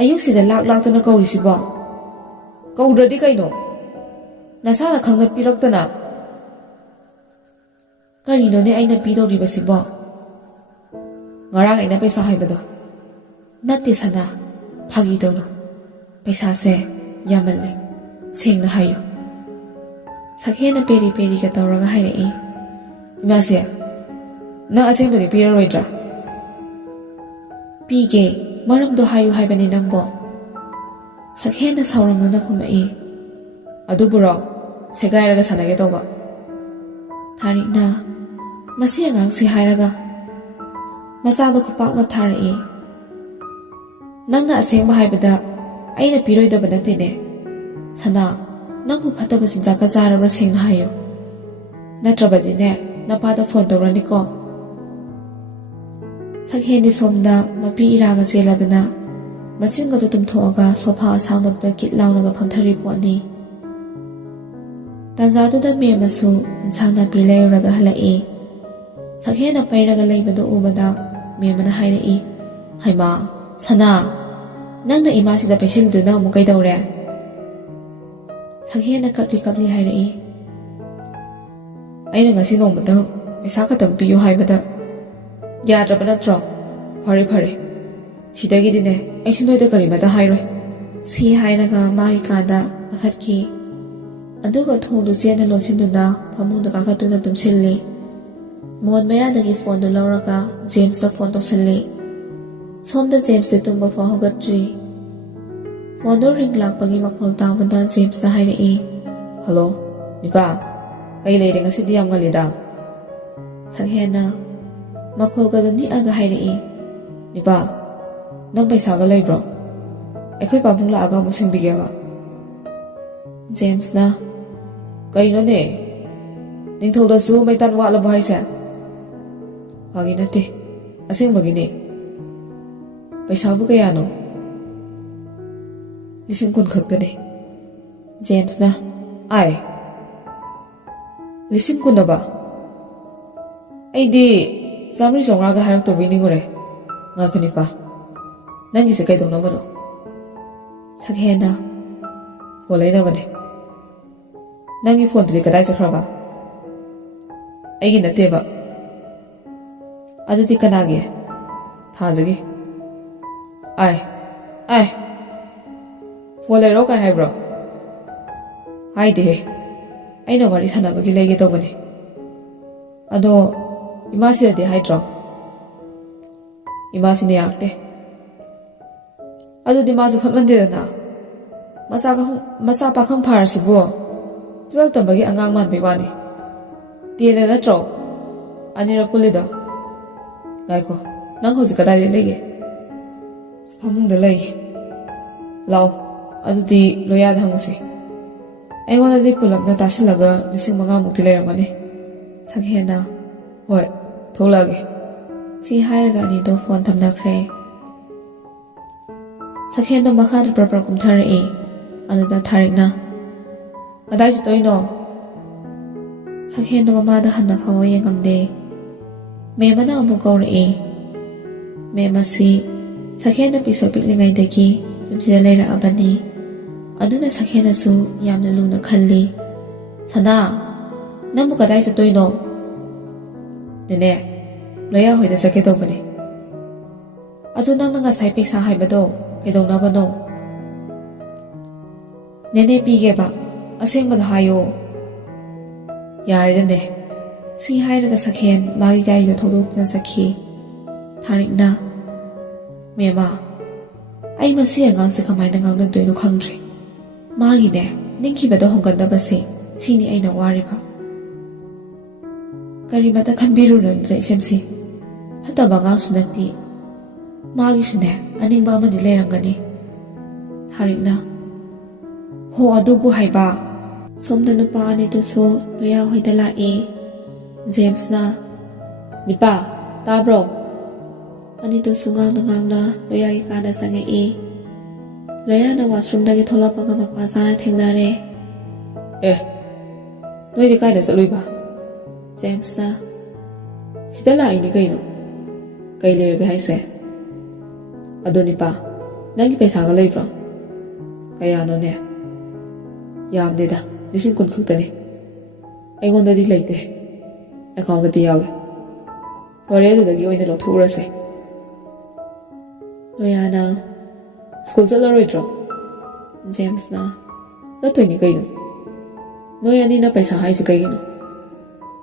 ꯑꯌꯨꯛꯁꯤꯗ ꯂꯥꯛꯇꯅ ꯀꯧꯔꯤꯁꯤꯕꯣ? ꯀꯧꯗ꯭ꯔꯗꯤ ꯀꯩꯅꯣ? ꯅꯁꯥꯅ ꯈꯪꯅ ꯄꯤꯔꯛꯇꯅ? ꯀꯔꯤꯅꯣꯅꯦ ꯑꯩꯅ ꯄꯤꯗꯧꯔꯤꯕꯁꯤꯕꯣ? ꯉꯔꯥꯡ ꯑꯩꯅ ꯄꯩꯁꯥ ꯍꯥꯏꯕꯗꯣ? ꯅꯠꯇꯦ ꯁꯅꯥ, ꯐꯥꯒꯤ ꯇꯧꯅꯨ꯫ ꯄꯩꯁꯥꯁꯦ ꯌꯥꯝꯃꯜꯂꯦ, ꯁꯦꯡꯅ ꯍꯥꯏꯌꯨ꯫ ꯁꯛꯍꯦꯟꯅ ꯄꯦꯔꯤ ꯄꯦꯔꯤꯒ ꯇꯧꯔꯒ ꯍꯥꯏꯔꯛꯏ꯫ ꯏꯃꯥꯁꯦ, ꯅꯪ ꯑꯁꯦꯡꯕꯒꯤ ꯄꯤꯔꯔꯣꯏꯗ꯭ꯔꯥ? ꯄꯤꯒꯦ, ꯃꯔꯝꯗꯣ ꯍꯥꯏꯌꯨ ꯍꯥꯏꯕꯅꯤ ꯅꯪꯕꯣ꯫ ꯁꯛꯍꯦꯟꯅ ꯁꯥꯎꯔꯝꯂꯨꯅ ꯈꯨꯝꯃꯛꯏ꯫ ꯑꯗꯨꯕꯨꯔꯣ, ꯁꯦꯒꯥꯏꯔꯒ ꯁꯥꯟꯅꯒꯦ ꯇꯧꯕ꯫ ꯊꯥꯔꯤꯛꯅ ꯃꯁꯤ ꯑꯉꯥꯡꯁꯤ ꯍꯥꯏꯔꯒ ꯃꯆꯥꯗꯣ ꯈꯨꯄꯥꯛꯅ ꯊꯥꯔꯛꯏ꯫ ꯅꯪꯅ ꯑꯁꯦꯡꯕ ꯍꯥꯏꯕꯗ ꯑꯩꯅ ꯄꯤꯔꯣꯏꯗꯕ ꯅꯠꯇꯦꯅꯦ꯫ ꯁꯅꯥ, ꯅꯪꯕꯨ ꯐꯠꯇꯕ ꯆꯤꯟꯖꯥꯛꯀ ꯆꯥꯔꯕ꯭ꯔꯥ ꯁꯦꯡꯅ ꯍꯥꯏꯌꯨ꯫ ꯅꯠꯇ꯭ꯔꯕꯗꯤꯅꯦ ꯅꯄꯥꯗ ꯐꯣꯟ ꯇꯧꯔꯅꯤꯀꯣ꯫ ꯁꯛꯍꯦꯟꯗꯤ ꯁꯣꯝꯗ ꯃꯄꯤ ꯏꯔꯥꯒ ꯆꯦꯜꯂꯗꯅ ꯃꯆꯤꯟꯒꯗꯣ ꯇꯨꯝꯊꯣꯛꯑꯒ ꯁꯣꯐꯥ ꯑꯁꯥꯡꯕꯗꯨꯗ ꯀꯤꯠ ꯂꯥꯎꯅꯒ ꯐꯝꯊꯔꯤ ꯄꯣꯠꯅꯤ꯫ ꯇꯥꯟꯖꯥꯗꯨꯗ ꯃꯦꯝꯃꯁꯨ ꯏꯟꯁꯥꯡ ꯅꯥꯄꯤ ꯂꯩꯔꯨꯔꯒ ꯍꯜꯂꯛꯏ꯫ ꯁꯛꯍꯦꯟꯅ ꯄꯩꯔꯒ ꯂꯩꯕꯗꯨ ꯎꯕꯗ ꯃꯦꯝꯃꯅ ꯍꯥꯏꯔꯛꯏ꯫ ꯍꯩꯃꯥ, ꯁꯅꯥ, ꯅꯪꯅ ꯏꯃꯥꯁꯤꯗ ꯄꯩꯁꯤꯜꯂꯤꯗꯨꯅ ꯑꯃꯨꯛ ꯀꯩꯗꯧꯔꯦ? ꯁꯛꯍꯦꯟꯅ ꯀꯞꯂꯤ ꯀꯞꯂꯤ ꯍꯥꯏꯔꯛꯏ꯫ ꯑꯩꯅ ꯉꯁꯤ ꯅꯣꯡꯃꯇꯪ ꯄꯩꯁꯥ ꯈꯛꯇꯪ ꯄꯤꯌꯨ ꯍꯥꯏꯕꯗ ꯌꯥꯗ꯭ꯔꯕ ꯅꯠꯇ꯭ꯔꯣ? ꯐꯔꯦ ꯐꯔꯦ, ꯁꯤꯗꯒꯤꯗꯤꯅꯦ ꯑꯩꯁꯨ ꯅꯣꯏꯗ ꯀꯔꯤꯃꯇ ꯍꯥꯏꯔꯣꯏ꯫ ꯁꯤ ꯍꯥꯏꯔꯒ ꯃꯥꯒꯤ ꯀꯥꯗ ꯀꯥꯈꯠꯈꯤ꯫ ꯑꯗꯨꯒ ꯊꯣꯡꯗꯨ ꯆꯦꯠꯅ ꯂꯣꯟꯁꯤꯟꯗꯨꯅ ꯐꯃꯨꯡꯗ ꯀꯥꯈꯠꯇꯨꯅ ꯇꯨꯝꯁꯤꯜꯂꯤ꯫ ꯃꯣꯟ ꯃꯌꯥꯗꯒꯤ ꯐꯣꯟꯗꯨ ꯂꯧꯔꯒ ꯖꯦꯝꯁꯇ ꯐꯣꯟ ꯇꯧꯁꯤꯜꯂꯤ꯫ ꯁꯣꯝꯗ ꯖꯦꯝꯁꯇꯤ ꯇꯨꯝꯕ ꯐꯥꯎ ꯍꯧꯒꯠꯇ꯭ꯔꯤ꯫ ꯐꯣꯟꯗꯨ ꯔꯤꯡ ꯂꯥꯛꯄꯒꯤ ꯃꯈꯣꯜ ꯇꯥꯕꯗ ꯖꯦꯝꯁꯅ ꯍꯥꯏꯔꯛꯏ꯫ ꯍꯜꯂꯣ, ꯅꯤꯄꯥ, ꯀꯩ ꯂꯩꯔꯦ ꯉꯁꯤꯗꯤ ꯌꯥꯝ ꯉꯜꯂꯤꯗ? ꯁꯛꯍꯦꯟꯅ ꯃꯈꯣꯜꯒꯗꯣ ꯅꯤꯛꯑꯒ ꯍꯥꯏꯔꯛꯏ꯫ ꯅꯤꯄꯥ, ꯅꯪ ꯄꯩꯁꯥꯒ ꯂꯩꯕ꯭ꯔꯣ? ꯑꯩꯈꯣꯏ ꯄꯥꯕꯨꯡ ꯂꯥꯛꯑꯒ ꯑꯃꯨꯛ ꯁꯤꯡꯕꯤꯒꯦꯕ꯫ ꯖꯦꯝꯁꯅ ꯀꯩꯅꯣꯅꯦ, ꯅꯤꯡꯊꯧꯗꯁꯨ ꯃꯩꯇꯥꯟ ꯋꯥꯠꯂꯕꯣ ꯍꯥꯏꯁꯦ? ꯐꯥꯒꯤ ꯅꯠꯇꯦ, ꯑꯁꯦꯡꯕꯒꯤꯅꯦ꯫ ꯄꯩꯁꯥꯕꯨ ꯀꯌꯥꯅꯣ? 10,000 ꯈꯛꯇꯅꯦ꯫ ꯖꯦꯝꯁꯅ ꯑꯥꯏ, 10,000 ꯑꯕ? ꯑꯩꯗꯤ 100-900ꯒ ꯍꯥꯏꯔꯛꯇꯧꯕꯩ ꯅꯤꯡꯉꯨꯔꯦ꯫ ꯉꯥꯏꯈꯣ ꯅꯤꯄꯥ, ꯅꯪꯒꯤꯁꯦ ꯀꯩꯗꯧꯅꯕꯅꯣ? ꯁꯛꯍꯦꯟꯅ ꯐꯣꯟ ꯂꯩꯅꯕꯅꯦ꯫ ꯅꯪꯒꯤ ꯐꯣꯟꯗꯨꯗꯤ ꯀꯗꯥꯏ ꯆꯠꯈ꯭ꯔꯕ? ꯑꯩꯒꯤ ꯅꯠꯇꯦꯕ꯫ ꯑꯗꯨꯗꯤ ꯀꯅꯥꯒꯤ? ꯊꯥꯖꯒꯤ꯫ ꯑꯥꯏ, ꯐꯣꯟ ꯂꯩꯔꯣ ꯀꯥꯏ ꯍꯥꯏꯕ꯭ꯔꯣ? ꯍꯥꯏꯗꯦꯍꯦ, ꯑꯩꯅ ꯋꯥꯔꯤ ꯁꯥꯟꯅꯕꯒꯤ ꯂꯩꯒꯦ ꯇꯧꯕꯅꯦ꯫ ꯑꯗꯣ ꯏꯃꯥꯁꯤꯗꯗꯤ ꯍꯥꯏꯗ꯭ꯔꯣ? ꯏꯃꯥꯁꯤꯅ ꯌꯥꯔꯛꯇꯦ꯫ ꯑꯗꯨꯗꯤ ꯃꯥꯁꯨ ꯐꯠꯃꯟꯗꯦꯗꯅ꯫ ꯃꯆꯥ ꯄꯥꯈꯪ ꯐꯥꯔꯁꯤꯕꯨ 12 ꯇꯝꯕꯒꯤ ꯑꯉꯥꯡ ꯃꯥꯟꯕꯩ ꯋꯥꯅꯤ꯫ 10 ꯅꯠꯇ꯭ꯔꯣ ꯑꯅꯤꯔꯛ ꯄꯨꯜꯂꯤꯗꯣ? ꯉꯥꯏꯈꯣ, ꯅꯪ ꯍꯧꯖꯤꯛ ꯀꯗꯥꯏꯗ ꯂꯩꯒꯦ? ꯐꯃꯨꯡꯗ ꯂꯩ꯫ ꯂꯥꯎ, ꯑꯗꯨꯗꯤ ꯂꯣꯌꯥꯗ ꯍꯪꯉꯨꯁꯤ꯫ ꯑꯩꯉꯣꯟꯗꯗꯤ ꯄꯨꯂꯞꯅ ꯇꯥꯁꯤꯜꯂꯒ 5,000ꯃꯨꯛꯇꯤ ꯂꯩꯔꯝꯒꯅꯤ꯫ ꯁꯛꯍꯦꯟꯅ ꯍꯣꯏ, ꯊꯣꯛꯂꯛꯑꯒꯦ꯫ ꯁꯤ ꯍꯥꯏꯔꯒ ꯑꯅꯤꯗꯣ ꯐꯣꯟ ꯊꯝꯅꯈ꯭ꯔꯦ꯫ ꯁꯛꯍꯦꯟꯗꯣ ꯃꯈꯥꯗ ꯄ꯭ꯔꯄ꯭ꯔ ꯀꯨꯝꯊꯔꯛꯏ꯫ ꯑꯗꯨꯗ ꯊꯥꯔꯤꯛꯅ ꯀꯗꯥꯏ ꯆꯠꯇꯣꯏꯅꯣ? ꯁꯛꯍꯦꯟꯗꯣ ꯃꯃꯥꯗ ꯍꯟꯅ ꯐꯥꯎꯕ ꯌꯦꯡꯉꯝꯗꯦ꯫ ꯃꯦꯝꯃꯅ ꯑꯃꯨꯛ ꯀꯧꯔꯛꯏ꯫ ꯃꯦꯝ ꯑꯁꯤ ꯁꯛꯍꯦꯟꯅ ꯄꯤꯁꯛ ꯄꯤꯛꯂꯤꯉꯩꯗꯒꯤ ꯌꯨꯝꯁꯤꯗ ꯂꯩꯔꯛꯑꯕꯅꯤ꯫ ꯑꯗꯨꯅ ꯁꯛꯍꯦꯟꯅꯁꯨ ꯌꯥꯝꯅ ꯂꯨꯅ ꯈꯜꯂꯤ꯫ ꯁꯅꯥ, ꯅꯪꯕꯨ ꯀꯗꯥꯏ ꯆꯠꯇꯣꯏꯅꯣ? ꯅꯦꯅꯦ, ꯂꯣꯌꯥ ꯍꯣꯏꯗ ꯆꯠꯀꯦ ꯇꯧꯕꯅꯦ꯫ ꯑꯗꯨ ꯅꯪꯅ ꯉꯁꯥꯏ ꯄꯩꯁꯥ ꯍꯥꯏꯕꯗꯣ ꯀꯩꯗꯧꯅꯕꯅꯣ? ꯅꯦꯅꯦ ꯄꯤꯒꯦꯕ, ꯑꯁꯦꯡꯕꯗꯣ ꯍꯥꯏꯌꯣ꯫ ꯌꯥꯔꯦꯗꯅꯦ꯫ ꯁꯤ ꯍꯥꯏꯔꯒ ꯁꯛꯍꯦꯟ ꯃꯥꯒꯤ ꯒꯥꯔꯤꯗꯣ ꯊꯧꯗꯣꯛꯇꯨꯅ ꯆꯠꯈꯤ꯫ ꯊꯥꯔꯤꯛꯅ ꯃꯦꯝꯃ, ꯑꯩ ꯃꯁꯤ ꯑꯉꯥꯡꯁꯦ ꯀꯃꯥꯏꯅ ꯉꯥꯡꯅꯗꯣꯏꯅꯣ ꯈꯪꯗ꯭ꯔꯦ꯫ ꯃꯥꯒꯤꯅꯦ ꯅꯤꯡꯈꯤꯕꯗꯣ ꯍꯣꯡꯒꯠꯅꯕꯁꯦ ꯁꯤꯅꯤ ꯑꯩꯅ ꯋꯥꯔꯤꯕ꯫ ꯀꯔꯤꯃꯇ ꯈꯟꯕꯤꯔꯨꯅꯨ ꯏꯆꯦꯝꯁꯤ, ꯐꯠꯇꯕ ꯑꯉꯥꯡꯁꯨ ꯅꯠꯇꯦ꯫ ꯃꯥꯒꯤꯁꯨꯅꯦ ꯑꯅꯤꯡꯕ ꯑꯃꯗꯤ ꯂꯩꯔꯝꯒꯅꯤ ꯊꯥꯔꯤꯛꯅ ꯍꯣ ꯑꯗꯨꯕꯨ ꯍꯥꯏꯕ ꯁꯣꯝꯗ ꯅꯨꯄꯥ ꯑꯅꯤꯗꯨꯁꯨ ꯂꯣꯌꯥ ꯍꯣꯏꯗ ꯂꯥꯛꯏ ꯖꯦꯝꯁꯅ ꯅꯤꯄꯥ ꯇꯥꯕ꯭ꯔꯣ ꯑꯅꯤꯗꯨꯁꯨ ꯉꯥꯡꯅ ꯂꯣꯌꯥꯒꯤ ꯀꯥꯗ ꯆꯪꯉꯛꯏ ꯂꯣꯌꯥꯅ ꯋꯥꯁꯔꯨꯝꯗꯒꯤ ꯊꯣꯛꯂꯛꯄꯒ ꯃꯄꯥ ꯆꯥꯅ ꯊꯦꯡꯅꯔꯦ ꯑꯦ ꯅꯣꯏꯗꯤ ꯀꯥꯏꯗ ꯆꯠꯂꯨꯏꯕ ꯖꯦꯝꯁꯅ ꯁꯤꯗ ꯂꯥꯛꯏꯅꯤ ꯀꯩꯅꯣ ꯀꯩ ꯂꯩꯔꯒꯦ ꯍꯥꯏꯁꯦ ꯑꯗꯣ ꯅꯤꯄꯥ ꯅꯪꯒꯤ ꯄꯩꯁꯥꯒ ꯂꯩꯕ꯭ꯔꯣ ꯀꯌꯥꯅꯣꯅꯦ ꯌꯥꯝꯗꯦꯗ 20,000 ꯈꯛꯇꯅꯤ ꯑꯩꯉꯣꯟꯗꯗꯤ ꯂꯩꯇꯦ ꯑꯦꯀꯥꯎꯟꯗꯗꯤ ꯌꯥꯎꯏ ꯐꯔꯦ ꯑꯗꯨꯗꯒꯤ ꯑꯣꯏꯅ ꯂꯧꯊꯣꯛꯎꯔꯁꯦ ꯂꯣꯌꯥꯅ ꯁ꯭ꯀꯨꯜ ꯆꯠꯂꯔꯣꯏꯗ꯭ꯔꯣ ꯖꯦꯝꯁꯅ ꯆꯠꯇꯣꯏꯅꯤ ꯀꯩꯅꯣ ꯅꯣꯏ ꯑꯅꯤꯅ ꯄꯩꯁꯥ ꯍꯥꯏꯁꯦ ꯀꯩꯒꯤꯅꯣ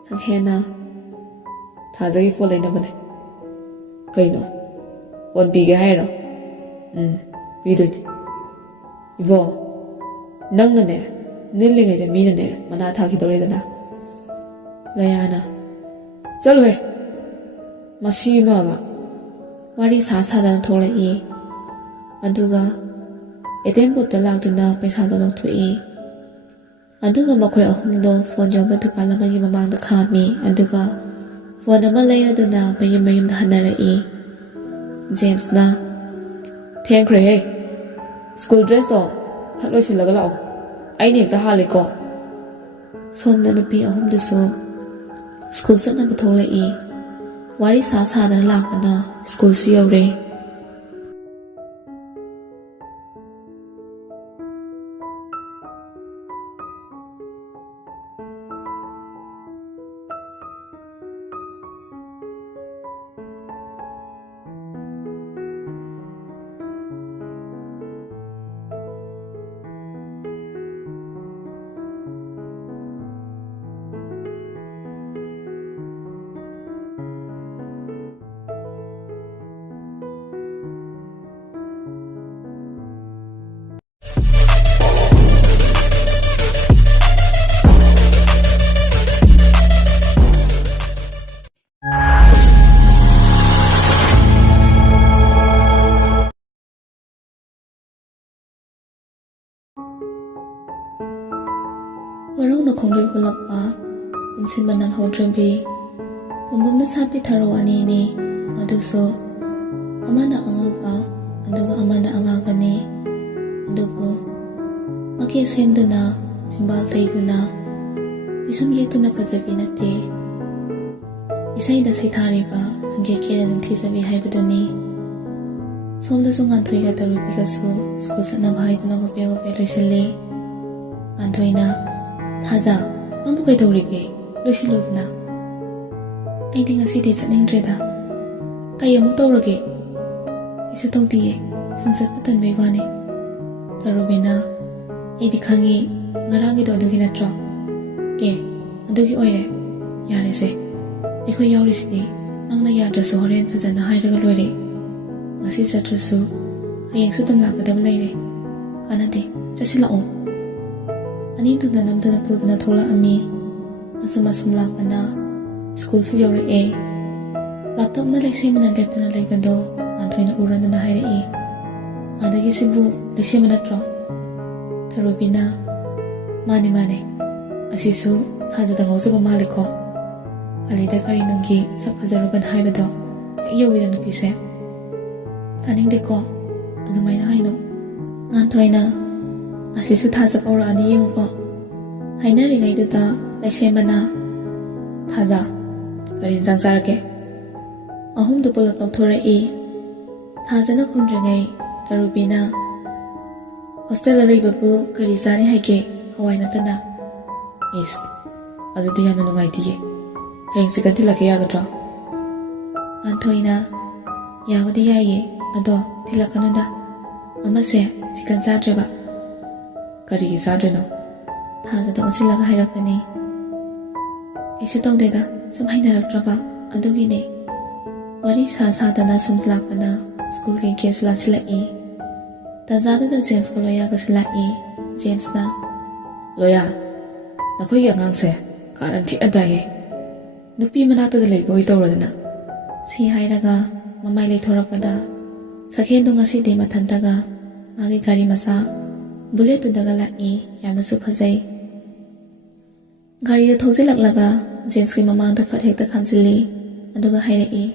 ꯁꯛꯍꯦꯟꯅ ꯊꯥꯖꯒꯤ ꯐꯣꯟ ꯂꯩꯅꯕꯅꯦ ꯀꯩꯅꯣ ꯐꯣꯟ ꯄꯤꯒꯦ ꯍꯥꯏꯔꯣ ꯄꯤꯗꯣꯏꯅꯤ 이보 ꯅꯪꯅꯅꯦ ꯅꯤꯜꯂꯤꯉꯩꯗ ꯃꯤꯅꯅꯦ ꯃꯅꯥ ꯊꯥꯈꯤꯗꯧꯔꯦꯗꯅ ꯂꯣꯌꯥꯅ ꯆꯠꯂꯣꯍꯦ ꯃꯁꯤ ꯑꯃ ꯋꯥꯔꯤ ꯁꯥꯗꯅ ꯊꯣꯛꯂꯛꯏ ꯑꯗꯨꯒ ATM ꯕꯨꯠꯇ ꯂꯥꯛꯇꯨꯅ ꯄꯩꯁꯥꯗꯣ ꯂꯧꯊꯣꯛꯏ ꯑꯗꯨꯒ ꯃꯈꯣꯏ ꯑꯍꯨꯝꯗꯣ ꯐꯣꯟ ꯌꯣꯟꯕ ꯗꯨꯀꯥꯟ ꯑꯃꯒꯤ ꯃꯃꯥꯡꯗ ꯈꯥꯝꯃꯤ ꯑꯗꯨꯒ ꯐꯣꯟ ꯑꯃ ꯂꯩꯔꯗꯨꯅ ꯃꯌꯨꯝꯗ ꯍꯟꯅꯔꯛꯏ ꯖꯦꯝꯁꯅ ꯊꯦꯡꯈ꯭ꯔꯦꯍꯦ ꯁ꯭ꯀꯨꯜ ꯗ꯭ꯔꯦꯁꯇꯣ ꯐꯠ ꯂꯣꯏꯁꯤꯜꯂꯒ ꯂꯥꯛꯑꯣ ꯑꯩꯅ ꯍꯦꯛꯇ ꯍꯥꯜꯂꯤꯀꯣ ꯁꯣꯝꯗ ꯅꯨꯄꯤ ꯑꯍꯨꯝꯗꯨꯁꯨ ꯁ꯭ꯀꯨꯜ ꯆꯠꯅꯕ ꯊꯣꯛꯂꯛꯏ ꯋꯥꯔꯤ ꯁꯥꯗꯅ ꯂꯥꯛꯄꯅ ꯁ꯭ꯀꯨꯜꯁꯨ ꯌꯧꯔꯦ ꯋꯥꯔꯧꯅ ꯈꯣꯡꯂꯣꯏ ꯍꯨꯜꯂꯛꯄ ꯄꯨꯟꯁꯤꯟꯕ ꯅꯪꯍꯧꯗ꯭ꯔꯕꯤ ꯄꯨꯝꯕꯨꯝꯅ ꯁꯥꯠꯄꯤ ꯊꯔꯣ ꯑꯅꯤꯅꯤ ꯑꯗꯨꯁꯨ ꯑꯃꯅ ꯑꯉꯧꯕ ꯑꯗꯨꯒ ꯑꯃꯅ ꯑꯉꯥꯡꯕꯅꯤ ꯑꯗꯨꯕꯨ ꯃꯀꯦ ꯁꯦꯝꯗꯨꯅ ꯆꯤꯝꯕꯥꯜ ꯇꯩꯗꯨꯅ ꯄꯤꯁꯨꯝ ꯌꯦꯛꯇꯨꯅ ꯐꯖꯕꯤ ꯅꯠꯇꯦ ꯏꯁꯩꯗ ꯁꯩꯊꯥꯔꯤꯕ ꯁꯨꯡꯀꯦꯀꯦꯗ ꯅꯤꯡꯊꯤꯖꯕꯤ ꯍꯥꯏꯕꯗꯨꯅꯤ ꯁꯣꯝꯗꯁꯨ ꯉꯥꯟꯊꯣꯏꯒ ꯇꯔꯨꯕꯤꯒꯁꯨ ꯁ꯭ꯀꯨꯜ ꯆꯠꯅꯕ ꯍꯥꯏꯗꯨꯅ ꯍꯣꯕꯦ ꯂꯣꯏꯁꯤꯜꯂꯤ ꯉꯥꯟꯊꯣꯏꯅ ꯊꯥꯖ ꯅꯪꯕꯨ ꯀꯩꯗꯧꯔꯤꯒꯦ ꯂꯣꯏꯁꯤꯜꯂꯣꯗꯅ ꯑꯩꯗꯤ ꯉꯁꯤꯗꯤ ꯆꯠꯅꯤꯡꯗ꯭ꯔꯦꯗ ꯀꯩ ꯑꯃꯨꯛ ꯇꯧꯔꯒꯦ ꯀꯩꯁꯨ ꯇꯧꯗꯤꯌꯦ ꯁꯨꯝ ꯆꯠꯄ ꯇꯟꯕꯩ ꯋꯥꯅꯤ ꯇꯔꯨꯕꯤꯅ ꯑꯩꯗꯤ ꯈꯪꯉꯤ ꯉꯔꯥꯡꯒꯤꯗꯣ ꯑꯗꯨꯒꯤ ꯅꯠꯇ꯭ꯔꯣ ꯑꯗꯨꯒꯤ ꯑꯣꯏꯔꯦ ꯌꯥꯔꯦꯁꯦ ꯑꯩꯈꯣꯏ ꯌꯥꯎꯔꯤꯁꯤꯗꯤ ꯅꯪꯅ ꯌꯥꯗ꯭ꯔꯁꯨ ꯍꯣꯔꯦꯟ ꯐꯖꯅ ꯍꯥꯏꯔꯒ ꯂꯣꯏꯔꯦ ꯉꯁꯤ ꯆꯠꯇ꯭ꯔꯁꯨ ꯍꯌꯦꯡꯁꯨ ꯑꯗꯨꯝ ꯂꯥꯛꯀꯗꯕ ꯂꯩꯔꯦ ꯀꯥꯟꯅꯗꯦ ꯆꯠꯁꯤꯜꯂꯛꯑꯣ ꯑꯅꯤꯗꯨꯅ ꯅꯝꯗꯨꯅ ꯄꯨꯗꯨꯅ ꯊꯣꯛꯂꯛꯑꯝꯃꯤ ꯑꯁꯨꯝ ꯂꯥꯛꯄꯅ ꯁ꯭ꯀꯨꯜꯁꯨ ꯌꯧꯔꯛꯑꯦ ꯂꯥꯞꯇꯞꯅ ꯂꯩꯁꯦꯝꯕꯅ ꯂꯦꯞꯇꯅ ꯂꯩꯕꯗꯣ ꯉꯥꯟꯊꯣꯏꯅ ꯎꯔꯗꯨꯅ ꯍꯥꯏꯔꯛꯏ ꯑꯗꯒꯤꯁꯤꯕꯨ ꯂꯩꯁꯦꯝꯕ ꯅꯠꯇ꯭ꯔꯣ ꯇꯔꯨꯕꯤꯅ ꯃꯥꯅꯦ ꯑꯁꯤꯁꯨ ꯊꯥꯖꯗ ꯉꯥꯎꯖꯕ ꯃꯥꯜꯂꯤꯀꯣ ꯈꯥꯂꯤꯗ ꯀꯔꯤꯅꯨꯡꯒꯤ ꯁꯛ ꯐꯖꯔꯨꯕꯅ ꯍꯥꯏꯕꯗꯣ ꯍꯦꯛ ꯌꯧꯋꯤꯗ ꯅꯨꯄꯤꯁꯦ ꯇꯥꯅꯤꯡꯗꯦꯀꯣ ꯑꯗꯨꯃꯥꯏꯅ ꯍꯥꯏꯅꯣ ꯉꯥꯟꯊꯣꯏꯅ ꯑꯁꯤꯁꯨ ꯊꯥꯖ ꯀꯧꯔꯛꯑꯅꯤ ꯌꯦꯡꯉꯨꯀꯣ ꯍꯥꯏꯅꯔꯤꯉꯩꯗꯨꯗ ꯂꯩꯁꯦꯝꯕꯅ ꯊꯥꯖ ꯀꯔꯤ ꯏꯟꯁꯥꯡ ꯆꯥꯔꯒꯦ ꯑꯍꯨꯝꯗꯨ ꯄꯨꯂꯞ ꯂꯧꯊꯣꯔꯛꯏ ꯊꯥꯖꯅ ꯈꯨꯝꯗ꯭ꯔꯤꯉꯩ ꯇꯔꯨꯕꯤꯅ ꯍꯣꯁꯇꯦꯜꯗ ꯂꯩꯕꯕꯨ ꯀꯔꯤ ꯆꯥꯅꯤ ꯍꯥꯏꯒꯦ ꯍꯋꯥꯏ ꯅꯠꯇꯅ ꯏꯁ ꯑꯗꯨꯗꯤ ꯌꯥꯝꯅ ꯅꯨꯡꯉꯥꯏꯇꯤꯌꯦ ꯍꯌꯦꯡ ꯆꯤꯀꯟ ꯊꯤꯜꯂꯛꯀꯦ ꯌꯥꯒꯗ꯭ꯔꯣ ꯉꯥꯟꯊꯣꯏꯅ ꯌꯥꯕꯨꯗꯤ ꯌꯥꯏꯌꯦ ꯑꯗꯣ ꯊꯤꯜꯂꯛꯀꯅꯨꯗ ꯑꯃꯁꯦ ꯆꯤꯀꯟ ꯆꯥꯗ꯭ꯔꯦꯕ ꯀꯔꯤꯒꯤ ꯆꯥꯗ꯭ꯔꯤꯅꯣ ꯊꯥꯖꯗ ꯑꯣꯟꯁꯤꯜꯂꯒ ꯍꯥꯏꯔꯛꯄꯅꯤ ꯀꯩꯁꯨ ꯇꯧꯗꯦꯗ ꯁꯨꯝ ꯍꯩꯅꯔꯛꯇ꯭ꯔꯕ ꯑꯗꯨꯒꯤꯅꯦ ꯋꯥꯔꯤ ꯁꯥꯗꯅ ꯁꯨꯝ ꯂꯥꯛꯄꯅ ꯁ꯭ꯀꯨꯜꯒꯤ ꯒꯦꯠꯁꯨ ꯂꯥꯛꯁꯤꯜꯂꯛꯏ ꯇꯟꯖꯥꯗꯨꯗ ꯖꯦꯝꯁꯀ ꯂꯣꯌꯥꯒꯁꯨ ꯂꯥꯛꯏ ꯖꯦꯝꯁꯅ ꯂꯣꯌꯥ ꯅꯈꯣꯏꯒꯤ ꯑꯉꯥꯡꯁꯦ ꯀꯥꯔꯟ ꯊꯤꯅ ꯇꯥꯏꯌꯦ ꯅꯨꯄꯤ ꯃꯅꯥꯛꯇꯗ ꯂꯩꯕ ꯑꯣꯏ ꯇꯧꯔꯗꯅ ꯁꯤ ꯍꯥꯏꯔꯒ ꯃꯃꯥꯏ ꯂꯩꯊꯣꯔꯛꯄꯗ ꯁꯛꯍꯦꯟꯗꯣ ꯉꯁꯤꯗꯤ ꯃꯊꯟꯇꯒ ꯃꯥꯒꯤ ꯒꯥꯔꯤ ꯃꯆꯥ ꯕꯨꯂꯦꯠꯇꯨꯗꯒ ꯂꯥꯛꯏ ꯌꯥꯝꯅꯁꯨ ꯐꯖꯩ ꯒꯥꯔꯤꯗꯣ ꯊꯧꯖꯤꯜꯂꯛꯂꯒ ꯖꯦꯝꯁꯀꯤ ꯃꯃꯥꯡꯗ ꯐꯠ ꯍꯦꯛꯇ ꯈꯥꯝꯖꯤꯜꯂꯤ ꯑꯗꯨꯒ ꯍꯥꯏꯔꯛꯏ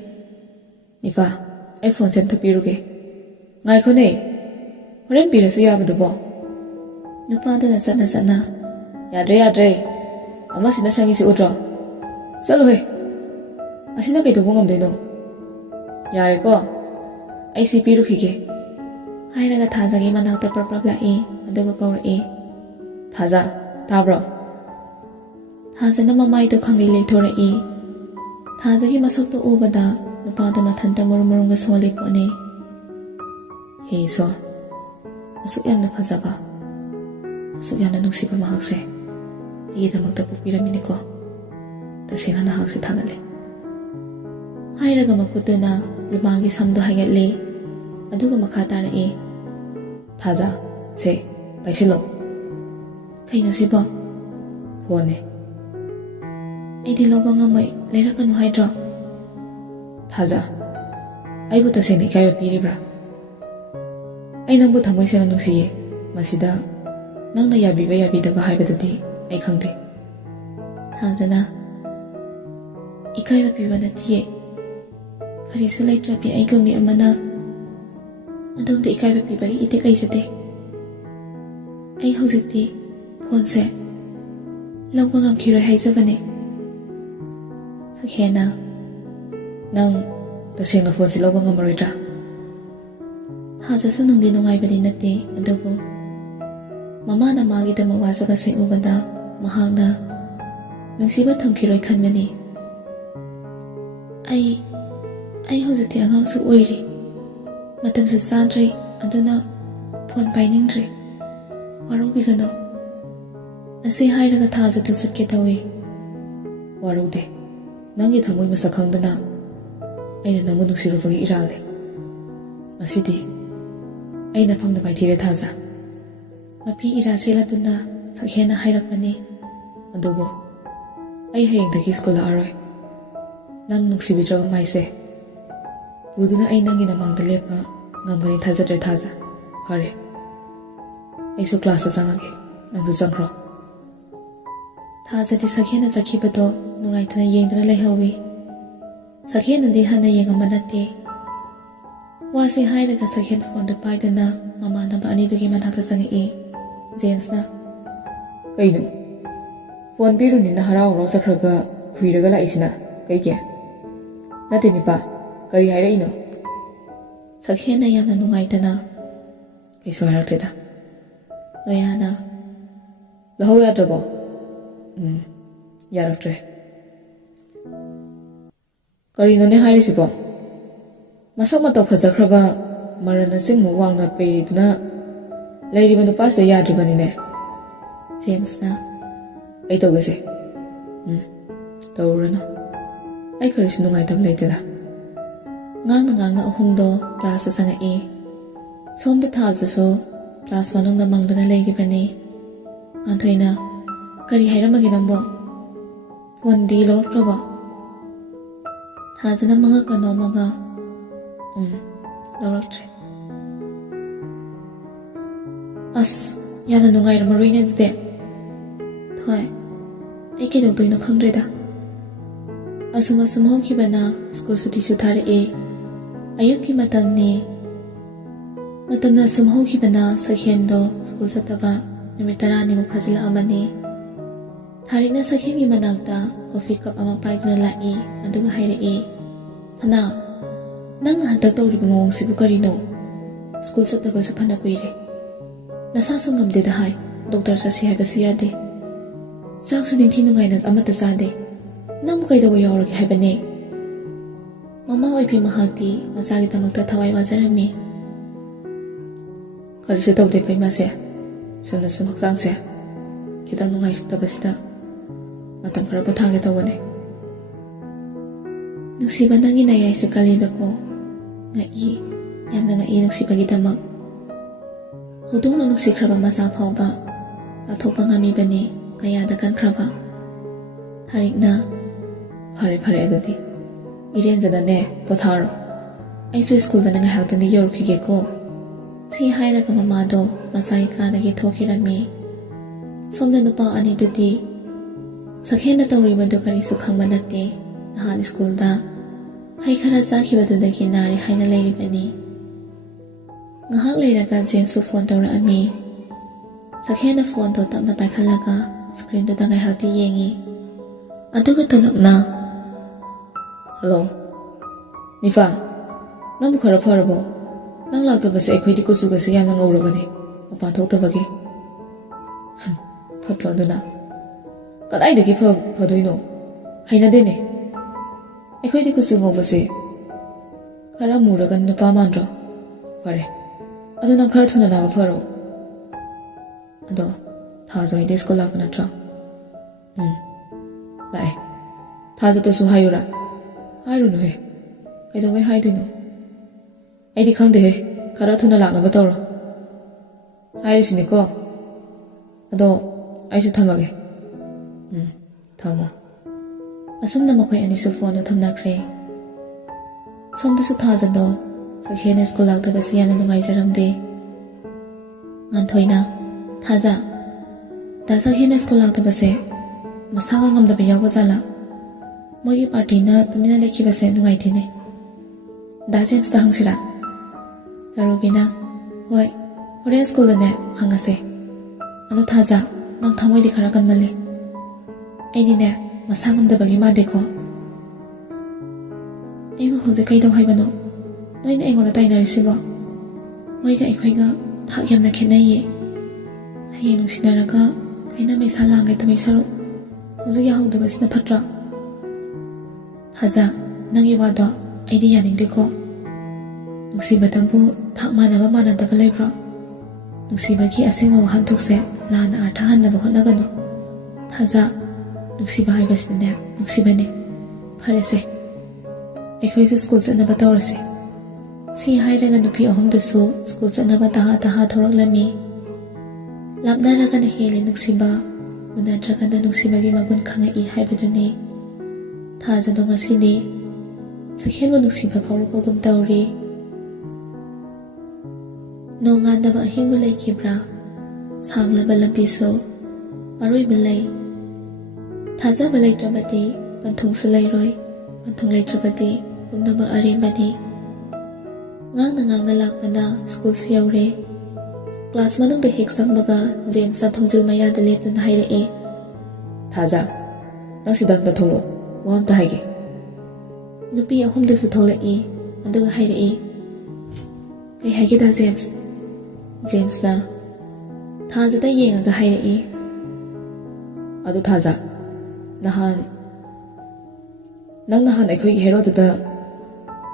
ꯅꯤꯄꯥ ꯑꯩ ꯐꯣꯟꯁꯦ ꯑꯝꯇ ꯄꯤꯔꯨꯒꯦ ꯉꯥꯏꯈꯣꯅꯦ ꯍꯣꯔꯦꯟ ꯄꯤꯔꯁꯨ ꯌꯥꯕꯗꯨꯕꯣ ꯅꯨꯄꯥꯗꯨꯅ ꯆꯠꯅ ꯌꯥꯗ꯭ꯔꯦ ꯑꯃꯁꯤꯅ ꯁꯪꯉꯤꯁꯤ ꯎꯗ꯭ꯔꯣ ꯆꯠꯂꯣꯍꯦ ꯑꯁꯤꯅ ꯀꯩꯗꯧꯕ ꯉꯝꯗꯣꯏꯅꯣ ꯌꯥꯔꯦꯀꯣ ꯑꯩ ꯁꯤ ꯄꯤꯔꯨꯈꯤꯒꯦ ꯍꯥꯏꯔꯒ ꯊꯥꯖꯒꯤ ꯃꯅꯥꯛꯇ ꯄ꯭ꯔꯞ ꯂꯥꯛꯏ ꯑꯗꯨꯒ ꯀꯧꯔꯛꯏ ꯊꯥꯖ ꯇꯥꯕ꯭ꯔꯣ ꯊꯥꯖꯅ ꯃꯃꯥꯏꯗꯣ ꯈꯪꯂꯩ ꯂꯩꯊꯣꯔꯛꯏ ꯊꯥꯖꯒꯤ ꯃꯁꯛꯇꯣ ꯎꯕꯗ ꯅꯨꯄꯥꯗꯣ ꯃꯊꯟꯇ ꯃꯨꯔꯨꯝꯒ ꯁꯣꯜꯂꯤ ꯄꯣꯠꯅꯤ ꯍꯦ ꯏꯁꯣꯔ ꯑꯁꯨꯛ ꯌꯥꯝꯅ ꯐꯖꯕ ꯑꯁꯨꯛ ꯌꯥꯝꯅ ꯅꯨꯡꯁꯤꯕ ꯃꯍꯥꯛꯁꯦ ꯑꯩꯒꯤꯗꯃꯛꯇ ꯄꯣꯛꯄꯤꯔꯝꯃꯤꯅꯤꯀꯣ ꯇꯁꯦꯡꯅ ꯅꯍꯥꯛꯁꯦ ꯊꯥꯒꯠꯂꯤ ꯍꯥꯏꯔꯒ ꯃꯈꯨꯠꯇꯨꯅ ꯂꯨꯃꯥꯡꯒꯤ ꯁꯝꯗꯣ ꯍꯥꯏꯒꯠꯂꯤ ꯑꯗꯨꯒ ꯃꯈꯥ ꯇꯥꯔꯛꯏ ꯊꯥꯖ ꯁꯦ ꯄꯥꯏꯁꯤꯜꯂꯣ ꯀꯩꯅꯣ ꯁꯤꯕꯣ ꯐꯣꯟꯅꯦ ꯑꯩꯗꯤ ꯂꯧꯕ ꯉꯝꯃꯣꯏ ꯂꯩꯔꯛꯀꯅꯨ ꯍꯥꯏꯗ꯭ꯔꯣ ꯊꯥꯖ ꯑꯩꯕꯨ ꯇꯁꯦꯡꯅ ꯏꯀꯥꯏꯕ ꯄꯤꯔꯤꯕ꯭ꯔꯥ ꯑꯩ ꯅꯪꯕꯨ ꯊꯃꯣꯏ ꯁꯦꯡꯅ ꯅꯨꯡꯁꯤꯌꯦ ꯃꯁꯤꯗ ꯅꯪꯅ ꯌꯥꯕꯤꯕ ꯌꯥꯕꯤꯗꯕ ꯍꯥꯏꯕꯗꯨꯗꯤ ꯑꯩ ꯈꯪꯗꯦ ꯊꯥꯖꯅ ꯏꯀꯥꯏꯕ ꯄꯤꯕ ꯅꯠꯇꯤꯌꯦ ꯀꯔꯤꯁꯨ ꯂꯩꯇ꯭ꯔꯕꯤ ꯑꯩꯒꯨꯝꯕꯤ ꯑꯃꯅ ꯑꯗꯣꯝꯗ ꯏꯀꯥꯏꯕ ꯄꯤꯕꯒꯤ ꯏꯇꯤꯛ ꯂꯩꯖꯗꯦ ꯑꯩ ꯍꯧꯖꯤꯛꯇꯤ ꯐꯣꯟꯁꯦ ꯂꯧꯕ ꯉꯝꯈꯤꯔꯣꯏ ꯍꯥꯏꯖꯕꯅꯦ ꯁꯛꯍꯦꯟꯅ ꯅꯪ ꯇꯁꯦꯡꯅ ꯐꯣꯟꯁꯤ ꯂꯧꯕ ꯉꯝꯃꯔꯣꯏꯗ꯭ꯔꯥ ꯊꯥꯖꯁꯨ ꯅꯨꯡꯗꯤ ꯅꯨꯡꯉꯥꯏꯕꯗꯤ ꯅꯠꯇꯦ ꯑꯗꯨꯕꯨ ꯃꯃꯥꯅ ꯃꯥꯒꯤꯗꯃꯛ ꯋꯥꯖꯕꯁꯦ ꯎꯕꯗ ꯃꯍꯥꯛꯅ ꯅꯨꯡꯁꯤꯕ ꯊꯝꯈꯤꯔꯣꯏ ꯈꯟꯕꯅꯤ ꯑꯩ ꯍꯧꯖꯤꯛꯇꯤ ꯑꯉꯥꯡꯁꯨ ꯑꯣꯏꯔꯤ ꯃꯇꯝꯁꯨ ꯆꯥꯗ꯭ꯔꯤ ꯑꯗꯨꯅ ꯐꯣꯟ ꯄꯥꯏꯅꯤꯡꯗ꯭ꯔꯤ ꯋꯥꯔꯧꯕꯤꯒꯅꯨ ꯑꯁꯤ ꯍꯥꯏꯔꯒ ꯊꯥꯖꯗꯨ ꯆꯠꯀꯦ ꯇꯧꯏ ꯋꯥꯔꯧꯗꯦ ꯅꯪꯒꯤ ꯊꯃꯣꯏ ꯃꯁꯛ ꯈꯪꯗꯅ ꯑꯩꯅ ꯅꯪꯕꯨ ꯅꯨꯡꯁꯤꯔꯨꯕꯒꯤ ꯏꯔꯥꯜꯅꯤ ꯉꯁꯤꯗꯤ ꯑꯩ ꯅꯐꯝꯗ ꯃꯥꯏꯊꯤꯔꯦ ꯊꯥꯖ ꯃꯄꯤ ꯏꯔꯥ ꯆꯦꯜꯂꯗꯨꯅ ꯁꯛꯍꯦꯟꯅ ꯍꯥꯏꯔꯛꯄꯅꯤ ꯑꯗꯨꯕꯨ ꯑꯩ ꯍꯌꯦꯡꯗꯒꯤ ꯁ꯭ꯀꯨꯜ ꯂꯥꯛꯑꯔꯣꯏ ꯅꯪ ꯅꯨꯡꯁꯤꯕꯤꯗ꯭ꯔꯕ ꯃꯥꯏꯁꯦ ꯄꯨꯗꯨꯅ ꯑꯩ ꯅꯪꯒꯤ ꯅꯃꯥꯡꯗ ꯂꯦꯞꯄ ꯉꯝꯒꯅꯤ ꯊꯥꯖꯗ꯭ꯔꯦ ꯊꯥꯖ ꯐꯔꯦ ꯑꯩꯁꯨ ꯀ꯭ꯂꯥꯁꯇ ꯆꯪꯉꯒꯦ ꯅꯪꯁꯨ ꯆꯪꯈ꯭ꯔꯣ ꯊꯥꯖꯗꯤ ꯁꯛꯍꯦꯟꯅ ꯆꯠꯈꯤꯕꯗꯣ ꯅꯨꯡꯉꯥꯏꯇꯅ ꯌꯦꯡꯗꯨꯅ ꯂꯩꯍꯧꯏ ꯁꯛꯍꯦꯟꯅꯗꯤ ꯍꯟꯅ ꯌꯦꯡꯉꯝꯕ ꯅꯠꯇꯦ ꯋꯥꯁꯤ ꯍꯥꯏꯔꯒ ꯁꯛꯍꯦꯟ ꯐꯣꯟꯗꯨ ꯄꯥꯏꯗꯨꯅ ꯃꯃꯥꯟꯅꯕ ꯑꯅꯤꯗꯨꯒꯤ ꯃꯅꯥꯛꯇ ꯆꯪꯉꯛꯏ ꯖꯦꯝꯁꯅ ꯀꯩꯅꯣ ꯐꯣꯟ ꯄꯤꯔꯨꯅꯤꯅ ꯍꯔꯥꯎ ꯍꯔꯥꯎ ꯆꯠꯈ꯭ꯔꯒ ꯈꯨꯏꯔꯒ ꯂꯥꯛꯏꯁꯤꯅ ꯀꯩꯒꯤ ꯅꯠꯇꯦ ꯅꯤꯄꯥ ꯀꯔꯤ ꯍꯥꯏꯔꯛꯏꯅꯣ ꯁꯛꯍꯦꯟꯅ ꯌꯥꯝꯅ ꯅꯨꯡꯉꯥꯏꯇꯅ ꯀꯩꯁꯨ ꯍꯥꯏꯔꯛꯇꯦꯗ ꯂꯣꯌꯥꯅ ꯂꯧꯍꯧ ꯌꯥꯗ꯭ꯔꯕꯣ ꯌꯥꯔꯛꯇ꯭ꯔꯦ ꯀꯔꯤꯅꯣꯅꯦ ꯍꯥꯏꯔꯤꯁꯤꯕꯣ ꯃꯁꯛ ꯃꯇꯧ ꯐꯖꯈ꯭ꯔꯕ ꯃꯔꯟꯅ ꯆꯤꯡꯃꯨꯛ ꯋꯥꯡꯅ ꯄꯩꯔꯤꯗꯨꯅ ꯂꯩꯔꯤꯕ ꯅꯨꯄꯥꯁꯤꯗ ꯌꯥꯗ꯭ꯔꯤꯕꯅꯤꯅꯦ ꯖꯦꯝꯁꯅ ꯑꯩ ꯇꯧꯒꯦꯁꯦ ꯇꯧꯔꯨꯔꯅꯨ ꯑꯩ ꯀꯔꯤꯁꯨ ꯅꯨꯡꯉꯥꯏꯇꯕ ꯂꯩꯇꯦꯗ ꯉꯥꯡꯅ ꯑꯍꯨꯝꯗꯣ ꯀ꯭ꯂꯥꯁꯇ ꯆꯪꯉꯛꯏ ꯁꯣꯝꯗ ꯊꯥꯖꯁꯨ ꯀ꯭ꯂꯥꯁ ꯃꯅꯨꯡꯗ ꯃꯪꯗꯨꯅ ꯂꯩꯔꯤꯕꯅꯤ ꯉꯥꯟꯊꯣꯏꯅ ꯀꯔꯤ ꯍꯥꯏꯔꯝꯃꯒꯦ ꯅꯪꯕꯣ ꯐꯣꯟꯗꯤ ꯂꯧꯔꯛꯇ꯭ꯔꯕꯣ ꯊꯥꯖꯅ ꯃꯉꯛꯀ ꯅꯣꯝꯃꯒ ꯂꯧꯔꯛꯇ꯭ꯔꯦ ꯑꯁ ꯌꯥꯝꯅ ꯅꯨꯡꯉꯥꯏꯔꯝꯃꯔꯣꯏꯅꯦ ꯑꯗꯨꯗꯤ ꯍꯣꯏ ꯑꯩ ꯀꯩꯗꯧꯗꯣꯏꯅꯣ ꯈꯪꯗ꯭ꯔꯦꯗ ꯑꯁꯨꯝ ꯍꯧꯈꯤꯕꯅ ꯁ꯭ꯀꯨꯜ ꯁꯨꯇꯤꯁꯨ ꯊꯥꯔꯛꯑꯦ ꯑꯌꯨꯛꯀꯤ ꯃꯇꯝꯅꯤ ꯃꯇꯝꯅ ꯑꯁꯨꯝ ꯍꯧꯈꯤꯕꯅ ꯁꯛꯍꯦꯟꯗꯣ ꯁ꯭ꯀꯨꯜ ꯆꯠꯇꯕ ꯅꯨꯃꯤꯠ 10ꯅꯤꯃꯨꯛ ꯐꯥꯖꯤꯜꯂꯛꯑꯃꯅꯤ ꯊꯥꯔꯤꯛꯅ ꯁꯛꯍꯦꯟꯒꯤ ꯃꯅꯥꯛꯇ ꯀꯣꯐꯤ ꯀꯞ ꯑꯃ ꯄꯥꯏꯗꯨꯅ ꯂꯥꯛꯏ ꯑꯗꯨꯒ ꯍꯥꯏꯔꯛꯏ ꯁꯅꯥ ꯅꯪꯅ ꯍꯟꯗꯛ ꯇꯧꯔꯤꯕ ꯃꯑꯣꯡꯁꯤꯕꯨ ꯀꯔꯤꯅꯣ ꯁ꯭ꯀꯨꯜ ꯆꯠꯇꯕꯁꯨ ꯐꯅ ꯀꯨꯏꯔꯦ ꯅꯁꯥꯁꯨ ꯉꯝꯗꯦꯗ ꯍꯥꯏ ꯗꯣꯛꯇꯔ ꯆꯠꯁꯤ ꯍꯥꯏꯕꯁꯨ ꯌꯥꯗꯦ ꯆꯥꯛꯁꯨ ꯅꯤꯡꯊꯤ ꯅꯨꯡꯉꯥꯏꯅ ꯑꯃꯠꯇ ꯆꯥꯗꯦ ꯅꯪꯕꯨ ꯀꯩꯗꯧꯕ ꯌꯥꯎꯔꯒꯦ ꯍꯥꯏꯕꯅꯦ ꯃꯃꯥ ꯑꯣꯏꯕꯤ ꯃꯍꯥꯛꯇꯤ ꯃꯆꯥꯒꯤꯗꯃꯛꯇ ꯊꯋꯥꯏ ꯋꯥꯖꯔꯝꯃꯤ ꯀꯔꯤꯁꯨ ꯇꯧꯗꯦ ꯏꯃꯥꯁꯦ ꯁꯨꯝꯅ ꯁꯨꯝ ꯍꯛꯆꯥꯡꯁꯦ ꯈꯤꯇꯪ ꯅꯨꯡꯉꯥꯏꯇꯕꯁꯤꯗ ꯃꯇꯝ ꯈꯔ ꯄꯣꯊꯥꯒꯦ ꯇꯧꯕꯅꯦ ꯅꯨꯡꯁꯤꯕ ꯅꯪꯒꯤ ꯅꯌꯥꯏꯁꯦ ꯀꯜꯂꯤꯗꯀꯣ ꯉꯛꯏ ꯌꯥꯝꯅ ꯉꯛꯏ ꯅꯨꯡꯁꯤꯕꯒꯤꯗꯃꯛ ꯍꯧꯗꯣꯡꯅ ꯅꯨꯡꯁꯤꯈ꯭ꯔꯕ ꯃꯆꯥ ꯐꯥꯎꯕ ꯆꯥꯊꯣꯛꯄ ꯉꯝꯃꯤꯕꯅꯤ ꯀꯌꯥꯗ ꯀꯟꯈ꯭ꯔꯕ ꯊꯥꯔꯤꯛꯅ ꯐꯔꯦ ꯑꯗꯨꯗꯤ ꯏꯔꯦꯟꯖꯅꯅꯦ ꯄꯣꯊꯥꯔꯣ ꯑꯩꯁꯨ ꯁ꯭ꯀꯨꯜꯗ ꯉꯥꯏꯍꯥꯛꯇꯪꯗꯤ ꯌꯧꯔꯛꯈꯤꯒꯦꯀꯣ ꯁꯤ ꯍꯥꯏꯔꯒ ꯃꯃꯥꯗꯣ ꯃꯆꯥꯒꯤ ꯀꯥꯗꯒꯤ ꯊꯣꯛꯈꯤꯔꯝꯃꯤ ꯁꯣꯝꯗ ꯅꯨꯄꯥ ꯑꯅꯤꯗꯨꯗꯤ ꯁꯛꯍꯦꯟꯅ ꯇꯧꯔꯤꯕꯗꯨ ꯀꯔꯤꯁꯨ ꯈꯪꯕ ꯅꯠꯇꯦ ꯅꯍꯥꯟ ꯁ꯭ꯀꯨꯜꯗ ꯍꯩ ꯈꯔ ꯆꯥꯈꯤꯕꯗꯨꯗꯒꯤ ꯅꯥꯔꯦ ꯍꯥꯏꯅ ꯂꯩꯔꯤꯕꯅꯤ ꯉꯥꯏꯍꯥꯛ ꯂꯩꯔꯒ ꯖꯦꯝꯁꯁꯨ ꯐꯣꯟ ꯇꯧꯔꯛꯑꯝꯃꯤ ꯁꯛꯍꯦꯟꯅ ꯐꯣꯟꯗꯣ ꯇꯞꯅ ꯄꯥꯏꯈꯠꯂꯒ ꯁ꯭ꯀ꯭ꯔꯤꯟꯗꯨꯗ ꯉꯥꯏꯍꯥꯛꯇꯤ ꯌꯦꯡꯉꯤ ꯑꯗꯨꯒ ꯇꯂꯞꯅ ꯍꯜꯂꯣ ꯅꯤꯐꯥ ꯅꯪꯕꯨ ꯈꯔ ꯐꯔꯕꯣ ꯅꯪ ꯂꯥꯛꯇꯕꯁꯦ ꯑꯩꯈꯣꯏꯗꯤ ꯀꯨꯆꯨꯒꯁꯦ ꯌꯥꯝꯅ ꯉꯧꯔꯕꯅꯦ ꯃꯄꯥꯟ ꯊꯣꯛꯇꯕꯒꯤ ꯐꯠꯇ꯭ꯔꯣ ꯑꯗꯨꯅ ꯀꯗꯥꯏꯗꯒꯤ ꯐꯗꯣꯏꯅꯣ ꯍꯩꯅꯗꯦꯅꯦ ꯑꯩꯈꯣꯏꯗꯤ ꯀꯨꯆꯨ ꯉꯧꯕꯁꯦ ꯈꯔ ꯃꯨꯔꯒ ꯅꯨꯄꯥ ꯃꯥꯟꯗ꯭ꯔꯣ ꯐꯔꯦ ꯑꯗꯨ ꯅꯪ ꯈꯔ ꯊꯨꯅ ꯅꯥꯕ ꯐꯔꯣ ꯑꯗꯣ ꯊꯥꯖꯣꯏꯗꯤ ꯁ꯭ꯀꯨꯜ ꯂꯥꯛꯄ ꯅꯠꯇ꯭ꯔꯣ ꯂꯥꯛꯑꯦ ꯊꯥꯖꯗꯁꯨ ꯍꯥꯏꯌꯨꯔꯥ ꯍꯥꯏꯔꯨꯅꯨꯍꯦ ꯀꯩꯗꯧꯕꯩ ꯍꯥꯏꯗꯣꯏꯅꯣ ꯑꯩꯗꯤ ꯈꯪꯗꯦꯍꯦ ꯈꯔ ꯊꯨꯅ ꯂꯥꯛꯅꯕ ꯇꯧꯔꯣ ꯍꯥꯏꯔꯤꯁꯤꯅꯦꯀꯣ ꯑꯗꯣ ꯑꯩꯁꯨ ꯊꯝꯃꯒꯦ ꯊꯝꯃꯣ ꯑꯁꯨꯝꯅ ꯃꯈꯣꯏ ꯑꯅꯤꯁꯨ ꯐꯣꯟꯗꯣ ꯊꯝꯅꯈ꯭ꯔꯦ ꯁꯣꯝꯗꯁꯨ ꯊꯥꯖꯗꯣ ꯁꯛꯍꯦꯟꯅ ꯁ꯭ꯀꯨꯜ ꯂꯥꯛꯇꯕꯁꯤ ꯌꯥꯝꯅ ꯅꯨꯡꯉꯥꯏꯖꯔꯝꯗꯦ ꯉꯥꯟꯊꯣꯏꯅ ꯊꯥꯖ ꯗꯥ ꯁꯛꯍꯦꯟꯅ ꯁ꯭ꯀꯨꯜ ꯂꯥꯛꯇꯕꯁꯦ ꯃꯁꯥꯒ ꯉꯝꯗꯕ ꯌꯥꯎꯕ ꯖꯥꯠꯂꯥ ꯃꯣꯏꯒꯤ ꯄꯥꯔꯇꯤꯅ ꯇꯨꯃꯤꯟꯅ ꯂꯩꯈꯤꯕꯁꯦ ꯅꯨꯡꯉꯥꯏꯇꯦꯅꯦ ꯗꯥ ꯖꯦꯝꯁꯇ ꯍꯪꯁꯤꯔꯥ ꯔꯨꯕꯤꯅ ꯍꯣꯏ ꯍꯣꯔꯦꯟ ꯁ꯭ꯀꯨꯜꯗꯅꯦ ꯍꯪꯉꯁꯦ ꯑꯗꯣ ꯊꯥꯖ ꯅꯪ ꯊꯃꯣꯏꯗꯤ ꯈꯔ ꯀꯟꯃꯜꯂꯤ ꯑꯩꯗꯤꯅꯦ ꯃꯁꯥ ꯉꯝꯗꯕꯒꯤ ꯃꯥꯟꯗꯦꯀꯣ ꯑꯩꯕꯨ ꯍꯧꯖꯤꯛ ꯀꯩꯗꯧ ꯍꯥꯏꯕꯅꯣ ꯅꯣꯏꯅ ꯑꯩꯉꯣꯟꯗ ꯇꯥꯏꯅꯔꯤꯁꯤꯕꯣ ꯃꯣꯏꯒ ꯑꯩꯈꯣꯏꯒ ꯊꯥꯛ ꯌꯥꯝꯅ ꯈꯦꯠꯅꯩꯌꯦ ꯍꯌꯦꯡ ꯅꯨꯡꯁꯤꯅꯔꯒ ꯀꯩꯅ ꯃꯩꯁꯥ ꯂꯥꯡꯒꯗꯕꯩ ꯁꯔꯨꯛ ꯍꯧꯖꯤꯛ ꯌꯥꯍꯧꯗꯕꯁꯤꯅ ꯐꯠꯇ꯭ꯔꯣ ꯊꯥꯖ ꯅꯪꯒꯤ ꯋꯥꯗꯣ ꯑꯩꯗꯤ ꯌꯥꯅꯤꯡꯗꯦꯀꯣ ꯅꯨꯡꯁꯤꯕꯗꯕꯨ ꯊꯥꯛ ꯃꯥꯟꯅꯕ ꯃꯥꯟꯅꯗꯕ ꯂꯩꯕ꯭ꯔꯣ ꯅꯨꯡꯁꯤꯕꯒꯤ ꯑꯁꯦꯡꯕ ꯋꯥꯍꯟꯊꯣꯛꯁꯦ ꯂꯥꯟꯅ ꯑꯥꯔꯊꯍꯟꯅꯕ ꯍꯣꯠꯅꯒꯅꯨ ꯊꯥꯖ ꯅꯨꯡꯁꯤꯕ ꯍꯥꯏꯕꯁꯤꯅꯅꯦ ꯅꯨꯡꯁꯤꯕꯅꯦ ꯐꯔꯦꯁꯦ ꯑꯩꯈꯣꯏꯁꯨ ꯁ꯭ꯀꯨꯜ ꯆꯠꯅꯕ ꯇꯧꯔꯁꯦ ꯁꯤ ꯍꯥꯏꯔꯒ ꯅꯨꯄꯤ ꯑꯍꯨꯝꯗꯨꯁꯨ ꯁ꯭ꯀꯨꯜ ꯆꯠꯅꯕ ꯇꯍꯥ ꯊꯣꯔꯛꯂꯝꯃꯤ ꯂꯥꯞꯅꯔꯒꯅ ꯍꯦꯜꯂꯤ ꯅꯨꯡꯁꯤꯕ ꯎꯅꯗ꯭ꯔꯒꯅ ꯅꯨꯡꯁꯤꯕꯒꯤ ꯃꯒꯨꯟ ꯈꯪꯉꯛꯏ ꯍꯥꯏꯕꯗꯨꯅꯤ ꯊꯥꯖꯗꯣ ꯉꯁꯤꯗꯤ ꯁꯛꯍꯦꯟꯕꯨ ꯅꯨꯡꯁꯤꯕ ꯐꯥꯎꯔꯛꯄꯒꯨꯝ ꯇꯧꯔꯤ ꯅꯣꯡꯉꯥꯟꯗꯕ ꯑꯍꯤꯡꯕꯨ ꯂꯩꯈꯤꯕ꯭ꯔꯥ ꯁꯥꯡꯂꯕ ꯂꯝꯕꯤꯁꯨ ꯑꯔꯣꯏꯕ ꯂꯩ ꯊꯥꯖꯕ ꯂꯩꯇ꯭ꯔꯕꯗꯤ ꯄꯟꯊꯨꯡꯁꯨ ꯂꯩꯔꯣꯏ ꯄꯟꯊꯨꯡ ꯂꯩꯇ꯭ꯔꯕꯗꯤ ꯄꯨꯝꯅꯃꯛ ꯑꯔꯦꯝꯕꯅꯤ ꯉꯥꯡꯅ ꯂꯥꯛꯄꯅ ꯁ꯭ꯀꯨꯜꯁꯨ ꯌꯧꯔꯦ ꯀ꯭ꯂꯥꯁ ꯃꯅꯨꯡꯗ ꯍꯦꯛ ꯆꯪꯕꯒ ꯖꯦꯝꯁꯅ ꯊꯣꯡꯖꯤꯜ ꯃꯌꯥꯗ ꯂꯦꯞꯇꯨꯅ ꯍꯥꯏꯔꯛꯏ ꯊꯥꯖ ꯅꯪ ꯁꯤꯗ ꯑꯝꯇ ꯊꯣꯛꯂꯛꯑꯣ ꯋꯥ ꯑꯝꯇ ꯍꯥꯏꯒꯦ ꯅꯨꯄꯤ ꯑꯍꯨꯝꯗꯨꯁꯨ ꯊꯣꯛꯂꯛꯏ ꯑꯗꯨꯒ ꯍꯥꯏꯔꯛꯏ ꯀꯩ ꯍꯥꯏꯒꯦꯗ ꯖꯦꯝꯁꯅ ꯊꯥꯖꯗ ꯌꯦꯡꯉꯒ ꯍꯥꯏꯔꯛꯏ ꯑꯗꯨ ꯊꯥꯖ ꯅꯍꯥꯟ ꯑꯩꯈꯣꯏꯒꯤ ꯍꯦꯔꯣꯗꯨꯗ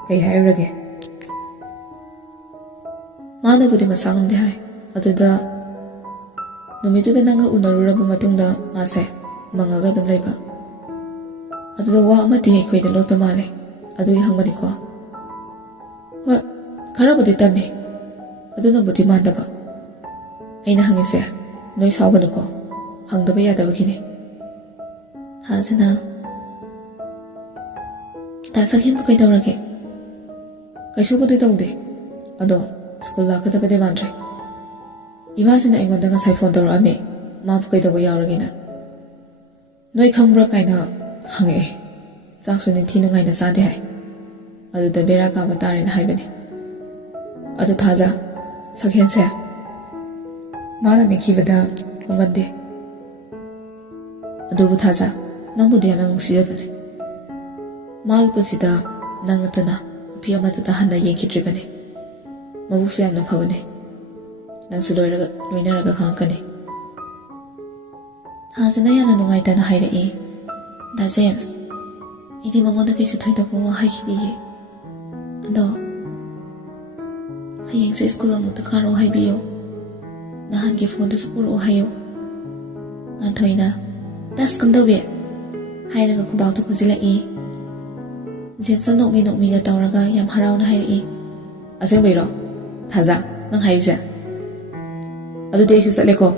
ꯀꯩ ꯍꯥꯏꯔꯨꯔꯒꯦ ꯃꯥꯅꯕꯨꯗꯤ ꯃꯁꯥ ꯉꯝꯗꯦ ꯍꯥꯏ ꯑꯗꯨꯗ ꯅꯨꯃꯤꯠꯇꯨꯗ ꯅꯪꯒ ꯎꯅꯔꯨꯔꯕ ꯃꯇꯨꯡꯗ ꯃꯥꯁꯦ ꯃꯪꯉꯒ ꯑꯗꯨꯝ ꯂꯩꯕ ꯑꯗꯨꯗ ꯋꯥ ꯑꯃꯗꯤ ꯑꯩꯈꯣꯏꯗ ꯂꯣꯠꯄ ꯃꯥꯜꯂꯦ ꯑꯗꯨꯒꯤ ꯍꯪꯕꯅꯤꯀꯣ ꯍꯣꯏ ꯈꯔꯕꯨꯗꯤ ꯇꯝꯃꯤ ꯑꯗꯨꯅꯕꯨꯗꯤ ꯃꯥꯟꯗꯕ ꯑꯩꯅ ꯍꯪꯉꯤꯁꯦ ꯅꯣꯏ ꯁꯥꯎꯒꯅꯨꯀꯣ ꯍꯪꯗꯕ ꯌꯥꯗꯕꯒꯤꯅꯤ ꯊꯥꯖꯅ ꯗꯥ ꯁꯛꯍꯦꯟꯕꯨ ꯀꯩꯗꯧꯔꯒꯦ ꯀꯩꯁꯨꯕꯨꯗꯤ ꯇꯧꯗꯦ ꯑꯗꯣ ꯁ꯭ꯀꯨꯜ ꯂꯥꯛꯀꯗꯕꯗꯤ ꯃꯥꯟꯗ꯭ꯔꯦ ꯏꯃꯥꯁꯤꯅ ꯑꯩꯉꯣꯟꯗ ꯉꯁꯥꯏ ꯐꯣꯟ ꯇꯧꯔꯛꯑꯝꯃꯤ ꯃꯥꯕꯨ ꯀꯩꯗꯧꯕ ꯌꯥꯎꯔꯒꯦꯅ ꯅꯣꯏ ꯈꯪꯕ꯭ꯔꯥ ꯀꯥꯏꯅ ꯍꯪꯉꯛꯑꯦ ꯆꯥꯛꯁꯨ ꯅꯤꯡꯊꯤ ꯅꯨꯡꯉꯥꯏꯅ ꯆꯥꯗꯦ ꯍꯥꯏ ꯑꯗꯨꯗ ꯕꯦꯔꯥ ꯀꯥꯕ ꯇꯥꯔꯦꯅ ꯍꯥꯏꯕꯅꯤ ꯑꯗꯨ ꯊꯥꯖ ꯁꯛꯍꯦꯟꯁꯦ ꯃꯥꯅ ꯅꯤꯡꯈꯤꯕꯗ ꯍꯣꯡꯒꯟꯗꯦ ꯑꯗꯨꯕꯨ ꯊꯥꯖ ꯅꯪꯕꯨꯗꯤ ꯌꯥꯝꯅ ꯅꯨꯡꯁꯤꯖꯕꯅꯦ ꯃꯥꯒꯤ ꯄꯨꯟꯁꯤꯗ ꯅꯪ ꯅꯠꯇꯅ ꯅꯨꯄꯤ ꯑꯃꯠꯇꯗ ꯍꯟꯅ ꯌꯦꯡꯈꯤꯗ꯭ꯔꯤꯕꯅꯤ ꯃꯕꯨꯛꯁꯨ ꯌꯥꯝꯅ ꯐꯕꯅꯤ ꯅꯪꯁꯨ ꯂꯣꯏꯅꯔꯒ ꯈꯪꯉꯛꯀꯅꯤ ꯊꯥꯖꯅ ꯌꯥꯝꯅ ꯅꯨꯡꯉꯥꯏꯇꯅ ꯍꯥꯏꯔꯛꯏ ꯗꯥ ꯖꯦꯝꯁ ꯑꯩꯗꯤ ꯃꯉꯣꯟꯗ ꯀꯩꯁꯨ ꯊꯣꯏꯗꯣꯛꯄ ꯋꯥ ꯍꯥꯏꯈꯤꯗꯤꯌꯦ ꯑꯗꯣ ꯍꯌꯦꯡꯁꯦ ꯁ꯭ꯀꯨꯜ ꯑꯃꯨꯛꯇ ꯀꯥꯔꯛꯑꯣ ꯍꯥꯏꯕꯤꯌꯣ ꯅꯍꯥꯟꯒꯤ ꯐꯣꯟꯗꯨꯁꯨ ꯄꯨꯔꯛꯑꯣ ꯍꯥꯏꯌꯣ ꯉꯥꯟꯊꯣꯏꯅ ꯇꯁ ꯀꯝꯗꯧꯕꯤ ꯍꯥꯏꯔꯒ ꯈꯨꯕꯥꯛꯇꯣ ꯈꯨꯖꯤꯜꯂꯛꯏ ꯖꯦꯝꯁꯅ ꯅꯣꯛꯃꯤꯒ ꯇꯧꯔꯒ ꯌꯥꯝ ꯍꯔꯥꯎꯅ ꯍꯥꯏꯔꯛꯏ ꯑꯁꯦꯡꯕꯩꯔꯣ ꯊꯥꯖ ꯅꯪ ꯍꯥꯏꯔꯤꯁꯦ ꯑꯗꯨꯗꯤ ꯑꯩꯁꯨ ꯆꯠꯂꯦꯀꯣ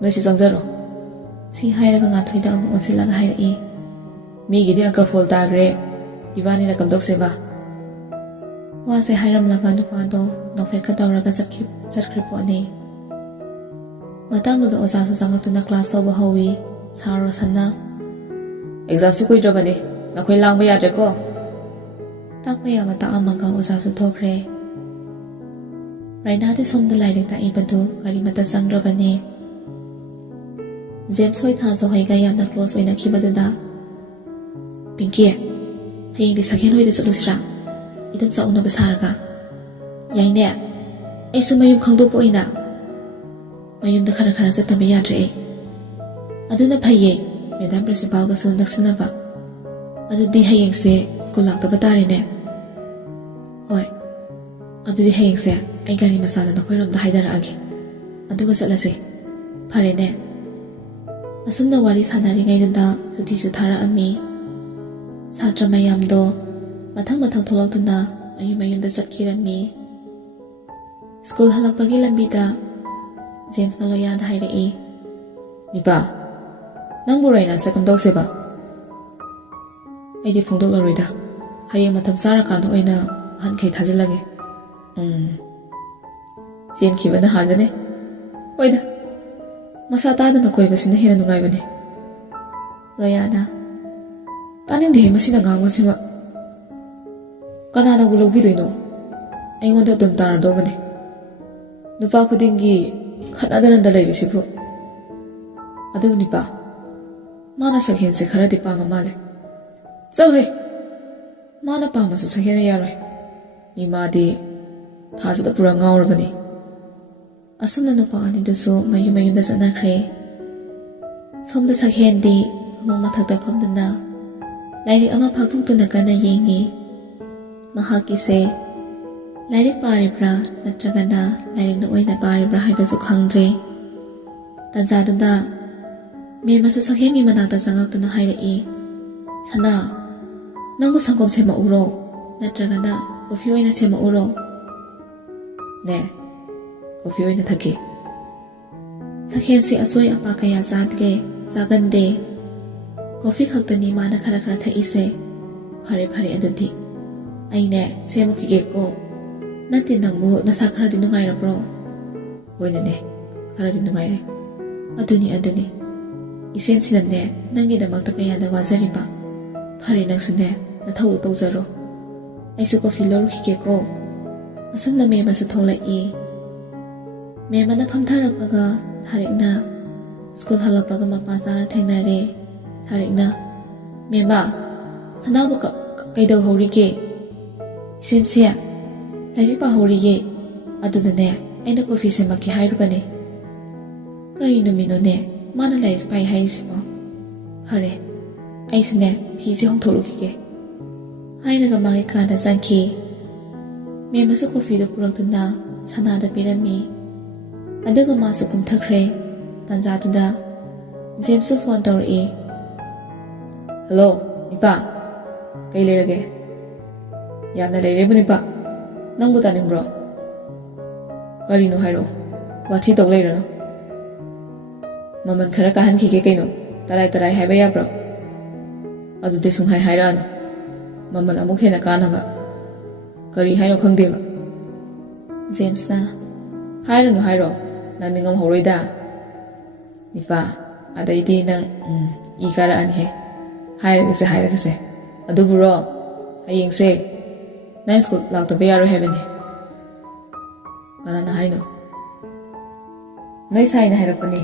ꯅꯣꯏꯁꯨ ꯆꯪꯖꯔꯣ ꯁꯤ ꯍꯥꯏꯔꯒ ꯉꯥꯟꯊꯣꯏꯗ ꯑꯃꯨꯛ ꯑꯣꯟꯁꯤꯜꯂꯒ ꯍꯥꯏꯔꯛꯏ ꯃꯤꯒꯤꯗꯤ ꯑꯪꯀ ꯐꯣꯜ ꯇꯥꯈ꯭ꯔꯦ ꯏꯕꯥꯅꯤꯅ ꯀꯝꯗꯧꯁꯦꯕ ꯋꯥꯁꯦ ꯍꯥꯏꯔꯝꯂꯒ ꯅꯨꯄꯥꯗꯣ ꯅꯣꯛꯐꯦꯠꯀ ꯇꯧꯔꯒ ꯆꯠꯈ꯭ꯔꯤ ꯄꯣꯠꯅꯤ꯫ ꯃꯇꯥꯡꯗꯨꯗ ꯑꯣꯖꯥꯁꯨ ꯆꯪꯉꯛꯇꯨꯅ ꯀ꯭ꯂꯥꯁ ꯇꯧꯕ ꯍꯧꯋꯤ꯫ ꯁꯥꯔ ꯔꯣꯁꯟꯅ ꯑꯦꯛꯖꯥꯝꯁꯤ ꯀꯨꯏꯗ꯭ꯔꯕꯅꯤ, ꯅꯈꯣꯏ ꯂꯥꯡꯕ ꯌꯥꯗ꯭ꯔꯦꯀꯣ꯫ ꯇꯥꯛꯄ ꯌꯥꯕ ꯇꯥꯛꯑꯝꯃꯒ ꯑꯣꯖꯥꯁꯨ ꯊꯣꯛꯈ꯭ꯔꯦ꯫ ꯔꯥꯏꯅꯥꯗꯤ ꯁꯣꯝꯗ ꯂꯥꯏꯔꯤꯛ ꯇꯥꯛꯏꯕꯗꯨ ꯀꯔꯤꯃꯠꯇ ꯆꯪꯗ꯭ꯔꯕꯅꯤ꯫ ꯖꯦꯝꯁ ꯍꯣꯏ ꯊꯥꯖꯍꯣꯏꯒ ꯌꯥꯝꯅ ꯀ꯭ꯂꯣꯁ ꯑꯣꯏꯅꯈꯤꯕꯗꯨꯗ ꯄꯤꯡꯀꯤ, ꯍꯌꯦꯡꯗꯤ ꯁꯛꯍꯦꯟ ꯍꯣꯏꯗ ꯆꯠꯂꯨꯁꯤꯔꯥ? ꯏꯗꯨꯝ ꯆꯥꯎꯅꯕ ꯁꯥꯔꯒ꯫ ꯌꯥꯏꯅꯦ, ꯑꯩꯁꯨ ꯃꯌꯨꯝ ꯈꯪꯗꯣꯛꯄ ꯑꯣꯏꯅ꯫ ꯃꯌꯨꯝꯗ ꯈꯔ ꯈꯔ ꯆꯠꯇꯕ ꯌꯥꯗ꯭ꯔꯦ ꯑꯩ꯫ ꯑꯗꯨꯅ ꯐꯩꯌꯦ, ꯃꯦꯗꯥꯝ ꯄ꯭ꯔꯤꯟꯁꯤꯄꯥꯜꯒꯁꯨ ꯅꯛꯁꯤꯟꯅꯕ꯫ ꯑꯗꯨꯗꯤ ꯍꯌꯦꯡꯁꯦ ꯁ꯭ꯀꯨꯜ ꯂꯥꯛꯇꯕ ꯇꯥꯔꯦꯅꯦ꯫ ꯍꯣꯏ, ꯑꯗꯨꯗꯤ ꯍꯌꯦꯡꯁꯦ ꯑꯩ ꯒꯥꯔꯤ ꯃꯆꯥꯗ ꯅꯈꯣꯏꯔꯣꯝꯗ ꯍꯥꯏꯗꯔꯛꯑꯒꯦ, ꯑꯗꯨꯒ ꯆꯠꯂꯁꯦ꯫ ꯐꯔꯦꯅꯦ꯫ ꯑꯁꯨꯝꯅ ꯋꯥꯔꯤ ꯁꯥꯟꯅꯔꯤꯉꯩꯗꯨꯗ ꯁꯨꯇꯤꯁꯨ ꯊꯥꯔꯛꯑꯝꯃꯤ꯫ ꯁꯥꯇ꯭ꯔ ꯃꯌꯥꯝꯗꯣ ꯃꯊꯪ ꯃꯊꯪ ꯊꯣꯛꯂꯛꯇꯨꯅ ꯃꯌꯨꯝꯗ ꯆꯠꯈꯤꯔꯝꯃꯤ꯫ ꯁ꯭ꯀꯨꯜ ꯍꯜꯂꯛꯄꯒꯤ ꯂꯝꯕꯤꯗ ꯖꯦꯝꯁꯅ ꯂꯣꯌꯥꯗ ꯍꯥꯏꯔꯛꯏ, ꯅꯤꯄꯥ, ꯅꯪꯕꯨ ꯔꯥꯏꯅꯥꯁꯦ ꯀꯝꯗꯧꯁꯦꯕ? ꯑꯩꯗꯤ ꯐꯣꯡꯗꯣꯛꯂꯔꯣꯏꯗ, ꯍꯌꯦꯡ ꯃꯇꯝ ꯆꯥꯔꯀꯥꯟꯗ ꯑꯣꯏꯅ ꯑꯍꯟꯈꯩ ꯊꯥꯖꯤꯜꯂꯒꯦ꯫ ꯆꯦꯟꯈꯤꯕꯅ ꯍꯥꯟꯖꯅꯤ꯫ ꯍꯣꯏꯗ, ꯃꯁꯥ ꯇꯥꯗꯅ ꯀꯣꯏꯕꯁꯤꯅ ꯍꯦꯟꯅ ꯅꯨꯡꯉꯥꯏꯕꯅꯤ꯫ ꯂꯣꯌꯥꯅ ꯇꯥꯅꯤꯡꯗꯦꯍꯦ ꯃꯁꯤꯅ ꯉꯥꯡꯕꯁꯤꯃ꯫ ꯀꯅꯥꯅꯕꯨ ꯂꯧꯕꯤꯗꯣꯏꯅꯣ? ꯑꯩꯉꯣꯟꯗ ꯑꯗꯨꯝ ꯇꯥꯔꯗꯧꯕꯅꯤ꯫ ꯅꯨꯄꯥ ꯈꯨꯗꯤꯡꯒꯤ ꯈꯠꯅꯗꯅꯗ ꯂꯩꯔꯤꯁꯤꯕꯨ꯫ ꯑꯗꯨ ꯅꯤꯄꯥ, ꯃꯥꯅ ꯁꯛꯍꯦꯟꯁꯦ ꯈꯔꯗꯤ ꯄꯥꯝꯕ ꯃꯥꯜꯂꯦ꯫ ꯆꯠꯂꯣꯍꯦ, ꯃꯥꯅ ꯄꯥꯝꯕꯁꯨ ꯁꯛꯍꯦꯟꯅ ꯌꯥꯔꯣꯏ꯫ ꯏꯃꯥꯗꯤ ꯊꯥꯖꯗ ꯄꯨꯔꯥ ꯉꯥꯎꯔꯕꯅꯤ꯫ ꯑꯁꯨꯝꯅ ꯅꯨꯄꯥ ꯑꯅꯤꯗꯨꯁꯨ ꯃꯌꯨꯝꯗ ꯆꯠꯅꯈ꯭ꯔꯦ꯫ ꯁꯣꯝꯗ ꯁꯛꯍꯦꯟꯗꯤ ꯐꯃꯨꯡ ꯃꯊꯛꯇ ꯐꯝꯗꯨꯅ ꯂꯥꯏꯔꯤꯛ ꯑꯃ ꯐꯥꯛꯇꯣꯛꯇꯨꯅ ꯀꯟꯅ ꯌꯦꯡꯉꯤ꯫ ꯃꯍꯥꯛꯀꯤꯁꯦ ꯂꯥꯏꯔꯤꯛ ꯄꯥꯔꯤꯕ꯭ꯔꯥ ꯅꯠꯇ꯭ꯔꯒꯅ ꯂꯥꯏꯔꯤꯛꯅ ꯑꯣꯏꯅ ꯄꯥꯔꯤꯕ꯭ꯔꯥ ꯍꯥꯏꯕꯁꯨ ꯈꯪꯗ꯭ꯔꯦ꯫ ꯇꯥꯟꯖꯥꯗꯨꯗ ꯃꯦꯝꯃꯁꯨ ꯁꯛꯍꯦꯟꯒꯤ ꯃꯅꯥꯛꯇ ꯆꯪꯉꯛꯇꯨꯅ ꯍꯥꯏꯔꯛꯏ, ꯁꯅꯥ, ꯅꯪꯕꯨ ꯁꯪꯒꯣꯝ ꯁꯦꯝꯃꯛꯎꯔꯣ ꯅꯠꯇ꯭ꯔꯒꯅ ꯀꯣꯐꯤ ꯑꯣꯏꯅ ꯁꯦꯝꯃꯛꯎꯔꯣ? ꯅꯦ, ꯀꯣꯐꯤ ꯑꯣꯏꯅ ꯊꯛꯀꯦ꯫ ꯁꯛꯍꯦꯟꯁꯦ ꯑꯆꯣꯏ ꯑꯄꯥ ꯀꯌꯥ ꯆꯥꯒꯟꯗꯦ꯫ ꯀꯣꯐꯤ ꯈꯛꯇꯅꯤ ꯃꯥꯅ ꯈꯔ ꯊꯛꯏꯁꯦ꯫ ꯐꯔꯦ ꯑꯗꯨꯗꯤ ꯑꯩꯅꯦ ꯁꯦꯝꯃꯛꯈꯤꯒꯦꯀꯣ꯫ ꯅꯠꯇꯦ, ꯅꯪꯕꯨ ꯅꯁꯥ ꯈꯔꯗꯤ ꯅꯨꯡꯉꯥꯏꯔꯕ꯭ꯔꯣ? ꯍꯣꯏꯅꯦ, ꯈꯔꯗꯤ ꯅꯨꯡꯉꯥꯏꯔꯦ꯫ ꯑꯗꯨꯅꯤ ꯏꯆꯦꯝꯁꯤꯅꯅꯦ ꯅꯪꯒꯤꯗꯃꯛꯇ ꯀꯌꯥꯗ ꯋꯥꯖꯔꯤꯕ꯫ ꯐꯔꯦ, ꯅꯪꯁꯨꯅꯦ ꯅꯊꯧꯗꯣ ꯇꯧꯖꯔꯣ꯫ ꯑꯩꯁꯨ ꯀꯣꯐꯤ ꯂꯧꯔꯨꯈꯤꯒꯦꯀꯣ꯫ ꯑꯁꯨꯝꯅ ꯃꯦꯝꯃꯁꯨ ꯊꯣꯛꯂꯛꯏ꯫ ꯃꯦꯝꯃꯅ ꯐꯝꯊꯔꯛꯄꯒ ꯊꯥꯔꯤꯛꯅ ꯁ꯭ꯀꯨꯜ ꯍꯜꯂꯛꯄꯒ ꯃꯄꯥ ꯆꯥꯅ ꯊꯦꯡꯅꯔꯦ꯫ ꯊꯥꯔꯤꯛꯅ, ꯃꯦꯝꯃ, ꯁꯅꯥꯕꯨ ꯀꯩꯗꯧꯍꯧꯔꯤꯒꯦ? ꯏꯆꯦꯝꯁꯦ ꯂꯥꯏꯔꯤꯛ ꯄꯥꯍꯧꯔꯤꯌꯦ꯫ ꯑꯗꯨꯗꯅꯦ ꯑꯩꯅ ꯀꯣꯐꯤ ꯁꯦꯝꯃꯛꯀꯦ ꯍꯥꯏꯔꯨꯕꯅꯦ꯫ ꯀꯔꯤ ꯅꯨꯃꯤꯠꯅꯣꯅꯦ ꯃꯥꯅ ꯂꯥꯏꯔꯤꯛ ꯄꯥꯏ ꯍꯥꯏꯔꯤꯁꯤꯕꯣ? ꯐꯔꯦ, ꯑꯩꯁꯨꯅꯦ ꯐꯤꯁꯦ ꯍꯣꯡꯊꯣꯛꯂꯨꯈꯤꯒꯦ ꯍꯥꯏꯔꯒ ꯃꯥꯒꯤ ꯀꯥꯗ ꯆꯪꯈꯤ꯫ ꯃꯦꯝꯃꯁꯨ ꯀꯣꯐꯤꯗꯨ ꯄꯨꯔꯛꯇꯨꯅ ꯁꯅꯥꯗ ꯄꯤꯔꯝꯃꯤ꯫ ꯑꯗꯨꯒ ꯃꯥꯁꯨ ꯀꯨꯝꯊꯈ꯭ꯔꯦ꯫ ꯇꯥꯟꯖꯥꯗꯨꯗ ꯖꯦꯝꯁꯁꯨ ꯐꯣꯟ ꯇꯧꯔꯛꯏ꯫ ꯍꯜꯂꯣ, ꯅꯤꯄꯥ, ꯀꯩ ꯂꯩꯔꯒꯦ? ꯌꯥꯝꯅ ꯂꯩꯔꯦꯕꯨ ꯅꯤꯄꯥ, ꯅꯪꯕꯨ ꯇꯥꯅꯤꯡꯕ꯭ꯔꯣ? ꯀꯔꯤꯅꯣ ꯍꯥꯏꯔꯛꯑꯣ, ꯋꯥꯊꯤ ꯇꯧ ꯂꯩꯔꯅꯨ꯫ ꯃꯃꯜ ꯈꯔ ꯀꯥꯍꯟꯈꯤꯒꯦ ꯀꯩꯅꯣ, ꯇꯔꯥꯏ ꯍꯥꯏꯕ ꯌꯥꯕ꯭ꯔꯣ? ꯑꯗꯨꯗꯤ ꯁꯨꯡꯍꯥꯏ ꯍꯥꯏꯔꯛꯑꯅꯨ, ꯃꯃꯜ ꯑꯃꯨꯛ ꯍꯦꯟꯅ ꯀꯥꯅꯕ꯫ ꯀꯔꯤ ꯍꯥꯏꯅꯣ ꯈꯪꯗꯦꯕ꯫ ꯖꯦꯝꯁꯅ ꯍꯥꯏꯔꯨꯅꯨ ꯍꯥꯏꯔꯣ, ꯅꯪ ꯅꯤꯡꯉꯝꯍꯧꯔꯣꯏꯗ꯫ ꯅꯤꯄꯥ, ꯑꯗꯩꯗꯤ ꯅꯪ ꯏ ꯀꯥꯔꯛꯑꯅꯤꯍꯦ꯫ ꯍꯥꯏꯔꯒꯁꯦ ꯑꯗꯨꯕꯨꯔꯣ, ꯍꯌꯦꯡꯁꯦ ꯅꯪ ꯁ꯭ꯀꯨꯜ ꯂꯥꯛꯇꯕ ꯌꯥꯔꯣꯏ ꯍꯥꯏꯕꯅꯤ꯫ ꯀꯅꯥꯅ ꯍꯥꯏꯅꯣ? ꯅꯣꯏ ꯁꯥꯏꯅ ꯍꯥꯏꯔꯛꯄꯅꯤ꯫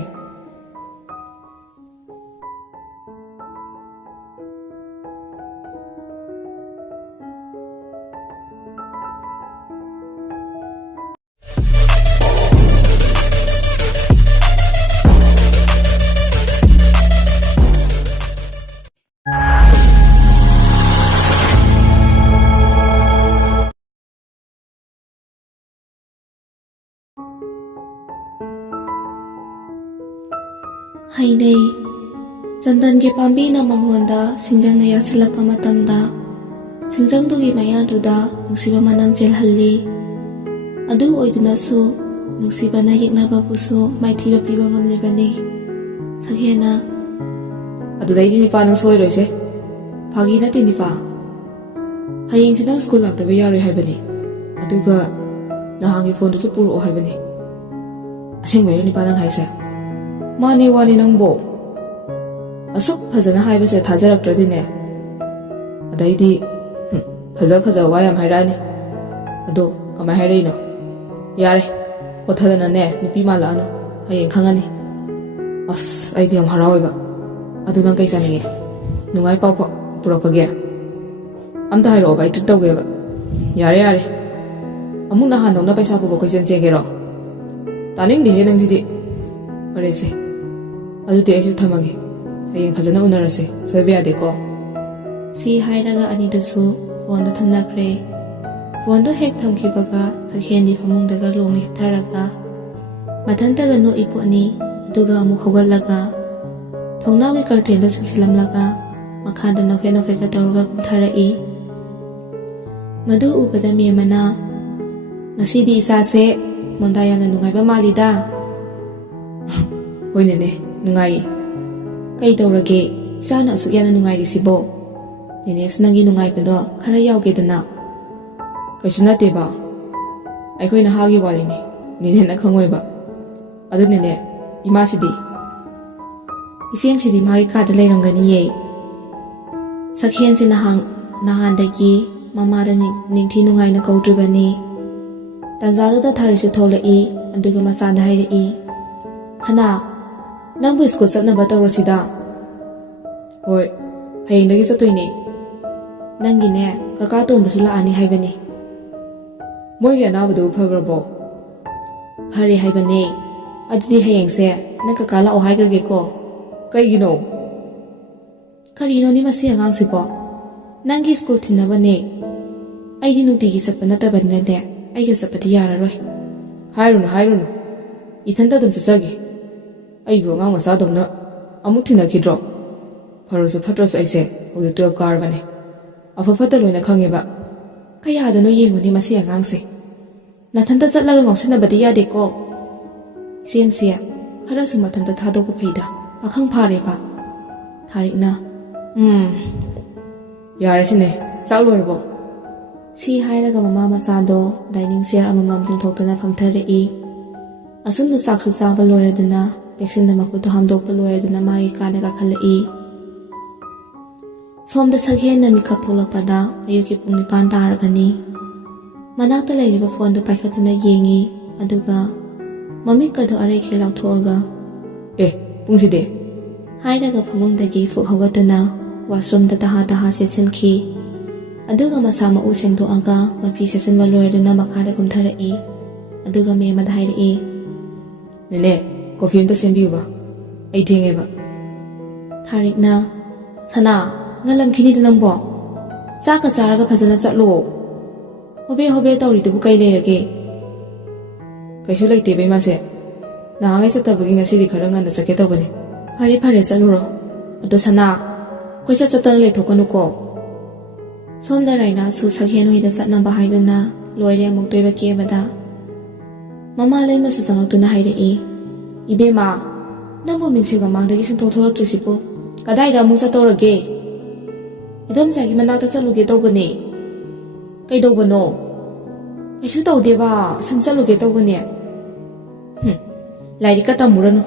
ꯍꯩꯅꯩ꯫ ꯆꯟꯗꯟꯒꯤ ꯄꯥꯝꯕꯤꯅ ꯃꯉꯣꯟꯗ ꯁꯤꯡꯖꯪꯅ ꯌꯥꯛꯁꯤꯜꯂꯛꯄ ꯃꯇꯝꯗ ꯁꯤꯡꯖꯪꯗꯨꯒꯤ ꯃꯌꯥꯗꯨꯗ ꯅꯨꯡꯁꯤꯕ ꯃꯅꯝ ꯆꯦꯜꯍꯜꯂꯤ꯫ ꯑꯗꯨ ꯑꯣꯏꯗꯨꯅꯁꯨ ꯅꯨꯡꯁꯤꯕꯅ ꯌꯦꯛꯅꯕꯕꯨꯁꯨ ꯃꯥꯏꯊꯤꯕ ꯄꯤꯕ ꯉꯝꯂꯤꯕꯅꯤ꯫ ꯁꯛꯍꯦꯟꯅ ꯑꯗꯨꯗꯩꯗꯤ ꯅꯤꯄꯥ ꯅꯪ ꯁꯣꯏꯔꯣꯏꯁꯦ꯫ ꯐꯥꯒꯤ ꯅꯠꯇꯦ ꯅꯤꯄꯥ, ꯍꯌꯦꯡꯁꯤ ꯅꯪ ꯁ꯭ꯀꯨꯜ ꯂꯥꯛꯇꯕ ꯌꯥꯔꯣꯏ ꯍꯥꯏꯕꯅꯤ꯫ ꯑꯗꯨꯒ ꯅꯍꯥꯟꯒꯤ ꯐꯣꯟꯗꯨꯁꯨ ꯄꯨꯔꯛꯑꯣ ꯍꯥꯏꯕꯅꯤ ꯑꯁꯦꯡꯕꯩꯔꯣ ꯅꯤꯄꯥ ꯅꯪ ꯍꯥꯏꯁꯦ ꯃꯥꯅꯦ ꯋꯥꯅꯤ ꯅꯪꯕꯣ ꯑꯁꯨꯛ ꯐꯖꯅ ꯍꯥꯏꯕꯁꯦ ꯊꯥꯖꯔꯛꯇ꯭ꯔꯗꯤꯅꯦ ꯑꯗꯩꯗꯤ ꯐꯖꯕ ꯋꯥ ꯌꯥꯝ ꯍꯥꯏꯔꯛꯑꯅꯤ ꯑꯗꯣ ꯀꯃꯥꯏ ꯍꯥꯏꯔꯛꯏꯅꯣ ꯌꯥꯔꯦ ꯀꯣꯊꯗꯅꯅꯦ ꯅꯨꯄꯤ ꯃꯥꯜꯂꯛꯑꯅꯨ ꯍꯌꯦꯡ ꯈꯪꯉꯅꯤ ꯑꯁ ꯑꯩꯗꯤ ꯌꯥꯝ ꯍꯔꯥꯎꯋꯦꯕ ꯑꯗꯨ ꯅꯪ ꯀꯩ ꯆꯥꯅꯤꯡꯉꯦ ꯅꯨꯡꯉꯥꯏ ꯄꯥꯎ ꯄꯨꯔꯛꯄꯒꯦ ꯑꯝꯇ ꯍꯥꯏꯔꯛꯑꯣꯕ ꯑꯩ ꯇ꯭ꯔꯤꯠ ꯇꯧꯒꯦꯕ ꯌꯥꯔꯦ ꯑꯃꯨꯛ ꯅꯍꯥꯟꯗꯧꯅ ꯄꯩꯁꯥ ꯄꯨꯕ ꯀꯣꯏꯆꯦꯟ ꯆꯦꯟꯒꯦꯔꯣ ꯇꯥꯅꯤꯡꯗꯦꯍꯦ ꯅꯪꯁꯤꯗꯤ ꯐꯔꯦꯁꯦ ꯑꯗꯨꯗꯤ ꯑꯩꯁꯨ ꯊꯝꯃꯒꯦ ꯍꯌꯦꯡ ꯐꯖꯅ ꯎꯅꯔꯁꯦ ꯁꯣꯏꯕ ꯌꯥꯗꯦꯀꯣ ꯁꯤ ꯍꯥꯏꯔꯒ ꯑꯅꯤꯗꯨꯁꯨ ꯐꯣꯟꯗꯣ ꯊꯝꯅꯈ꯭ꯔꯦ ꯐꯣꯟꯗꯣ ꯍꯦꯛ ꯊꯝꯈꯤꯕꯒ ꯁꯛꯍꯦꯟꯗꯤ ꯐꯃꯨꯡꯗꯒ ꯂꯣꯡꯅ ꯍꯤꯞꯊꯔꯒ ꯃꯊꯟꯇꯒ ꯅꯣꯛꯏ ꯄꯣꯠꯅꯤ ꯑꯗꯨꯒ ꯑꯃꯨꯛ ꯍꯧꯒꯠꯂꯒ ꯊꯣꯡꯅꯥꯎꯒꯤ ꯀꯔꯇꯦꯟꯗꯣ ꯆꯤꯟꯁꯤꯜꯂꯝꯂꯒ ꯃꯈꯥꯗ ꯅꯣꯛꯐꯦꯠ ꯇꯧꯔꯒ ꯀꯨꯝꯊꯔꯛꯏ ꯃꯗꯨ ꯎꯕꯗ ꯃꯦꯝꯃꯅ ꯉꯁꯤꯗꯤ ꯏꯆꯥꯁꯦ ꯃꯣꯟꯗꯥ ꯌꯥꯝꯅ ꯅꯨꯡꯉꯥꯏꯕ ꯃꯥꯜꯂꯤꯗ ꯍꯣꯏꯅꯦꯅꯦ ꯅꯨꯡꯉꯥꯏꯌꯦ ꯀꯩ ꯇꯧꯔꯒꯦ ꯏꯆꯥꯅ ꯑꯁꯨꯛ ꯌꯥꯝꯅ ꯅꯨꯡꯉꯥꯏꯔꯤꯁꯤꯕꯣ ꯅꯦꯅꯦꯁꯨ ꯅꯪꯒꯤ ꯅꯨꯡꯉꯥꯏꯕꯗꯣ ꯈꯔ ꯌꯥꯎꯒꯦꯗꯅ ꯀꯩꯁꯨ ꯅꯠꯇꯦꯕ ꯑꯩꯈꯣꯏ ꯅꯍꯥꯒꯤ ꯋꯥꯔꯤꯅꯤ ꯅꯦꯅꯦꯅ ꯈꯪꯉꯣꯏꯕ ꯑꯗꯨꯅꯦꯅꯦ ꯏꯃꯥꯁꯤꯗꯤ ꯏꯆꯦꯝꯁꯤꯗꯤ ꯃꯥꯒꯤ ꯀꯥꯗ ꯂꯩꯔꯝꯒꯅꯤꯌꯦ ꯁꯛꯍꯦꯟꯁꯤ ꯅꯍꯥꯟꯗꯒꯤ ꯃꯃꯥꯗ ꯅꯤꯡꯊꯤ ꯅꯨꯡꯉꯥꯏꯅ ꯀꯧꯗ꯭ꯔꯤꯕꯅꯤ ꯇꯟꯖꯥꯗꯨꯗ ꯊꯥꯔꯤꯛꯁꯨ ꯊꯣꯛꯂꯛꯏ ꯑꯗꯨꯒ ꯃꯆꯥꯗ ꯍꯥꯏꯔꯛꯏ ꯁꯅꯥ ꯅꯪꯕꯨ ꯁ꯭ꯀꯨꯜ ꯆꯠꯅꯕ ꯇꯧꯔꯁꯤꯗ ꯍꯣꯏ ꯍꯌꯦꯡꯗꯒꯤ ꯆꯠꯇꯣꯏꯅꯦ ꯅꯪꯒꯤꯅꯦ ꯀꯀꯥ ꯇꯣꯝꯕꯁꯨ ꯂꯥꯛꯑꯅꯤ ꯍꯥꯏꯕꯅꯤ ꯃꯣꯏꯒꯤ ꯑꯅꯥꯕꯗꯨ ꯐꯈ꯭ꯔꯕꯣ ꯐꯔꯦ ꯍꯥꯏꯕꯅꯦ ꯑꯗꯨꯗꯤ ꯍꯌꯦꯡꯁꯦ ꯅꯪ ꯀꯀꯥ ꯂꯥꯛꯑꯣ ꯍꯥꯏꯈ꯭ꯔꯒꯦꯀꯣ ꯀꯩꯒꯤꯅꯣ ꯀꯔꯤꯅꯣꯅꯦ ꯃꯁꯤ ꯑꯉꯥꯡꯁꯤꯕꯣ ꯅꯪꯒꯤ ꯁ꯭ꯀꯨꯜ ꯊꯤꯟꯅꯕꯅꯦ ꯑꯩꯗꯤ ꯅꯨꯡꯇꯤꯒꯤ ꯆꯠꯄ ꯅꯠꯇꯕꯅꯤꯅꯅꯦ ꯑꯩꯒ ꯆꯠꯄꯗꯤ ꯌꯥꯔꯔꯣꯏ ꯍꯥꯏꯔꯨꯅꯨ ꯏꯊꯟꯇ ꯑꯗꯨꯝ ꯆꯠꯆꯒꯦ ꯑꯩꯕꯨ ꯑꯉꯥꯡ ꯃꯆꯥꯗꯧꯅ ꯑꯃꯨꯛ ꯊꯤꯟꯅꯈꯤꯗ꯭ꯔꯣ ꯐꯔꯁꯨ ꯐꯠꯇ꯭ꯔꯁꯨ ꯑꯩꯁꯦ ꯍꯧꯖꯤꯛ 12 ꯀꯥꯔꯕꯅꯦ ꯑꯐ ꯐꯠꯇ ꯂꯣꯏꯅ ꯈꯪꯉꯦꯕ ꯀꯌꯥꯗꯅꯣ ꯌꯦꯡꯉꯨꯅꯦ ꯃꯁꯤ ꯑꯉꯥꯡꯁꯦ ꯅꯊꯟꯇ ꯆꯠꯂꯒ ꯉꯥꯎꯁꯤꯟꯅꯕꯗꯤ ꯌꯥꯗꯦꯀꯣ ꯏꯆꯦꯝꯁꯦ ꯈꯔꯁꯨ ꯃꯊꯟꯇ ꯊꯥꯗꯣꯛꯄ ꯐꯩꯗ ꯄꯥꯈꯪ ꯐꯥꯔꯦꯕ ꯊꯥꯔꯤꯛꯅ ꯌꯥꯔꯦꯁꯤꯅꯦ ꯆꯥꯛ ꯂꯣꯏꯔꯕꯣ ꯁꯤ ꯍꯥꯏꯔꯒ ꯃꯃꯥ ꯃꯆꯥꯗꯣ ꯗꯥꯏꯅꯤꯡ ꯆꯤꯌꯔ ꯑꯃꯃꯝ ꯆꯤꯡꯊꯣꯛꯇꯨꯅ ꯐꯝꯊꯔꯛꯏ ꯑꯁꯨꯝꯅ ꯆꯥꯛꯁꯨ ꯆꯥꯕ ꯂꯣꯏꯔꯗꯨꯅ ꯚꯦꯛꯁꯤꯟꯗ ꯃꯈꯨꯠꯇꯣ ꯍꯥꯝꯗꯣꯛꯄ ꯂꯣꯏꯔꯗꯨꯅ ꯃꯥꯒꯤ ꯀꯥꯗ ꯀꯥꯈꯠꯂꯛꯏ ꯁꯣꯝꯗ ꯁꯛꯍꯦꯟꯅ ꯃꯤꯀꯞ ꯊꯣꯛꯂꯛꯄꯗ ꯑꯌꯨꯛꯀꯤ ꯄꯨꯡ 9 ꯇꯥꯔꯕꯅꯤ ꯃꯅꯥꯛꯇ ꯂꯩꯔꯤꯕ ꯐꯣꯟꯗꯨ ꯄꯥꯏꯈꯠꯇꯨꯅ ꯌꯦꯡꯉꯤ ꯑꯗꯨꯒ ꯃꯃꯤꯠꯀꯗꯣ ꯑꯔꯩꯈꯩ ꯂꯥꯎꯊꯣꯛꯑꯒ ꯄꯨꯡꯁꯤꯗꯤ ꯍꯥꯏꯔꯒ ꯐꯃꯨꯡꯗꯒꯤ ꯐꯨꯛ ꯍꯧꯒꯠꯇꯨꯅ ꯋꯥꯁꯔꯨꯝꯗ ꯇꯍꯥ ꯆꯦꯠꯁꯤꯟꯈꯤ ꯑꯗꯨꯒ ꯃꯁꯥ ꯃꯎ ꯁꯦꯡꯗꯣꯛꯑꯒ ꯃꯐꯤ ꯁꯦꯠꯆꯤꯟꯕ ꯂꯣꯏꯔꯗꯨꯅ ꯃꯈꯥꯗ ꯀꯨꯝꯊꯔꯛꯏ ꯑꯗꯨꯒ ꯃꯦꯝꯃꯗ ꯍꯥꯏꯔꯛꯏ ꯅꯦꯅꯦ ꯀꯣꯐꯤ ꯑꯝꯇ ꯁꯦꯝꯕꯤꯌꯨꯕ ꯑꯩ ꯊꯦꯡꯉꯦꯕ ꯊꯥꯔꯤꯛꯅ ꯁꯅꯥ ꯉꯜꯂꯝꯈꯤꯅꯤꯗ ꯅꯪꯕꯣ ꯆꯥꯛꯀ ꯆꯥꯔꯒ ꯐꯖꯅ ꯆꯠꯂꯣ ꯍꯣꯕꯦ ꯇꯧꯔꯤꯗꯨꯕꯨ ꯀꯩ ꯂꯩꯔꯒꯦ ꯀꯩꯁꯨ ꯂꯩꯇꯦꯕ ꯏꯃꯥꯁꯦ ꯅꯍꯥꯟꯉꯩ ꯆꯠꯇꯕꯒꯤ ꯉꯁꯤꯗꯤ ꯈꯔ ꯉꯟꯅ ꯆꯠꯀꯦ ꯇꯧꯕꯅꯤ ꯐꯔꯦ ꯆꯠꯂꯨꯔꯣ ꯑꯗꯣ ꯁꯅꯥ ꯀꯣꯏꯆꯠ ꯆꯠꯇꯅ ꯂꯩꯊꯣꯛꯀꯅꯨꯀꯣ ꯁꯣꯝꯗ ꯔꯥꯏꯅꯥꯁꯨ ꯁꯛꯍꯦꯟ ꯍꯣꯏꯗ ꯆꯠꯅꯕ ꯍꯥꯏꯗꯨꯅ ꯂꯣꯏꯔꯦ ꯑꯃꯨꯛ ꯇꯣꯏꯕ ꯀꯦꯕꯗ ꯃꯃꯥ ꯂꯩꯃꯁꯨ ꯆꯪꯉꯛꯇꯨꯅ ꯍꯥꯏꯔꯛꯏ ꯏꯕꯦꯝꯃ ꯅꯪꯕꯨ ꯃꯤꯡꯁꯦꯜ ꯃꯃꯥꯡꯗꯒꯤ ꯁꯨꯡꯊꯣꯛ ꯊꯣꯛꯂꯛꯇ꯭ꯔꯤꯁꯤꯕꯨ ꯀꯗꯥꯏꯗ ꯑꯃꯨꯛ ꯆꯠꯇꯧꯔꯒꯦ ꯏꯗꯣꯝꯆꯥꯒꯤ ꯃꯅꯥꯛꯇ ꯆꯠꯂꯨꯒꯦ ꯇꯧꯕꯅꯦ ꯀꯩꯗꯧꯕꯅꯣ ꯀꯩꯁꯨ ꯇꯧꯗꯦꯕ ꯁꯨꯝ ꯆꯠꯂꯨꯒꯦ ꯇꯧꯕꯅꯦ ꯂꯥꯏꯔꯤꯛꯀ ꯇꯝꯃꯨꯔꯅꯨ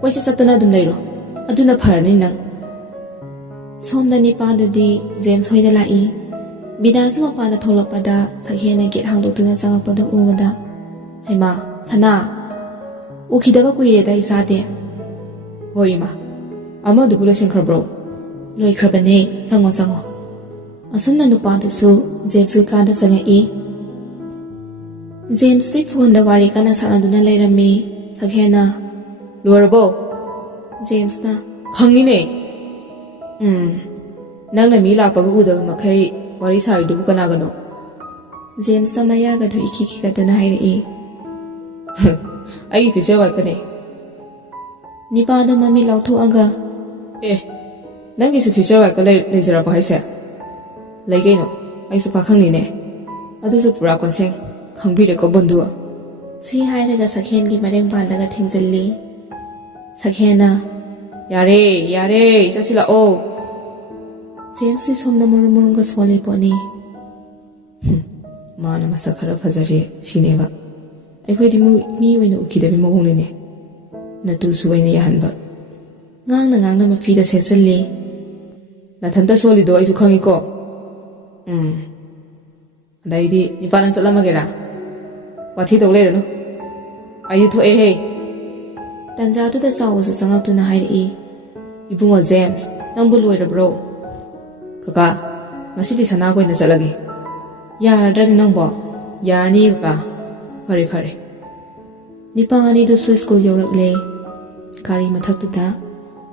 ꯀꯣꯏꯆꯠ ꯆꯠꯇꯅ ꯑꯗꯨꯝ ꯂꯩꯔꯣ ꯑꯗꯨꯅ ꯐꯔꯅꯤ ꯅꯪ ꯁꯣꯝꯗ ꯅꯤꯄꯥꯗꯨꯗꯤ ꯖꯦꯝꯁ ꯍꯣꯏꯗ ꯂꯥꯛꯏ ꯕꯤꯅꯥꯁꯨ ꯃꯄꯥꯟꯗ ꯊꯣꯛꯂꯛꯄꯗ ꯁꯛꯍꯦꯟꯅ ꯒꯦꯠ ꯍꯥꯡꯗꯣꯛꯇꯨꯅ ꯆꯪꯉꯛꯄꯗꯣ ꯎꯕꯗ ꯍꯩꯃꯥ ꯁꯅꯥ ꯎꯈꯤꯗꯕ ꯀꯨꯏꯔꯦꯗ ꯏꯆꯥꯗꯤ ꯍꯣꯏ ꯏꯃꯥ ꯑꯃꯗꯨꯕꯨ ꯂꯣꯏꯁꯤꯟꯈ꯭ꯔꯕ꯭ꯔꯣ ꯂꯣꯏꯈ꯭ꯔꯕꯅꯦ ꯆꯪꯉꯣ ꯑꯁꯨꯝꯅ ꯅꯨꯄꯥꯗꯨꯁꯨ ꯖꯦꯝꯁꯀꯤ ꯀꯥꯗ ꯆꯪꯉꯛꯏ ꯖꯦꯝꯁꯇꯤ ꯐꯣꯟꯗ ꯋꯥꯔꯤ ꯀꯟꯅ ꯁꯥꯟꯅꯗꯨꯅ ꯂꯩꯔꯝꯃꯤ ꯁꯛꯍꯦꯟꯅ ꯂꯣꯏꯔꯕꯣ ꯖꯦꯝꯁꯅ ꯈꯪꯉꯤꯅꯦ ꯅꯪꯅ ꯃꯤ ꯂꯥꯛꯄꯒ ꯎꯗꯕ ꯃꯈꯩ ꯋꯥꯔꯤ ꯁꯥꯔꯤꯗꯨꯕꯨ ꯀꯅꯥꯒꯅꯣ ꯖꯦꯝꯁꯅ ꯃꯌꯥꯒꯗꯨ ꯏꯈꯤꯈꯤꯒꯗꯨꯅ ꯍꯥꯏꯔꯛꯏ ꯑꯩꯒꯤ ꯐꯤꯆꯔ ꯋꯥꯏꯠꯀꯅꯦ ꯅꯤꯄꯥꯗꯣ ꯃꯃꯤꯠ ꯂꯥꯎꯊꯣꯛꯑꯒ ꯅꯪꯒꯤꯁꯨ ꯐꯤꯆꯔ ꯋꯥꯏꯠꯀ ꯂꯩꯖꯔꯕꯣ ꯍꯥꯏꯁꯦ ꯂꯩ ꯀꯩꯅꯣ ꯑꯩꯁꯨ ꯄꯥꯈꯪꯅꯤꯅꯦ ꯑꯗꯨꯁꯨ ꯄꯨꯔꯥ ꯀꯣꯟꯁꯦꯡ ꯈꯪꯕꯤꯔꯦꯀꯣ ꯕꯟꯙꯨ ꯁꯤ ꯍꯥꯏꯔꯒ ꯁꯛꯍꯦꯟꯒꯤ ꯃꯔꯦꯡ ꯄꯥꯟꯗꯒ ꯊꯦꯡꯖꯤꯜꯂꯤ ꯁꯛꯍꯦꯟꯅ ꯌꯥꯔꯦ ꯆꯠꯁꯤꯜꯂꯛꯑꯣ ꯖꯦꯝꯁꯁꯤ ꯁꯣꯝꯗ ꯃꯨꯔꯨꯝꯒ ꯁꯣꯜꯂꯤ ꯄꯣꯠꯅꯤ ꯃꯥꯅ ꯃꯁꯛ ꯈꯔ ꯐꯖꯔꯦ ꯁꯤꯅꯦꯕ ꯑꯩꯈꯣꯏꯗꯤ ꯃꯤ ꯑꯣꯏꯅ ꯎꯈꯤꯗꯕꯤ ꯃꯑꯣꯡꯅꯤꯅꯦ ꯅꯇꯨꯁꯨ ꯑꯩꯅ ꯌꯥꯍꯟꯕ ꯉꯥꯡꯅ ꯃꯐꯤꯗ ꯁꯦꯠꯆꯜꯂꯤ ꯅꯊꯟꯇ ꯁꯣꯜꯂꯤꯗꯣ ꯑꯩꯁꯨ ꯈꯪꯉꯤꯀꯣ ꯑꯗꯩꯗꯤ ꯅꯤꯄꯥ ꯅꯪ ꯆꯠꯂꯝꯃꯒꯦꯔꯥ ꯋꯥꯊꯤ ꯇꯧ ꯂꯩꯔꯅꯨ ꯑꯩꯗꯤ ꯊꯣꯛꯑꯦꯍꯦ ꯇꯟꯖꯥꯗꯨꯗ ꯆꯥꯎꯕꯁꯨ ꯆꯪꯉꯛꯇꯨꯅ ꯍꯥꯏꯔꯛꯏ ꯏꯕꯨꯡꯉꯣ ꯖꯦꯝꯁ ꯅꯪꯕꯨ ꯂꯣꯏꯔꯕ꯭ꯔꯣ ꯀꯀꯥ ꯉꯁꯤꯗꯤ ꯁꯅꯥꯒ ꯑꯣꯏꯅ ꯆꯠꯂꯒꯦ ꯌꯥꯔꯗ꯭ꯔꯅꯦ ꯅꯪꯕꯣ ꯌꯥꯔꯅꯤ ꯀꯀꯥ ꯐꯔꯦ ꯅꯤꯄꯥ ꯑꯅꯤꯗꯨꯁꯨ ꯁ꯭ꯀꯨꯜ ꯌꯧꯔꯛꯂꯦ ꯒꯥꯔꯤ ꯃꯊꯛꯇꯨꯗ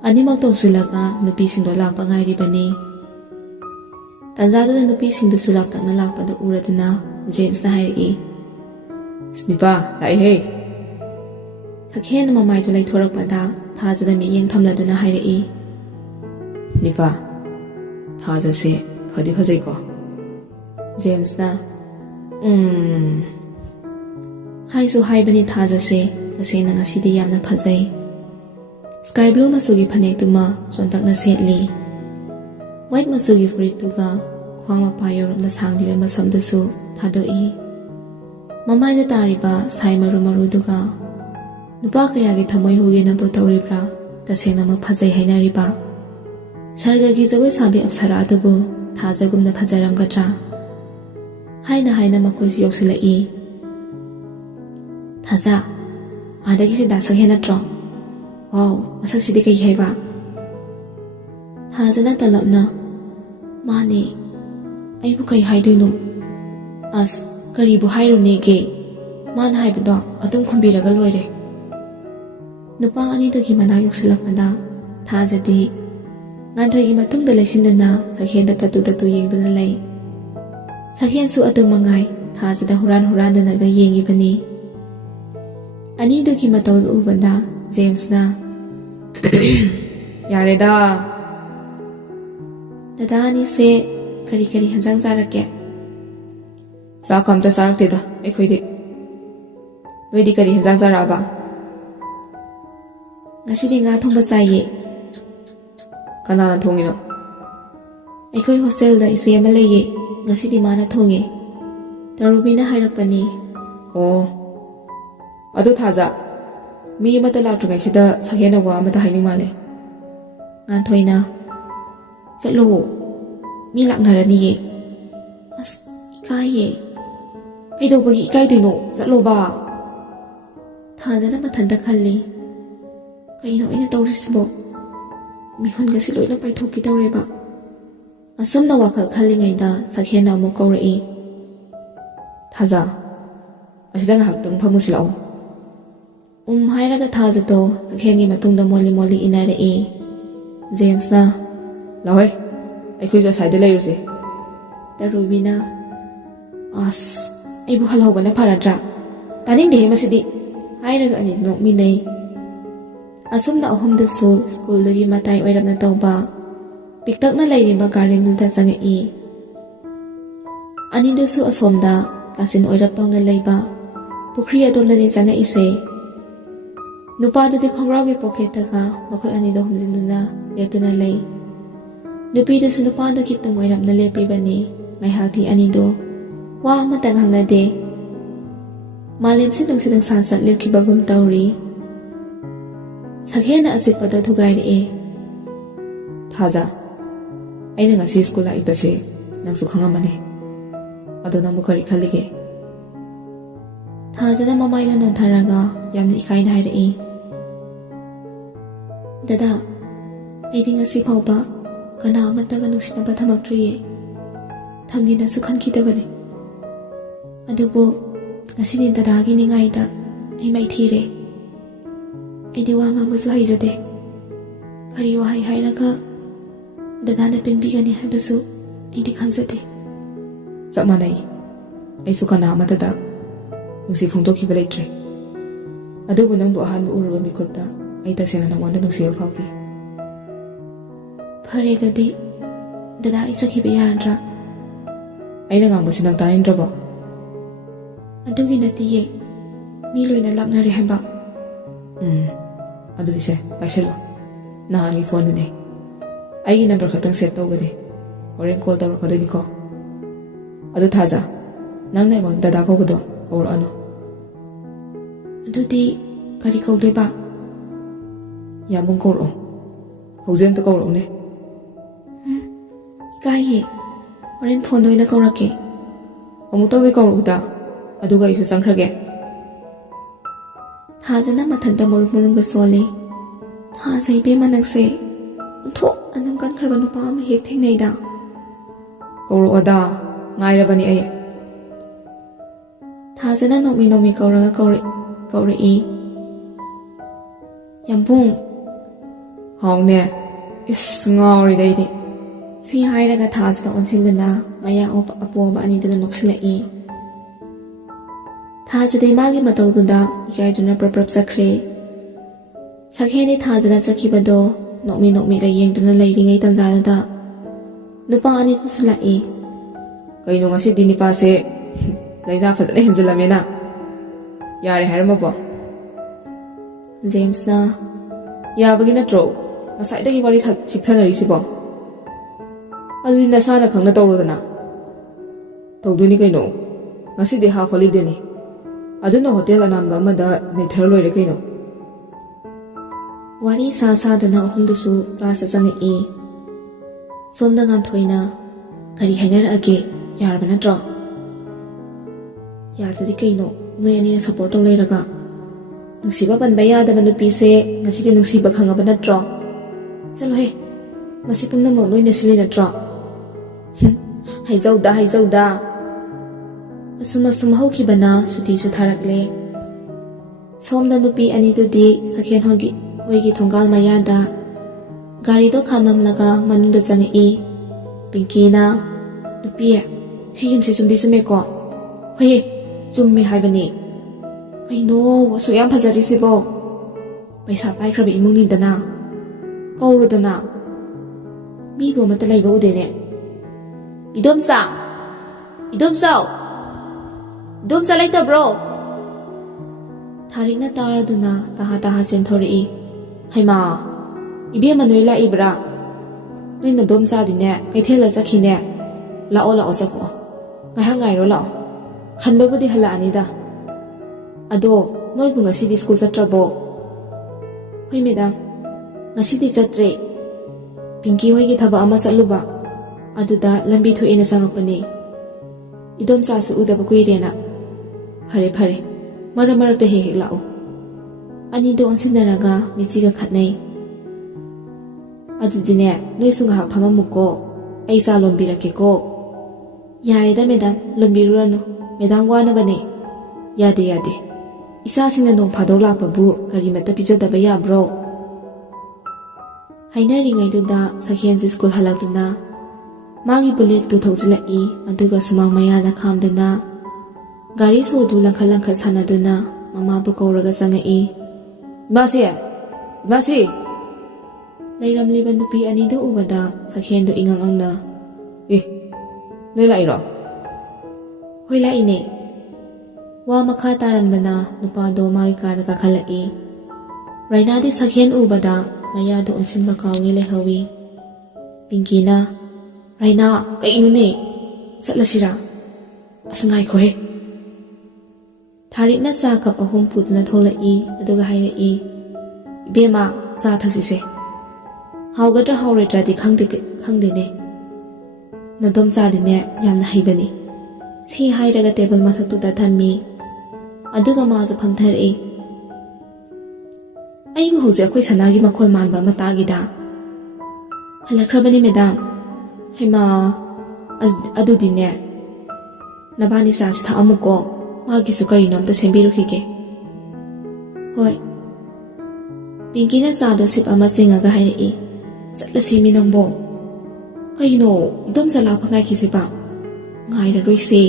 ꯑꯅꯤꯃꯛ ꯇꯣꯡꯁꯤꯜꯂꯒ ꯅꯨꯄꯤꯁꯤꯡꯗꯣ ꯂꯥꯛꯄ ꯉꯥꯏꯔꯤꯕꯅꯤ ꯇꯟꯖꯥꯗꯨꯗ ꯅꯨꯄꯤꯁꯤꯡꯗꯨꯁꯨ ꯂꯥꯞꯇꯛꯅ ꯂꯥꯛꯄꯗ ꯎꯔꯗꯨꯅ ꯖꯦꯝꯁꯅ ꯍꯥꯏꯔꯛꯏ ꯅꯤꯄꯥ ꯂꯥꯛꯏꯍꯦ ꯁꯛꯍꯦꯟꯅ ꯃꯃꯥꯏꯗꯨ ꯂꯩꯊꯣꯔꯛꯄꯗ ꯊꯥꯖꯗ ꯃꯤꯠꯌꯦꯡ ꯊꯝꯂꯗꯨꯅ ꯍꯥꯏꯔꯛꯏ ꯅꯤꯄꯥ ꯊꯥꯖꯁꯦ ꯐꯗꯤ ꯐꯖꯩꯀꯣ ꯖꯦꯝꯁꯅ ꯍꯥꯏꯁꯨ ꯍꯥꯏꯕꯅꯤ ꯊꯥꯖꯁꯦ ꯇꯁꯦꯡꯅ ꯉꯁꯤꯗꯤ ꯌꯥꯝꯅ ꯐꯖꯩ ꯁ꯭ꯀꯥꯏ ꯕ꯭ꯂꯨ ꯃꯆꯨꯒꯤ ꯐꯅꯦꯛꯇꯨꯃ ꯆꯣꯟꯇꯛꯅ ꯁꯦꯠꯂꯤ ꯋꯥꯏꯠ ꯃꯆꯨꯒꯤ ꯐꯨꯔꯤꯠꯇꯨꯒ ꯈ꯭ꯋꯥꯡ ꯃꯄꯥ ꯌꯧꯔꯞꯅ ꯁꯥꯡꯂꯤꯕ ꯃꯁꯝꯗꯨꯁꯨ ꯊꯥꯗꯣꯛꯏ ꯃꯃꯥꯏꯗ ꯇꯥꯔꯤꯕ ꯁꯥꯏ ꯃꯔꯨꯗꯨꯒ ꯅꯨꯄꯥ ꯀꯌꯥꯒꯤ ꯊꯃꯣꯏ ꯍꯨꯒꯦꯅꯕꯨ ꯇꯧꯔꯤꯕ꯭ꯔꯥ ꯇꯁꯦꯡꯅꯃꯛ ꯐꯖꯩ ꯍꯥꯏꯅꯔꯤꯕ ꯁꯔꯒꯒꯤ ꯖꯒꯣꯏ ꯁꯥꯕꯤ ꯑꯞꯁꯔꯥ ꯑꯗꯨꯕꯨ ꯊꯥꯖꯒꯨꯝꯅ ꯐꯖꯔꯝꯒꯗ꯭ꯔꯥ ꯍꯥꯏꯅ ꯃꯈꯣꯏꯁꯨ ꯌꯧꯁꯤꯜꯂꯛꯏ ꯊꯥꯖ ꯑꯥꯗꯒꯤꯁꯤ ꯗꯥ ꯁꯛꯍꯦꯟ ꯅꯠꯇ꯭ꯔꯣ ꯋꯥꯎ ꯃꯁꯛꯁꯤꯗꯤ ꯀꯩ ꯍꯥꯏꯕ ꯊꯥꯖꯅ ꯇꯂꯞꯅ ꯃꯥꯅꯦ ꯑꯩꯕꯨ ꯀꯩ ꯍꯥꯏꯗꯣꯏꯅꯣ ꯑꯁ ꯀꯔꯤꯕꯨ ꯍꯥꯏꯔꯨꯅꯦꯒꯦ ꯃꯥꯅ ꯍꯥꯏꯕꯗꯣ ꯑꯗꯨꯝ ꯈꯨꯝꯕꯤꯔꯒ ꯂꯣꯏꯔꯦ ꯅꯨꯄꯥ ꯑꯅꯤꯗꯨꯒꯤ ꯃꯅꯥꯛ ꯌꯧꯁꯤꯜꯂꯛꯄꯗ ꯊꯥꯖꯗꯤ ꯉꯥꯟꯊꯣꯏꯒꯤ ꯃꯇꯨꯡꯗ ꯂꯩꯁꯤꯟꯗꯨꯅ ꯁꯛꯍꯦꯟꯗ ꯇꯠꯇꯨ ꯌꯦꯡꯗꯨꯅ ꯂꯩ ꯁꯛꯍꯦꯟꯁꯨ ꯑꯗꯨꯝ ꯃꯉꯥꯏ ꯊꯥꯖꯗ ꯍꯨꯔꯥꯟꯗꯅꯒ ꯌꯦꯡꯉꯤꯕꯅꯤ ꯑꯅꯤꯗꯨꯒꯤ ꯃꯇꯧ ꯎꯕꯗ ꯖꯦꯝꯁꯅ ꯌꯥꯔꯦꯗ ꯗꯗꯥ ꯑꯅꯤꯁꯦ ꯀꯔꯤ ꯍꯦꯟꯖꯥꯡ ꯆꯥꯔꯛꯀꯦ ꯆꯥꯛ ꯑꯝꯇ ꯆꯥꯔꯛꯇꯦꯗ ꯑꯩꯈꯣꯏꯗꯤ ꯅꯣꯏꯗꯤ ꯀꯔꯤ ꯍꯦꯟꯖꯥꯡ ꯆꯥꯔꯛꯑꯕ ꯉꯁꯤꯗꯤ ꯉꯥ ꯊꯣꯡꯕ ꯆꯥꯏꯌꯦ ꯀꯅꯥꯅ ꯊꯣꯡꯉꯤꯅꯣ ꯑꯩꯈꯣꯏ ꯍꯣꯁꯇꯦꯜꯗ ꯏꯆꯦ ꯑꯃ ꯂꯩꯌꯦ ꯉꯁꯤꯗꯤ ꯃꯥꯅ ꯊꯣꯡꯉꯦ ꯇꯔꯨꯕꯤꯅ ꯍꯥꯏꯔꯛꯄꯅꯤ ꯑꯣ ꯑꯗꯨ ꯊꯥꯖ ꯃꯤ ꯑꯃꯠꯇ ꯂꯥꯛꯇ꯭ꯔꯤꯉꯩꯁꯤꯗ ꯁꯛꯍꯦꯟꯅ ꯋꯥ ꯑꯃꯇ ꯍꯥꯏꯅꯤꯡ ꯃꯥꯜꯂꯦ ꯉꯥꯟꯊꯣꯏꯅ ꯆꯠꯂꯣ ꯃꯤ ꯂꯥꯛꯅꯔꯅꯤꯌꯦ ꯑꯁ ꯏꯀꯥꯏꯌꯦ ꯀꯩꯗꯧꯕꯒꯤ ꯏꯀꯥꯏꯗꯣꯏꯅꯣ ꯆꯠꯂꯣꯕ ꯊꯥꯖꯅ ꯃꯊꯟꯇ ꯈꯜꯂꯤ ꯀꯩꯅꯣ ꯑꯩꯅ ꯇꯧꯔꯤꯁꯤꯕꯣ ꯃꯤꯍꯨꯟꯒꯁꯤ ꯂꯣꯏꯅ ꯄꯥꯏꯊꯣꯛꯈꯤ ꯇꯧꯔꯦꯕ ꯑꯁꯨꯝꯅ ꯋꯥꯈꯜ ꯈꯜꯂꯤꯉꯩꯗ ꯁꯛꯍꯦꯟꯅ ꯑꯃꯨꯛ ꯀꯧꯔꯛꯏ ꯊꯥꯖ ꯑꯁꯤꯗ ꯉꯥꯏꯍꯥꯛꯇꯪ ꯐꯝꯃꯨꯁꯤ ꯂꯥꯛꯑꯣ ꯍꯥꯏꯔꯒ ꯊꯥꯖꯗꯣ ꯁꯛꯍꯦꯟꯒꯤ ꯃꯇꯨꯡꯗ ꯃꯣꯜꯂꯤ ꯏꯟꯅꯔꯛꯏ ꯖꯦꯝꯁꯅ ꯂꯥꯛꯍꯣꯏ ꯑꯩꯈꯣꯏꯁꯨ ꯑꯁꯥꯏꯗ ꯂꯩꯔꯨꯁꯤ ꯇꯔꯨꯕꯤꯅ ꯑꯁ ꯑꯩꯕꯨ ꯍꯜꯍꯧꯕꯅ ꯐꯔꯗ꯭ꯔꯥ ꯇꯥꯅꯤꯡꯗꯦꯍꯦ ꯃꯁꯤꯗꯤ ꯍꯥꯏꯔꯒ ꯑꯅꯤ ꯅꯣꯛꯃꯤꯟꯅꯩ ꯑꯁꯨꯝꯅ ꯑꯍꯨꯝꯗꯨꯁꯨ ꯁ꯭ꯀꯨꯜꯗꯨꯒꯤ ꯃꯇꯥꯏ ꯑꯣꯏꯔꯞꯅ ꯇꯧꯕ ꯄꯤꯛꯇꯛꯅ ꯂꯩꯔꯤꯕ ꯒꯥꯔꯗꯦꯟꯗꯨꯗ ꯆꯪꯉꯛꯏ ꯑꯅꯤꯗꯨꯁꯨ ꯑꯁꯣꯝꯗ ꯀꯥꯆꯤꯟ ꯑꯣꯏꯔꯞ ꯇꯧꯅ ꯂꯩꯕ ꯄꯨꯈ꯭ꯔꯤ ꯑꯗꯣꯝꯗꯅꯤ ꯆꯪꯉꯛꯏꯁꯦ ꯅꯨꯄꯥꯗꯨꯗꯤ ꯈꯣꯡꯒ꯭ꯔꯥꯎꯒꯤ ꯄꯣꯀꯦꯠꯇꯒ ꯃꯈꯣꯏ ꯑꯅꯤꯗꯣ ꯍꯨꯝꯖꯤꯟꯗꯨꯅ ꯂꯦꯞꯇꯨꯅ ꯂꯩ ꯅꯨꯄꯤꯗꯨꯁꯨ ꯅꯨꯄꯥꯗꯨꯒꯤ ꯇꯨꯡ ꯑꯣꯏꯔꯞꯅ ꯂꯦꯞꯄꯤꯕꯅꯤ ꯉꯥꯏꯍꯥꯛꯇꯤ ꯑꯅꯤꯗꯣ ꯋꯥ ꯑꯃꯇ ꯉꯥꯡꯅꯗꯦ ꯃꯥꯂꯦꯝꯁꯤ ꯅꯨꯡꯁꯤꯠ ꯅꯨꯡꯁꯥ ꯆꯠꯂꯤꯈꯤꯕꯒꯨꯝ ꯇꯧꯔꯤ ꯁꯛꯍꯦꯟꯅ ꯑꯆꯤꯛꯄꯗ ꯊꯨꯒꯥꯏꯔꯛꯑꯦ ꯊꯥꯖ ꯑꯩꯅ ꯉꯁꯤ ꯁ꯭ꯀꯨꯜ ꯂꯥꯛꯏꯕꯁꯦ ꯅꯪꯁꯨ ꯈꯪꯉꯝꯃꯅꯤ ꯑꯗꯣ ꯅꯪꯕꯨ ꯀꯔꯤ ꯈꯜꯂꯤꯒꯦ ꯊꯥꯖꯅ ꯃꯃꯥꯏꯅ ꯅꯣꯟꯊꯔꯒ ꯌꯥꯝꯅ ꯏꯀꯥꯏꯅ ꯍꯥꯏꯔꯛꯏ ꯗꯗꯥ ꯑꯩꯗꯤ ꯉꯁꯤ ꯐꯥꯎꯕ ꯀꯅꯥ ꯑꯃꯠꯇꯒ ꯅꯨꯡꯁꯤꯅꯕ ꯊꯝꯃꯛꯇ꯭ꯔꯤꯌꯦ ꯊꯝꯒꯦꯅꯁꯨ ꯈꯟꯈꯤꯗꯕꯅꯤ ꯑꯗꯨꯕꯨ ꯉꯁꯤꯗꯤ ꯗꯗꯥꯒꯤ ꯅꯤꯡꯉꯥꯏꯗ ꯑꯩ ꯃꯥꯏꯊꯤꯔꯦ ꯑꯩꯗꯤ ꯋꯥ ꯉꯥꯡꯕꯁꯨ ꯍꯩꯖꯗꯦ ꯀꯔꯤ ꯋꯥꯍꯩ ꯍꯥꯏꯔꯒ ꯗꯗꯥꯅ ꯄꯦꯟꯕꯤꯒꯅꯤ ꯍꯥꯏꯕꯁꯨ ꯑꯩꯗꯤ ꯈꯪꯖꯗꯦ ꯆꯞ ꯃꯥꯟꯅꯩ ꯑꯩꯁꯨ ꯀꯅꯥ ꯑꯃꯠꯇꯗ ꯅꯨꯡꯁꯤ ꯐꯣꯡꯗꯣꯛꯈꯤꯕ ꯂꯩꯇ꯭ꯔꯦ ꯑꯗꯨꯕꯨ ꯅꯪꯕꯨ ꯑꯍꯥꯟꯕ ꯎꯔꯨꯕ ꯃꯤꯀꯨꯞꯇ ꯑꯩ ꯇꯁꯦꯡꯅ ꯅꯉꯣꯟꯗ ꯅꯨꯡꯁꯤꯕ ꯐꯥꯎꯈꯤ ꯐꯔꯦ ꯑꯗꯨꯗꯤ ꯗꯗꯥ ꯑꯩ ꯆꯠꯈꯤꯕ ꯌꯥꯔꯗ꯭ꯔꯥ ꯑꯩꯅ ꯉꯥꯡꯕꯁꯤ ꯅꯪ ꯇꯥꯅꯤꯡꯗ꯭ꯔꯕꯣ ꯑꯗꯨꯒꯤ ꯅꯠꯇꯤꯌꯦ ꯃꯤ ꯂꯣꯏꯅ ꯂꯥꯛꯅꯔꯦ ꯍꯥꯏꯕ ꯑꯗꯨꯗꯤ ꯁꯦ ꯄꯥꯏꯁꯤꯜꯂꯣ ꯅꯍꯥꯟꯒꯤ ꯐꯣꯟꯗꯨꯅꯦ ꯑꯩꯒꯤ ꯅꯝꯕꯔ ꯈꯛꯇꯪ ꯁꯦꯚ ꯇꯧꯕꯅꯦ ꯍꯣꯔꯦꯟ ꯀꯣꯜ ꯇꯧꯔꯛꯀꯗꯣꯏꯅꯤꯀꯣ ꯑꯗꯨ ꯊꯥꯖ ꯅꯪꯅ ꯑꯩꯉꯣꯟꯗ ꯗꯗꯥ ꯀꯧꯕꯗꯣ ꯀꯧꯔꯛꯑꯅꯨ. ꯑꯗꯨꯗꯤ ꯀꯔꯤ ꯀꯧꯗꯣꯏꯕ? ꯌꯥꯝꯕꯨꯡ ꯀꯧꯔꯛꯑꯣ. ꯍꯧꯖꯤꯛ ꯑꯝꯇ ꯀꯧꯔꯛꯎꯅꯦ. ꯏꯀꯥꯏꯌꯦ. ꯍꯣꯔꯦꯟ ꯐꯣꯟꯗ ꯑꯣꯏꯅ ꯀꯧꯔꯛꯀꯦ. ꯑꯃꯨꯛꯇꯪꯗꯤ ꯀꯧꯔꯛꯎꯗ, ꯑꯗꯨꯒ ꯑꯩꯁꯨ ꯆꯪꯈ꯭ꯔꯒꯦ. ꯊꯥꯖꯅ ꯃꯊꯟꯇ ꯃꯨꯔꯨꯝꯒ ꯁꯣꯜꯂꯤ. ꯊꯥꯖ ꯏꯕꯦꯝꯃ ꯅꯪꯁꯦ ꯑꯣꯟꯊꯣꯛ ꯑꯗꯨꯝ ꯀꯟꯈ꯭ꯔꯕ ꯅꯨꯄꯥ ꯑꯃ ꯍꯦꯛ ꯊꯦꯡꯅꯩꯗ. ꯀꯧꯔꯛꯑꯣꯗ, ꯉꯥꯏꯔꯕꯅꯤ ꯑꯩ. ꯊꯥꯖꯅ ꯅꯣꯛꯃꯤ ꯀꯧꯔꯒ ꯀꯧꯔꯛꯏ. ꯌꯥꯝꯕꯨꯡ. ꯍꯥꯎꯅꯦ. ꯏꯁ ꯉꯥꯎꯔꯤꯗ ꯑꯩꯗꯤ. ꯁꯤ ꯍꯥꯏꯔꯒ ꯊꯥꯖꯗ ꯑꯣꯟꯁꯤꯟꯗꯨꯅ ꯃꯌꯥ ꯑꯄꯣꯝꯕ ꯑꯅꯤꯗꯨꯅ ꯅꯣꯛꯁꯤꯜꯂꯛꯏ. ꯊꯥꯖꯗꯤ ꯃꯥꯒꯤ ꯃꯇꯧꯗꯨꯗ ꯏꯀꯥꯏꯗꯨꯅ ꯄ꯭ꯔꯞ ꯆꯠꯈ꯭ꯔꯦ. ꯁꯛꯍꯦꯟꯗꯤ ꯊꯥꯖꯅ ꯆꯠꯈꯤꯕꯗꯣ ꯅꯣꯛꯃꯤꯒ ꯌꯦꯡꯗꯨꯅ ꯂꯩꯔꯤꯉꯩ ꯇꯟꯖꯥꯗꯨꯗ ꯅꯨꯄꯥ ꯑꯅꯤꯗꯨꯁꯨ ꯂꯥꯛꯏ. ꯀꯩꯅꯣ ꯉꯁꯤꯗꯤ ꯅꯤꯄꯥꯁꯦ ꯂꯥꯏꯅꯥ ꯐꯖꯅ ꯍꯦꯟꯖꯤꯜꯂꯝꯃꯦꯅ. ꯌꯥꯔꯦ ꯍꯥꯏꯔꯝꯃꯕꯣ? ꯖꯦꯝꯁꯅ. ꯌꯥꯕꯒꯤ ꯅꯠꯇ꯭ꯔꯣ ꯉꯁꯥꯏꯗꯒꯤ ꯋꯥꯔꯤ ꯁꯤꯛꯊꯅꯔꯤꯁꯤꯕꯣ? ꯑꯗꯨꯗꯤ ꯅꯁꯥꯅ ꯈꯪꯅ ꯇꯧꯔꯣꯗꯅ. ꯇꯧꯗꯣꯏꯅꯤ ꯀꯩꯅꯣ. ꯉꯁꯤꯗꯤ ꯍꯥꯐ ꯍꯣꯂꯤꯗꯦꯅꯤ. ꯑꯗꯨꯅ ꯍꯣꯇꯦꯜ ꯑꯅꯥꯟꯕ ꯑꯃꯗ ꯅꯩꯊꯔ ꯂꯣꯏꯔꯦ ꯀꯩꯅꯣ. ꯋꯥꯔꯤ ꯁꯥꯗꯨꯅ ꯑꯍꯨꯝꯗꯨꯁꯨ ꯀ꯭ꯂꯥꯁꯇ ꯆꯪꯉꯛꯏ. ꯁꯣꯝꯗ ꯉꯥꯟꯊꯣꯏꯅ ꯀꯔꯤ ꯍꯥꯏꯅꯔꯛꯑꯒꯦ? ꯌꯥꯔꯕ ꯅꯠꯇ꯭ꯔꯣ? ꯌꯥꯗ꯭ꯔꯗꯤ ꯀꯩꯅꯣ, ꯅꯣꯏ ꯑꯅꯤꯅ ꯁꯞꯄꯣꯔꯠ ꯇꯧ ꯂꯩꯔꯒ. ꯅꯨꯡꯁꯤꯕ ꯄꯟꯕ ꯌꯥꯗꯕ ꯅꯨꯄꯤꯁꯦ ꯉꯁꯤꯗꯤ ꯅꯨꯡꯁꯤꯕ ꯈꯪꯉꯕ ꯅꯠꯇ꯭ꯔꯣ? ꯆꯠꯂꯣꯍꯦ, ꯃꯁꯤ ꯄꯨꯝꯅꯃꯛ ꯅꯣꯏꯅ ꯁꯤꯜꯂꯤ ꯅꯠꯇ꯭ꯔꯣ? ꯍꯩꯖꯧꯗ. ꯑꯁꯨꯝ ꯍꯧꯈꯤꯕꯅ ꯁꯨꯇꯤꯁꯨ ꯊꯥꯔꯛꯂꯦ. ꯁꯣꯝꯗ ꯅꯨꯄꯤ ꯑꯅꯤꯗꯨꯗꯤ ꯁꯛꯍꯦꯟ ꯍꯣꯏꯒꯤ ꯊꯣꯡꯒꯥꯜ ꯃꯌꯥꯗ ꯒꯥꯔꯤꯗꯣ ꯈꯥꯝꯂꯝꯂꯒ ꯃꯅꯨꯡꯗ ꯆꯪꯉꯛꯏ. ꯄꯤꯡꯀꯤꯅ, ꯅꯨꯄꯤ, ꯁꯤ ꯌꯨꯝꯁꯤ ꯆꯨꯝꯗꯤ ꯆꯨꯝꯃꯦꯀꯣ? ꯍꯣꯏꯍꯦ, ꯆꯨꯝꯃꯦ ꯍꯥꯏꯕꯅꯤ. ꯀꯩꯅꯣ ꯑꯁꯨꯛ ꯌꯥꯝ ꯐꯖꯔꯤꯁꯤꯕꯣ? ꯄꯩꯁꯥ ꯄꯥꯏꯈ꯭ꯔꯕ ꯏꯃꯨꯡꯅꯤꯗꯅ. ꯀꯧꯔꯨꯗꯅ. ꯃꯤꯕꯨ ꯑꯃꯠꯇ ꯂꯩꯕ ꯎꯗꯦꯅꯦ. ꯏꯗꯣꯝꯆꯥ ꯂꯩꯇꯕ꯭ꯔꯣ? ꯊꯥꯔꯤꯛꯅ ꯇꯥꯔꯗꯨꯅ ꯇꯍꯥ ꯆꯦꯟꯊꯣꯔꯛꯏ. ꯍꯩꯃꯥ, ꯏꯕꯦꯝꯃ ꯅꯣꯏ ꯂꯥꯛꯏꯕ꯭ꯔꯥ? ꯅꯣꯏ ꯅꯗꯣꯝꯆꯥꯗꯤꯅꯦ ꯀꯩꯊꯦꯜꯗ ꯆꯠꯈꯤꯅꯦ. ꯂꯥꯛꯑꯣ ꯆꯪꯉꯛꯑꯣ. ꯉꯥꯏꯍꯥꯛ ꯉꯥꯏꯔꯣ ꯂꯥꯛꯑꯣ. ꯍꯟꯕꯕꯨꯗꯤ ꯍꯜꯂꯛꯑꯅꯤꯗ. ꯑꯗꯣ ꯅꯣꯏꯕꯨ ꯉꯁꯤꯗꯤ ꯁ꯭ꯀꯨꯜ ꯆꯠꯇ꯭ꯔꯕꯣ? ꯍꯣꯏ ꯃꯦꯗꯥꯝ, ꯉꯁꯤꯗꯤ ꯆꯠꯇ꯭ꯔꯦ. ꯄꯤꯡꯀꯤ ꯍꯣꯏꯒꯤ ꯊꯕꯛ ꯑꯃ ꯆꯠꯂꯨꯕ, ꯑꯗꯨꯗ ꯂꯝꯕꯤ ꯊꯣꯛꯑꯦꯅ ꯆꯪꯉꯛꯄꯅꯦ. ꯏꯗꯣꯝꯆꯥꯁꯨ ꯎꯗꯕ ꯀꯨꯏꯔꯦꯅ. ꯐꯔꯦ, ꯃꯔꯛꯇ ꯍꯦꯛ ꯂꯥꯛꯑꯣ. ꯑꯅꯤꯗꯣ ꯑꯣꯟꯁꯤꯟꯅꯔꯒ ꯃꯤꯆꯤꯒ ꯈꯠꯅꯩ. ꯑꯗꯨꯗꯤꯅꯦ, ꯅꯣꯏꯁꯨ ꯉꯥꯏꯍꯥꯛ ꯐꯝꯃꯝꯃꯨꯀꯣ. ꯑꯩ ꯆꯥ ꯂꯣꯟꯕꯤꯔꯛꯀꯦꯀꯣ. ꯌꯥꯔꯦꯗ ꯃꯦꯗꯥꯝ, ꯂꯣꯟꯕꯤꯔꯨꯔꯅꯨ. ꯃꯦꯗꯥꯝ ꯋꯥꯅꯕꯅꯦ. ꯌꯥꯗꯦ. ꯏꯆꯥꯁꯤꯡꯅ ꯅꯣꯡ ꯐꯥꯗꯣꯛ ꯂꯥꯛꯄꯕꯨ ꯀꯔꯤꯃꯠꯇ ꯄꯤꯖꯗꯕ ꯌꯥꯕ꯭ꯔో? ꯍꯥꯏꯅꯔꯤꯉꯩꯗꯨꯗ ꯁꯛꯍꯦꯟꯁꯨ ꯁ꯭ꯀꯨꯜ ꯍꯜꯂꯛꯇꯨꯅ ꯃꯥꯒꯤ ꯕꯨꯂꯦꯠꯇꯨ ꯊꯧꯖꯤꯜꯂꯛꯏ. ꯑꯗꯨꯒ ꯁꯨꯃꯥꯡ ꯃꯌꯥꯗ ꯈꯥꯝꯗꯨꯅ ꯒꯥꯔꯤ ꯁꯣꯗꯨ ꯂꯪꯈꯠ ꯁꯥꯟꯅꯗꯨꯅ ꯃꯃꯥꯕꯨ ꯀꯧꯔꯒ ꯆꯪꯉꯛꯏ. ꯏꯃꯥꯁꯤ! ꯂꯩꯔꯝꯂꯤꯕ ꯅꯨꯄꯤ ꯑꯅꯤꯗꯨ ꯎꯕꯗ ꯁꯛꯍꯦꯟꯗꯨ ꯏꯉꯛꯉꯛꯅ, ꯅꯣꯏ ꯂꯥꯛꯏꯔꯣ? ꯍꯣꯏ ꯂꯥꯛꯏꯅꯦ. ꯋꯥ ꯃꯈꯥ ꯇꯥꯔꯝꯗꯅ ꯅꯨꯄꯥꯗꯣ ꯃꯥꯒꯤ ꯀꯥꯗ ꯀꯥꯈꯠꯂꯛꯏ. ꯔꯥꯏꯅꯥꯗꯤ ꯁꯛꯍꯦꯟ ꯎꯕꯗ ꯃꯌꯥꯗ ꯑꯣꯟꯁꯤꯟꯕ ꯀꯥꯎꯉꯦ ꯂꯩꯍꯧꯏ. ꯄꯤꯡꯀꯤꯅ, ꯔꯥꯏꯅꯥ, ꯀꯩꯅꯣꯅꯦ? ꯆꯠꯂꯁꯤꯔꯥ? ꯑꯁ ꯉꯥꯏꯈꯣꯍꯦ. ꯊꯥꯔꯤꯛꯅ ꯆꯥ ꯀꯞ 3 ꯄꯨꯗꯨꯅ ꯊꯣꯛꯂꯛꯏ. ꯑꯗꯨꯒ ꯍꯥꯏꯔꯛꯏ. ꯏꯕꯦꯝꯃ, ꯆꯥ ꯊꯛꯁꯤꯁꯦ. ꯍꯥꯎꯒꯗ꯭ꯔꯥ ꯍꯥꯎꯔꯣꯏꯗ꯭ꯔꯥꯗꯤ ꯈꯪꯗꯦꯅꯦ. ꯅꯗꯣꯝꯆꯥꯗꯤꯅꯦ ꯌꯥꯝꯅ ꯍꯩꯕꯅꯤ. ꯁꯤ ꯍꯥꯏꯔꯒ ꯇꯦꯕꯜ ꯃꯊꯛꯇꯨꯗ ꯊꯝꯃꯤ. ꯑꯗꯨꯒ ꯃꯥꯁꯨ ꯐꯝꯊꯔꯛꯏ. ꯑꯩꯕꯨ ꯍꯧꯖꯤꯛ ꯑꯩꯈꯣꯏ ꯁꯅꯥꯒꯤ ꯃꯈꯣꯜ ꯃꯥꯟꯕ ꯑꯃ ꯇꯥꯒꯤꯗ. ꯍꯜꯂꯛꯈ꯭ꯔꯕꯅꯤ ꯃꯦꯗꯥꯝ. ꯍꯩꯃꯥ, ꯑꯗꯨꯗꯤꯅꯦ, ꯅꯕꯥꯅꯤ ꯆꯥꯁꯤ ꯊꯛꯑꯝꯃꯨꯀꯣ. ꯃꯥꯒꯤꯁꯨ ꯀꯔꯤꯅꯣ ꯑꯝꯇ ꯁꯦꯝꯕꯤꯔꯨꯈꯤꯒꯦ. ꯍꯣꯏ. ꯄꯤꯡꯀꯤꯅ ꯆꯥꯗꯣ ꯁꯤꯞ ꯑꯃ ꯆꯤꯡꯉꯒ ꯍꯥꯏꯔꯛꯏ. ꯆꯠꯂꯁꯤ ꯅꯪꯕꯣ. ꯀꯩꯅꯣ, ꯏꯗꯣꯝꯆꯥ ꯂꯥꯛꯄ ꯉꯥꯏꯈꯤꯁꯤꯕ. ꯉꯥꯏꯔꯔꯣꯏꯁꯦ.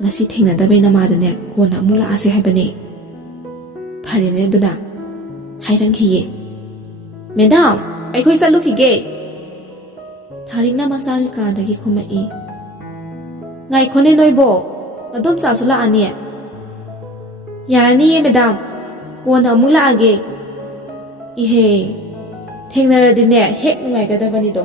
ꯉꯁꯤ ꯊꯦꯡꯅꯗꯕꯩ ꯅꯃꯥꯗꯅꯦ ꯀꯣꯟꯅ ꯑꯃꯨꯛ ꯂꯥꯛꯑꯁꯦ ꯍꯥꯏꯕꯅꯦ. ꯐꯔꯦꯅꯦ ꯑꯗꯨꯅ. ꯍꯥꯏꯔꯝꯈꯤꯌꯦ. ꯃꯦꯗꯥꯝ, ꯑꯩꯈꯣꯏ ꯆꯠꯂꯨꯈꯤꯒꯦ. ꯊꯥꯔꯤꯛꯅ ꯃꯆꯥꯒꯤ ꯀꯥꯗꯒꯤ ꯈꯨꯝꯃꯛꯏ. ꯉꯥꯏꯈꯣꯅꯦ ꯅꯣꯏꯕꯣ, ꯅꯗꯣꯝꯆꯥꯁꯨ ꯂꯥꯛꯑꯅꯤ. ꯌꯥꯔꯅꯤꯌꯦ ꯃꯦꯗꯥꯝ, ꯀꯣꯟꯅ ꯑꯃꯨꯛ ꯂꯥꯛꯑꯒꯦ. ꯏꯍꯦ, ꯊꯦꯡꯅꯔꯗꯤꯅꯦ ꯍꯦꯛ ꯅꯨꯡꯉꯥꯏꯒꯗꯕꯅꯤꯗꯣ.